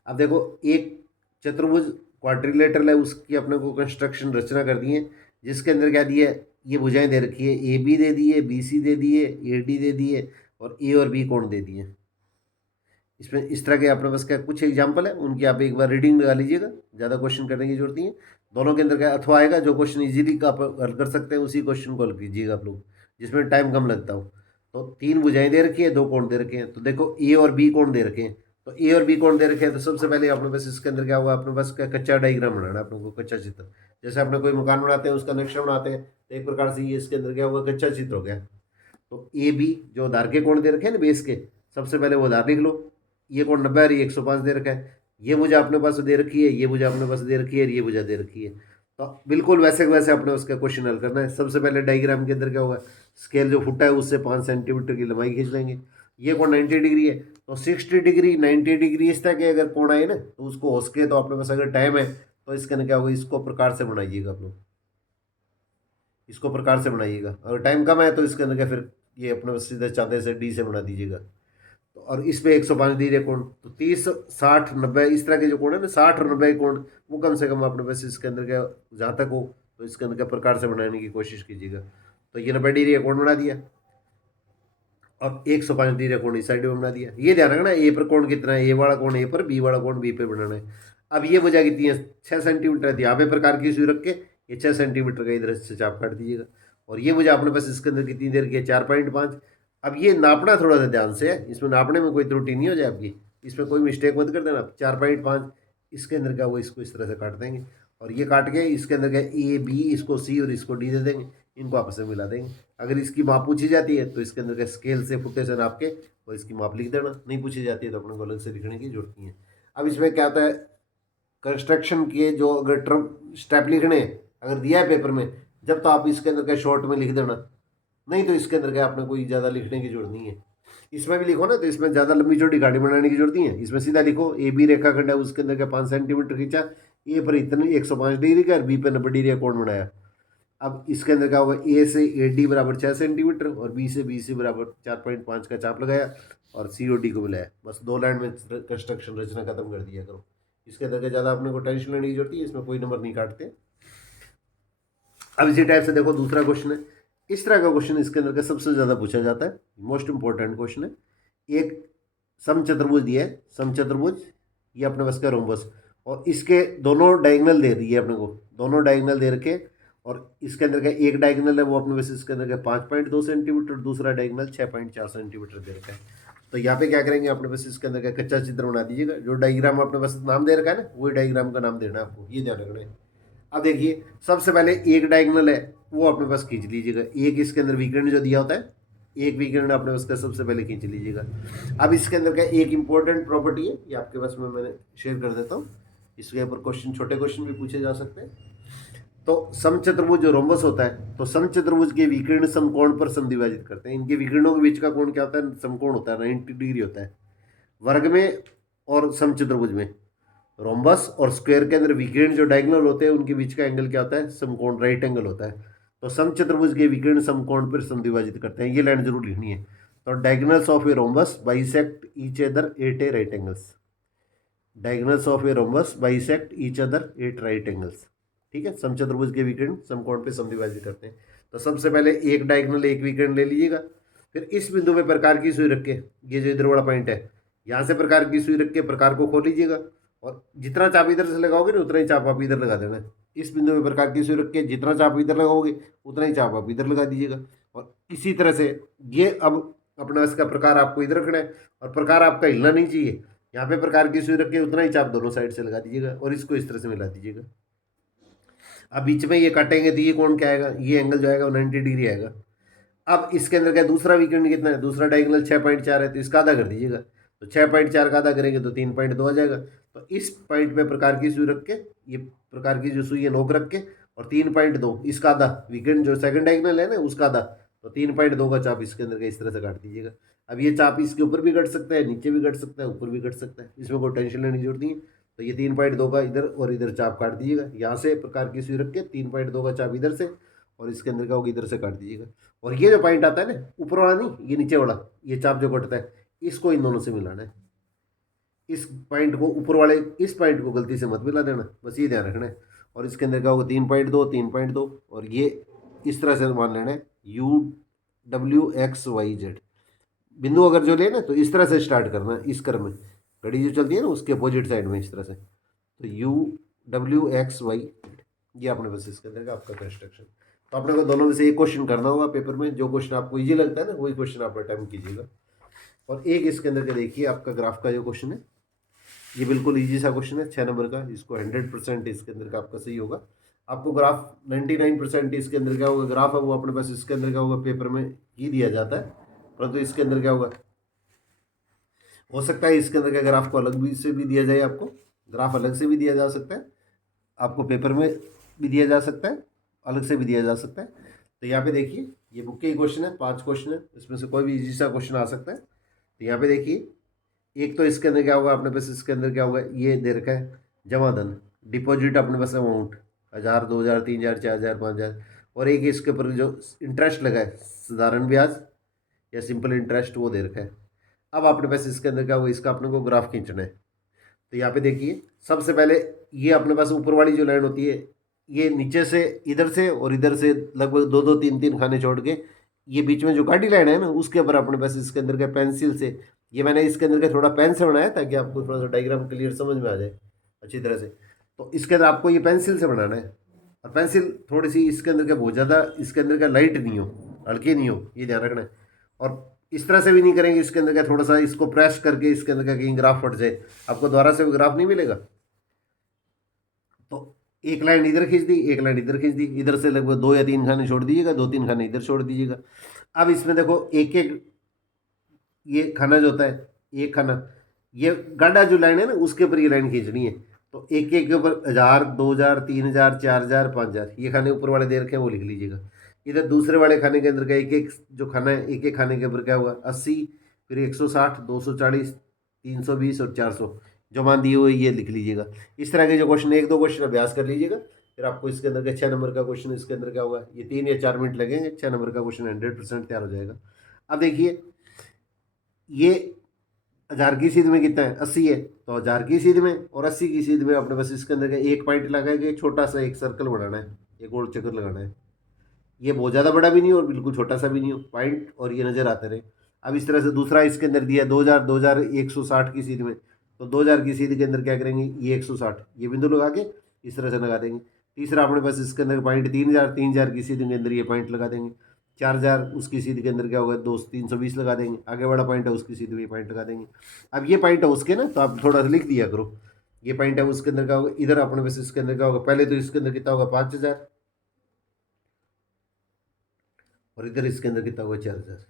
अब देखो एक चतुर्भुज क्वाड्रिलेटरल है, उसकी अपने को कंस्ट्रक्शन रचना कर दी है, जिसके अंदर क्या दिया है, ये भुजाएं दे रखी है, ए बी दे दिए, बी सी दे दिए, ए डी दे दिए, और ए और बी कोण दे दिए। इसमें इस तरह के अपने पास क्या कुछ एग्जाम्पल है, उनकी आप एक बार रीडिंग लगा लीजिएगा, ज़्यादा क्वेश्चन करने की जरूरत नहीं है। दोनों के अंदर क्या अथवा आएगा, जो क्वेश्चन इजीली आप हल कर सकते हैं उसी क्वेश्चन को हल कीजिएगा आप लोग, जिसमें टाइम कम लगता हो। तो 3 भुजाएं दे रखी है, 2 कोण दे रखे हैं, तो देखो ए और बी कोण दे रखे हैं, तो ए और बी कोण दे रखे हैं, तो सबसे पहले अपने पास इसके अंदर क्या हुआ, अपने पास क्या कच्चा डायग्राम बनाना है अपने को, कच्चा चित्र। जैसे अपने कोई मकान बनाते हैं उसका नक्शा बनाते हैं, तो एक प्रकार से ये इसके अंदर क्या हुआ, कच्चा चित्र हो गया। तो ए बी जो आधार के कोण दे रखे हैं ना बेस के, सबसे पहले वो आधार लिख लो। ये कोण 90 और ये 105 दे रखा है, ये भुजा अपने पास दे रखी है, ये भुजा अपने पास दे रखी है, और ये भुजा दे रखी है। तो बिल्कुल वैसे वैसे अपने उसका क्वेश्चन हल करना है। सबसे पहले डायग्राम के अंदर क्या होगा, स्केल जो फुटा है उससे 5 सेंटीमीटर की लंबाई खींच लेंगे। ये कोण 90 डिग्री है, तो 60 डिग्री 90 डिग्री इस तरह के अगर कोण आए ना, तो उसको हो सके तो अपने पास अगर टाइम है तो इसके अंदर क्या होगा, इसको प्रकार से बनाइएगा आप लोग, इसको प्रकार से बनाइएगा। अगर टाइम कम है तो इसके अंदर क्या फिर ये अपने सीधे चांदे से डी से बना दीजिएगा। तो और इस पे 105 डिग्री कोण, तो 30 60 90 इस तरह के जो कोण है ना, 60 और 90 कोण, वो कम से कम अपने पास इसके अंदर क्या जहाँ तक हो तो इसके अंदर क्या प्रकार से बनाने की कोशिश कीजिएगा। तो ये 90 डिग्री का कोण बना दिया, और 105 डिग्री का कोण इस साइड में बना दिया। ये ध्यान रखना ए पर कोण कितना है, ए वाला कोण ए पर, बी वाला कोण बी पे बनाना है। अब ये भुजा कितनी है, 6 सेंटीमीटर है, यहाँ पे प्रकार की सुई रख के ये 6 सेंटीमीटर का इधर से चाप काट दीजिएगा। और ये भुजा अपने पास इसके अंदर कितनी देर की है, 4.5। अब ये नापना थोड़ा सा ध्यान से है, इसमें नापने में कोई त्रुटि नहीं हो जाए आपकी, इसमें कोई मिस्टेक मत कर देना। 4.5 इसके अंदर क्या हुआ, इसको इस तरह से काट देंगे, और ये काट के इसके अंदर क्या ए बी, इसको सी और इसको डी दे देंगे, इनको आपस में मिला देंगे। अगर इसकी माप पूछी जाती है तो इसके अंदर क्या स्केल से फुटे से नाप के और इसकी माप लिख देना, नहीं पूछी जाती है तो अपने को अलग से लिखने की जरूरत नहीं है। अब इसमें क्या होता है, कंस्ट्रक्शन के जो अगर टर्म स्टेप लिखने हैं, अगर दिया है पेपर में, जब तो आप इसके अंदर क्या शॉर्ट में लिख देना, नहीं तो इसके अंदर क्या आपने कोई ज़्यादा लिखने की जरूरत नहीं है। इसमें भी लिखो ना तो इसमें ज़्यादा लंबी चौड़ी गाड़ी बनाने की जरूरत नहीं है, इसमें सीधा लिखो ए बी रेखाखंड है, उसके अंदर क्या 5 सेंटीमीटर खींचा, ए पर इतनी 105 डिग्री का और बी पे 90 डिग्री का कोण बनाया। अब इसके अंदर क्या होगा, ए से ए डी बराबर 6 सेंटीमीटर और बी से बी सी बराबर 4.5 का चाप लगाया और सी ओ डी को मिलाया, बस 2 लाइन में कंस्ट्रक्शन रचना खत्म कर दिया करो। इसके अंदर ज़्यादा अपने को टेंशन लेने की जरूरत है, इसमें कोई नंबर नहीं काटते। अब इसी टाइप से देखो दूसरा क्वेश्चन है, इस तरह का क्वेश्चन इसके अंदर का सबसे ज़्यादा पूछा जाता है, मोस्ट इंपॉर्टेंट क्वेश्चन है। एक समचतुर्भुज दिया है, समचतुर्भुज ये अपने बस का रोम्बस, और इसके दोनों डायगोनल दे दी है अपने को, दोनों डायगोनल दे रखे, और इसके अंदर का एक डायगोनल है वो अपने वैसे इसके अंदर का 5.2 सेंटीमीटर, दूसरा डायगोनल 6.4 सेंटीमीटर दे रखा है। तो यहाँ पे क्या करेंगे, अपने पास इसके अंदर का कच्चा चित्र बना दीजिएगा, जो डायग्राम अपने पास नाम दे रखा है ना, वही डायग्राम का नाम देना है आपको, ये ध्यान रखना है। अब देखिए सबसे पहले एक डायगोनल है वो अपने पास खींच लीजिएगा, एक इसके अंदर विकर्ण जो दिया होता है, एक विकर्ण अपने पास का सबसे पहले खींच लीजिएगा। अब इसके अंदर का एक इंपॉर्टेंट प्रॉपर्टी है, ये आपके पास में मैंने शेयर कर देता हूँ, इसके ऊपर क्वेश्चन, छोटे क्वेश्चन भी पूछे जा सकते हैं। तो समचतुर्भुज जो रोम्बस होता है, तो समचतुर्भुज के विकर्ण समकोण पर समद्विभाजित करते हैं। इनके विकर्णों के बीच का कोण क्या होता है, समकोण होता है, 90 डिग्री होता है। वर्ग में और समचतुर्भुज में, रोम्बस और स्क्वायर के अंदर विकर्ण जो डायगोनल होते हैं उनके बीच का एंगल क्या होता है, समकोण, राइट एंगल होता है। तो समचतुर्भुज के विकर्ण समकोण पर समद्विभाजित करते हैं, ये लाइन जरूर लिखनी है। तो diagonals of a rhombus bisect each other at A right angles, diagonals of a rhombus bisect each other at right angles. ठीक है, समचतुर्भुज के विकर्ण समकोण पे समद्विभाजित करते हैं। तो सबसे पहले एक डायगोनल एक विकर्ण ले लीजिएगा, फिर इस बिंदु पे प्रकार की सुई रख के, ये जो इधर वाला पॉइंट है, यहाँ से प्रकार की सुई रख के प्रकार को खोल लीजिएगा, और जितना चाप इधर से लगाओगे ना उतना ही चाप आप इधर लगा देना है। इस बिंदु में प्रकार की सुई रख के जितना चाप इधर लगाओगे उतना ही चाप आप इधर लगा दीजिएगा। और इसी तरह से ये अब अपना इसका प्रकार आपको इधर रखना है, और प्रकार आपका हिलना नहीं चाहिए। यहाँ पे प्रकार की सुई रख के उतना ही चाप दोनों साइड से लगा दीजिएगा, और इसको इस तरह से मिला दीजिएगा। अब बीच में ये काटेंगे तो ये कोण क्या आएगा, ये एंगल जो आएगा वो 90 डिग्री आएगा। अब इसके अंदर क्या, दूसरा विकर्ण कितना है, दूसरा डायगोनल 6.4 है, तो इसका आधा कर दीजिएगा। तो 6.4 का आधा करेंगे तो 3.2 आ जाएगा। तो इस पॉइंट पे प्रकार की सुई रख के, ये प्रकार की जो सुई है नोक रख के, और 3.2 इसका आधा विकर्ण जो सेकंड डायगोनल है ना उसका आधा, तो 3.2 का चाप इसके अंदर का इस तरह से काट दीजिएगा। अब ये चाप इसके ऊपर भी कट सकता है, नीचे भी कट सकता है, ऊपर भी कट सकता है, इसमें कोई टेंशन लेने की जरूरत नहीं है। तो ये 3.2 का इधर और इधर चाप काट दीजिएगा, यहाँ से प्रकार की सुई रख के 3.2 का चाप इधर से, और इसके अंदर का होगा इधर से काट दीजिएगा। और ये जो पॉइंट आता है ना, ऊपर वाला नहीं, ये नीचे वाला, ये चाप जो कटता है, इसको इन दोनों से मिलाना है। इस पॉइंट को ऊपर वाले, इस पॉइंट को गलती से मत मिला देना, बस ये ध्यान रखना है। और इसके अंदर क्या होगा 3.2, और ये इस तरह से मान लेना है UWXYZ। बिंदु अगर जो ले ना तो इस तरह से स्टार्ट करना है, इस क्रम में घड़ी जो चलती है ना उसके अपोजिट साइड में इस तरह से। तो UWXY, ये आपने बस इसके अंदर का आपका कंस्ट्रक्शन। तो आपने को दोनों में से एक क्वेश्चन करना होगा पेपर में, जो क्वेश्चन आपको इजी लगता है ना वही क्वेश्चन आप अटेम्प्ट कीजिएगा। और एक इसके अंदर का देखिए आपका ग्राफ का जो क्वेश्चन है, ये बिल्कुल इजी सा क्वेश्चन है 6 नंबर का, इसको 100% इसके अंदर का आपका सही होगा। आपको ग्राफ 99% इसके अंदर क्या होगा, ग्राफ है वो अपने पास इसके अंदर क्या होगा पेपर में ही दिया जाता है, परंतु इसके अंदर क्या होगा, हो सकता है इसके अंदर का ग्राफ को अलग भी से भी दिया जाए, आपको ग्राफ अलग से भी दिया जा सकता है, आपको पेपर में भी दिया जा सकता है, अलग से भी दिया जा सकता है। तो यहाँ पे देखिए ये बुक के ही क्वेश्चन है, 5 क्वेश्चन है, इसमें से कोई भी इजी सा क्वेश्चन आ सकता है। तो यहाँ पे देखिए एक तो इसके अंदर क्या होगा, अपने पास इसके अंदर क्या होगा, ये दे रखा है जमा धन, डिपॉजिट अपने पास अमाउंट 1000, 2000, 3000, 4000, 5000, और एक इसके ऊपर जो इंटरेस्ट लगा है साधारण ब्याज या सिंपल इंटरेस्ट वो दे रखा है। अब अपने पास इसके अंदर क्या होगा, इसका अपने को ग्राफ खींचना है। तो यहाँ पे देखिए सबसे पहले ये अपने पास ऊपर वाली जो लाइन होती है, ये नीचे से इधर से और इधर से लगभग 2-2, 3-3 खाने छोड़ के, ये बीच में जो गाड़ी लाइन है ना उसके ऊपर अपने पास इसके अंदर का पेंसिल से, ये मैंने इसके अंदर का थोड़ा पेन से बनाया ताकि आपको थोड़ा सा डायग्राम क्लियर समझ में आ जाए अच्छी तरह से। तो इसके अंदर आपको ये पेंसिल से बनाना है, और पेंसिल थोड़ी सी इसके अंदर का बहुत ज़्यादा इसके अंदर का लाइट नहीं हो, हल्के नहीं हो, ये ध्यान रखना है। और इस तरह से भी नहीं करेंगे इसके अंदर का थोड़ा सा इसको प्रेस करके इसके अंदर का कहीं ग्राफ फट जाए, आपको दोबारा से ग्राफ नहीं मिलेगा। तो एक लाइन इधर खींच दी, एक लाइन इधर खींच दी, इधर से लगभग 2 या 3 खाने छोड़ दीजिएगा, 2-3 खाने इधर छोड़ दीजिएगा। अब इसमें देखो एक एक ये खाना जो होता है, एक खाना ये गाढ़ा जो लाइन है ना उसके ऊपर ये लाइन खींचनी है। तो एक एक के ऊपर 1000, 2000, 3000, 4000, 5000 ये खाने ऊपर वाले दे रखे हैं वो लिख लीजिएगा। इधर दूसरे वाले खाने के अंदर का एक एक जो खाना है, एक एक खाने के ऊपर क्या हुआ 80, फिर 160, 240, 320 और 400 जो मान दिए हुए ये लिख लीजिएगा। इस तरह के जो क्वेश्चन 1-2 क्वेश्चन अभ्यास कर लीजिएगा, फिर आपको इसके अंदर का 6 नंबर का क्वेश्चन इसके अंदर क्या होगा, ये 3 या 4 मिनट लगेंगे, 6 नंबर का क्वेश्चन 100% तैयार हो जाएगा। अब देखिए ये 1000 की सीध में कितना है 80 है, तो 1000 की सीध में और 80 की सीध में अपने पास इसके अंदर का एक पॉइंट लगाएंगे, छोटा सा एक सर्कल बनाना है, एक गोल चक्कर लगाना है। ये बहुत ज़्यादा बड़ा भी नहीं हो और बिल्कुल छोटा सा भी नहीं हो, पॉइंट और ये नज़र आते रहे। अब इस तरह से दूसरा इसके अंदर दिया 2000, 2160 की सीध में, तो 2000 की सीध के अंदर क्या करेंगे, ये 160 ये बिंदु लगा के इस तरह से लगा देंगे। तीसरा अपने पास इसके अंदर पॉइंट 3000, 3000 की सीध के अंदर ये पॉइंट लगा देंगे। 4000 उसकी सीध के अंदर क्या होगा 320 लगा देंगे, आगे वाला पॉइंट है उसकी सीध में पॉइंट लगा देंगे। अब ये पॉइंट है उसके ना, तो आप थोड़ा सा लिख दिया करो, ये पॉइंट है उसके अंदर क्या होगा, इधर अपने पास इसके अंदर क्या होगा, पहले तो इसके अंदर कितना होगा 5000, और इधर इसके अंदर कितना होगा 4000।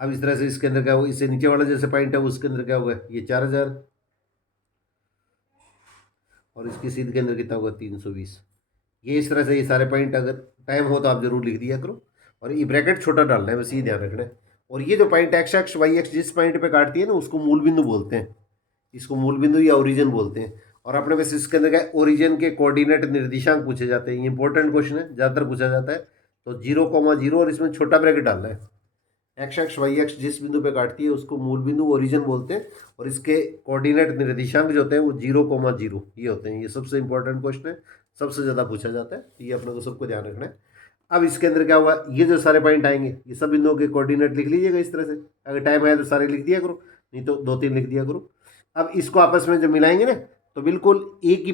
अब इस तरह से इसके अंदर क्या होगा, इससे नीचे वाला जैसे पॉइंट है उसके अंदर क्या होगा ये 4000, और इसकी सीध के अंदर कितना होगा 320। ये इस तरह से ये सारे पॉइंट अगर टाइम हो तो आप जरूर लिख दिया करो, और ये ब्रैकेट छोटा डालना है, बस ये ध्यान रखना है। और ये जो point x x y x जिस पॉइंट पे काटती है ना उसको मूल बिंदु बोलते हैं, इसको मूल बिंदु या ओरिजिन बोलते हैं। और अपने पास इसके अंदर क्या ओरिजिन के कोऑर्डिनेट निर्देशांक पूछे जाते हैं, ये इंपॉर्टेंट क्वेश्चन है, ज़्यादातर पूछा जाता है। तो 0,0 और इसमें छोटा ब्रैकेट डालना है, एक्स अक्ष वाई अक्ष जिस बिंदु पे काटती है उसको मूल बिंदु ओरिजिन बोलते हैं, और इसके कोऑर्डिनेट निर्देशांक जो होते हैं वो 0,0 ये होते हैं। ये सबसे इंपॉर्टेंट क्वेश्चन है, सबसे ज़्यादा पूछा जाता है, तो ये अपने को सबको ध्यान रखना है। अब इसके अंदर क्या हुआ, ये जो सारे पॉइंट आएंगे ये सब बिंदुओं के कोऑर्डिनेट लिख लीजिएगा इस तरह से। अगर टाइम आया तो सारे लिख दिया करो, नहीं तो 2-3 लिख दिया करो। अब इसको आपस में जब मिलाएंगे ना तो बिल्कुल एक ही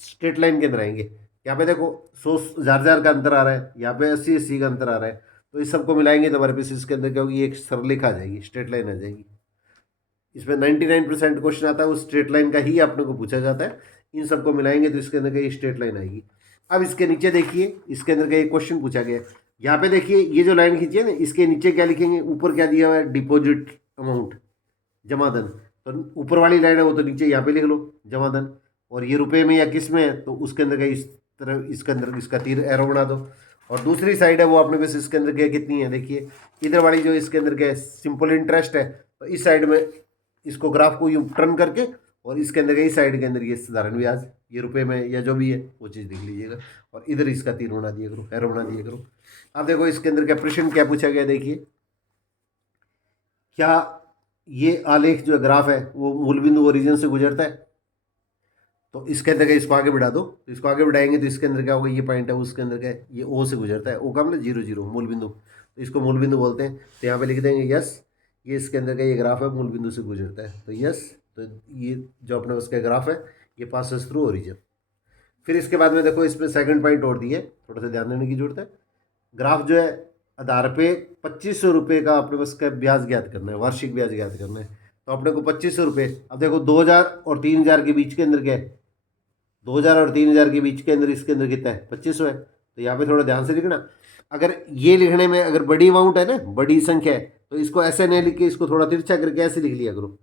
स्ट्रेट लाइन के अंदर आएंगे। यहाँ पे देखो 100,000 का अंतर आ रहा है, यहाँ पे 80-80 का अंतर आ रहा है, तो इस सबको मिलाएंगे तो हमारे पास इसके अंदर क्या होगी, एक सरलेख आ जाएगी, स्ट्रेट लाइन आ जाएगी। इसमें 99% क्वेश्चन आता है उस स्ट्रेट लाइन का ही अपने को पूछा जाता है। इन सबको मिलाएंगे तो इसके अंदर का ये स्ट्रेट लाइन आएगी। अब इसके नीचे देखिए, इसके अंदर का एक क्वेश्चन पूछा गया है। यहाँ पे देखिए ये जो लाइन खींची है ना, इसके नीचे क्या लिखेंगे, ऊपर क्या दिया हुआ है, डिपॉजिट अमाउंट, जमा धन। तो ऊपर वाली लाइन है वो तो नीचे यहाँ पे लिख लो जमा धन, और ये रुपए में या किस में है तो उसके अंदर का इस तरह इसके अंदर इसका तीर एरो बना दो। और दूसरी साइड है वो अपने पास इसके अंदर क्या कितनी है, देखिए इधर वाली जो इसके अंदर क्या है, सिंपल इंटरेस्ट है, तो इस साइड में इसको ग्राफ को यूँ टर्न करके और इसके अंदर इस साइड के अंदर ये साधारण ब्याज, ये रुपए में या जो भी है वो चीज़ लिख लीजिएगा, और इधर इसका तीर बना दिया करो, एरो बना दिया करो। अब देखो इसके अंदर क्या प्रश्न क्या पूछा गया, देखिए क्या ये आलेख जो ग्राफ है वो मूल बिंदु ओरिजिन से गुजरता है, तो इसके अंदर का इसको आगे बढ़ा दो, तो इसको आगे बढ़ाएंगे तो इसके अंदर क्या होगा, ये पॉइंट है उसके अंदर क्या है, ये ओ से गुजरता है। ओ का मतलब 0,0 मूल बिंदु, तो इसको मूल बिंदु बोलते हैं। तो यहाँ पे लिख देंगे यस, ये इसके अंदर का ये ग्राफ है मूल बिंदु से गुजरता है, तो यस, तो ये जो अपना उसका ग्राफ है ये पासेस थ्रू ओरिजिन। फिर इसके बाद में देखो इसमें सेकंड पॉइंट और दिए, थोड़ा सा ध्यान देने की जरूरत है। ग्राफ जो है आधार पे 2500 रुपये का अपने पास का ब्याज ज्ञात करना है, वार्षिक ब्याज ज्ञात करना है। तो अपने को 2500 रुपये, अब देखो 2000 और 3000 के बीच के अंदर क्या है, 2000 और 3000 के बीच के अंदर इसके अंदर कितना है, 2500 है। तो यहाँ पे थोड़ा ध्यान से लिखना। अगर ये लिखने में अगर बड़ी अमाउंट है ना, बड़ी संख्या है, तो इसको ऐसे नहीं लिख के इसको थोड़ा तिरछा करके ऐसे लिख लिया करो।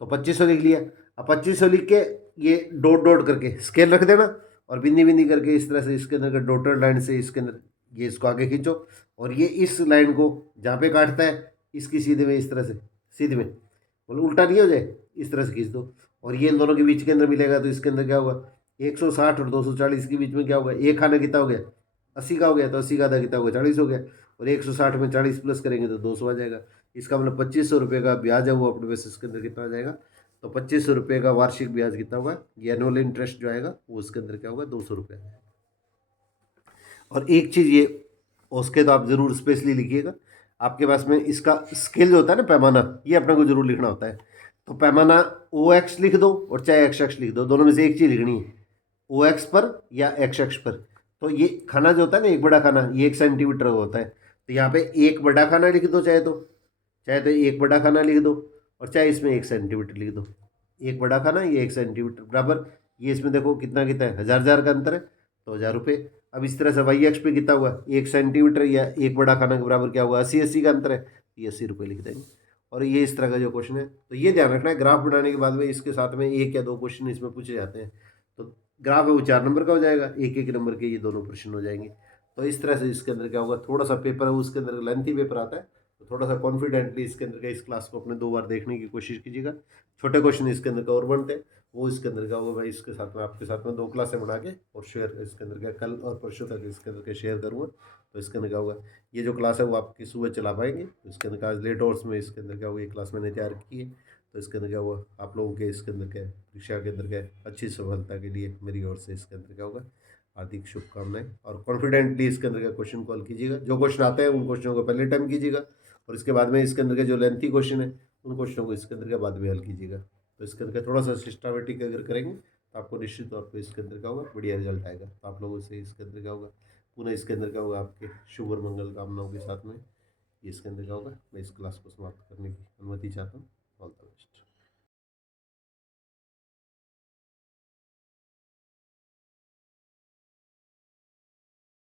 तो 2500 लिख लिया। अब 2500 लिख के ये डॉट डॉट करके स्केल रख देना, और बिंदी बिंदी करके इस तरह से इसके अंदर डॉटेड लाइन से इसके अंदर ये इसको आगे खींचो, और ये इस लाइन को जहाँ पे काटता है इसकी सीधे में इस तरह से, सीधे में मतलब उल्टा नहीं हो जाए, इस तरह से खींच दो, और ये इन दोनों के बीच के अंदर मिलेगा। तो इसके अंदर क्या होगा, 160 और 240 के बीच में क्या होगा, एक खाना कितना हो गया, 80 का हो गया, तो 80 का आधा कितना हो गया, 40 हो गया, और 160 में 40 प्लस करेंगे तो 200 आ जाएगा। इसका मतलब 2500 रुपये का ब्याज है वो अपने बेसिस के अंदर कितना आ जाएगा, तो 2500 रुपये का वार्षिक ब्याज कितना होगा, ये एनुअल इंटरेस्ट जो आएगा वो उसके अंदर क्या होगा, 200 रुपये। और एक चीज़ ये उसके तो आप ज़रूर स्पेशली लिखिएगा, आपके पास में इसका स्केल जो होता है ना, पैमाना, ये अपने को जरूर लिखना होता है। तो पैमाना ओ एक्स लिख दो और चाहे एक्स एक्स लिख दो, दोनों में से एक चीज़ लिखनी है, ओ एक्स पर या एक्स एक्स पर। तो ये खाना जो होता है ना, एक बड़ा खाना, ये 1 सेंटीमीटर होता है, तो यहाँ पे एक बड़ा खाना लिख दो, चाहे तो एक बड़ा खाना लिख दो, और चाहे इसमें 1 सेंटीमीटर लिख दो। एक बड़ा खाना, ये 1 सेंटीमीटर बराबर, ये इसमें देखो कितना कितना है, 1000 का अंतर है, तो 1000 रुपये। अब इस तरह से वाई एक्स पे कितना हुआ, 1 सेंटीमीटर या एक बड़ा खाना के बराबर क्या हुआ, 80-80 का अंतर है, ये 80 रुपये लिख देंगे। और ये इस तरह का जो क्वेश्चन है, तो ये ध्यान रखना है, ग्राफ बनाने के बाद में इसके साथ में 1 या 2 क्वेश्चन इसमें पूछे जाते हैं। तो ग्राफ है वो 4 नंबर का हो जाएगा, 1-1 नंबर के ये दोनों प्रश्न हो जाएंगे। तो इस तरह से इसके अंदर क्या होगा, थोड़ा सा पेपर है उसके अंदर लेंथी पेपर आता है, तो थोड़ा सा कॉन्फिडेंटली इसके अंदर का इस क्लास को अपने 2 बार देखने की कोशिश कीजिएगा। छोटे क्वेश्चन इसके अंदर का और बनते हैं, वो इसके अंदर का होगा भाई, इसके साथ में आपके साथ में 2 क्लासें बना के और शेयर इसके अंदर का कल और परसों तक इसके अंदर का शेयर करूँगा। तो इसके अंदर क्या होगा, ये जो क्लास है वो आपकी सुबह चला पाएंगे, तो इसके अंदर का आज लेट आवर्स में इसके अंदर क्या होगा, ये क्लास मैंने तैयार की है। तो इसके अंदर क्या हुआ, आप लोगों के इसके अंदर क्या परीक्षा के अंदर क्या अच्छी सफलता के लिए मेरी ओर से इसके अंदर क्या होगा, हार्दिक शुभकामनाएं। और कॉन्फिडेंटली इसके अंदर का क्वेश्चन कॉल कीजिएगा, जो क्वेश्चन आते हैं उन क्वेश्चनों को पहले टाइम कीजिएगा, और इसके बाद में इसके अंदर के जो लेंथी क्वेश्चन है उन क्वेश्चनों को इसके अंदर के बाद में हल कीजिएगा। तो इसके अंदर का थोड़ा सा सिस्टमेटिक अगर करेंगे तो आपको निश्चित तौर पर इसके अंदर का होगा बढ़िया रिजल्ट आएगा। तो आप लोगों से इसके अंदर क्या होगा, पुनः इसके अंदर क्या होगा, आपके शुभ और मंगल कामनाओं के साथ में इसके अंदर क्या होगा, मैं इस क्लास को समाप्त करने की अनुमति चाहता हूँ। All the best.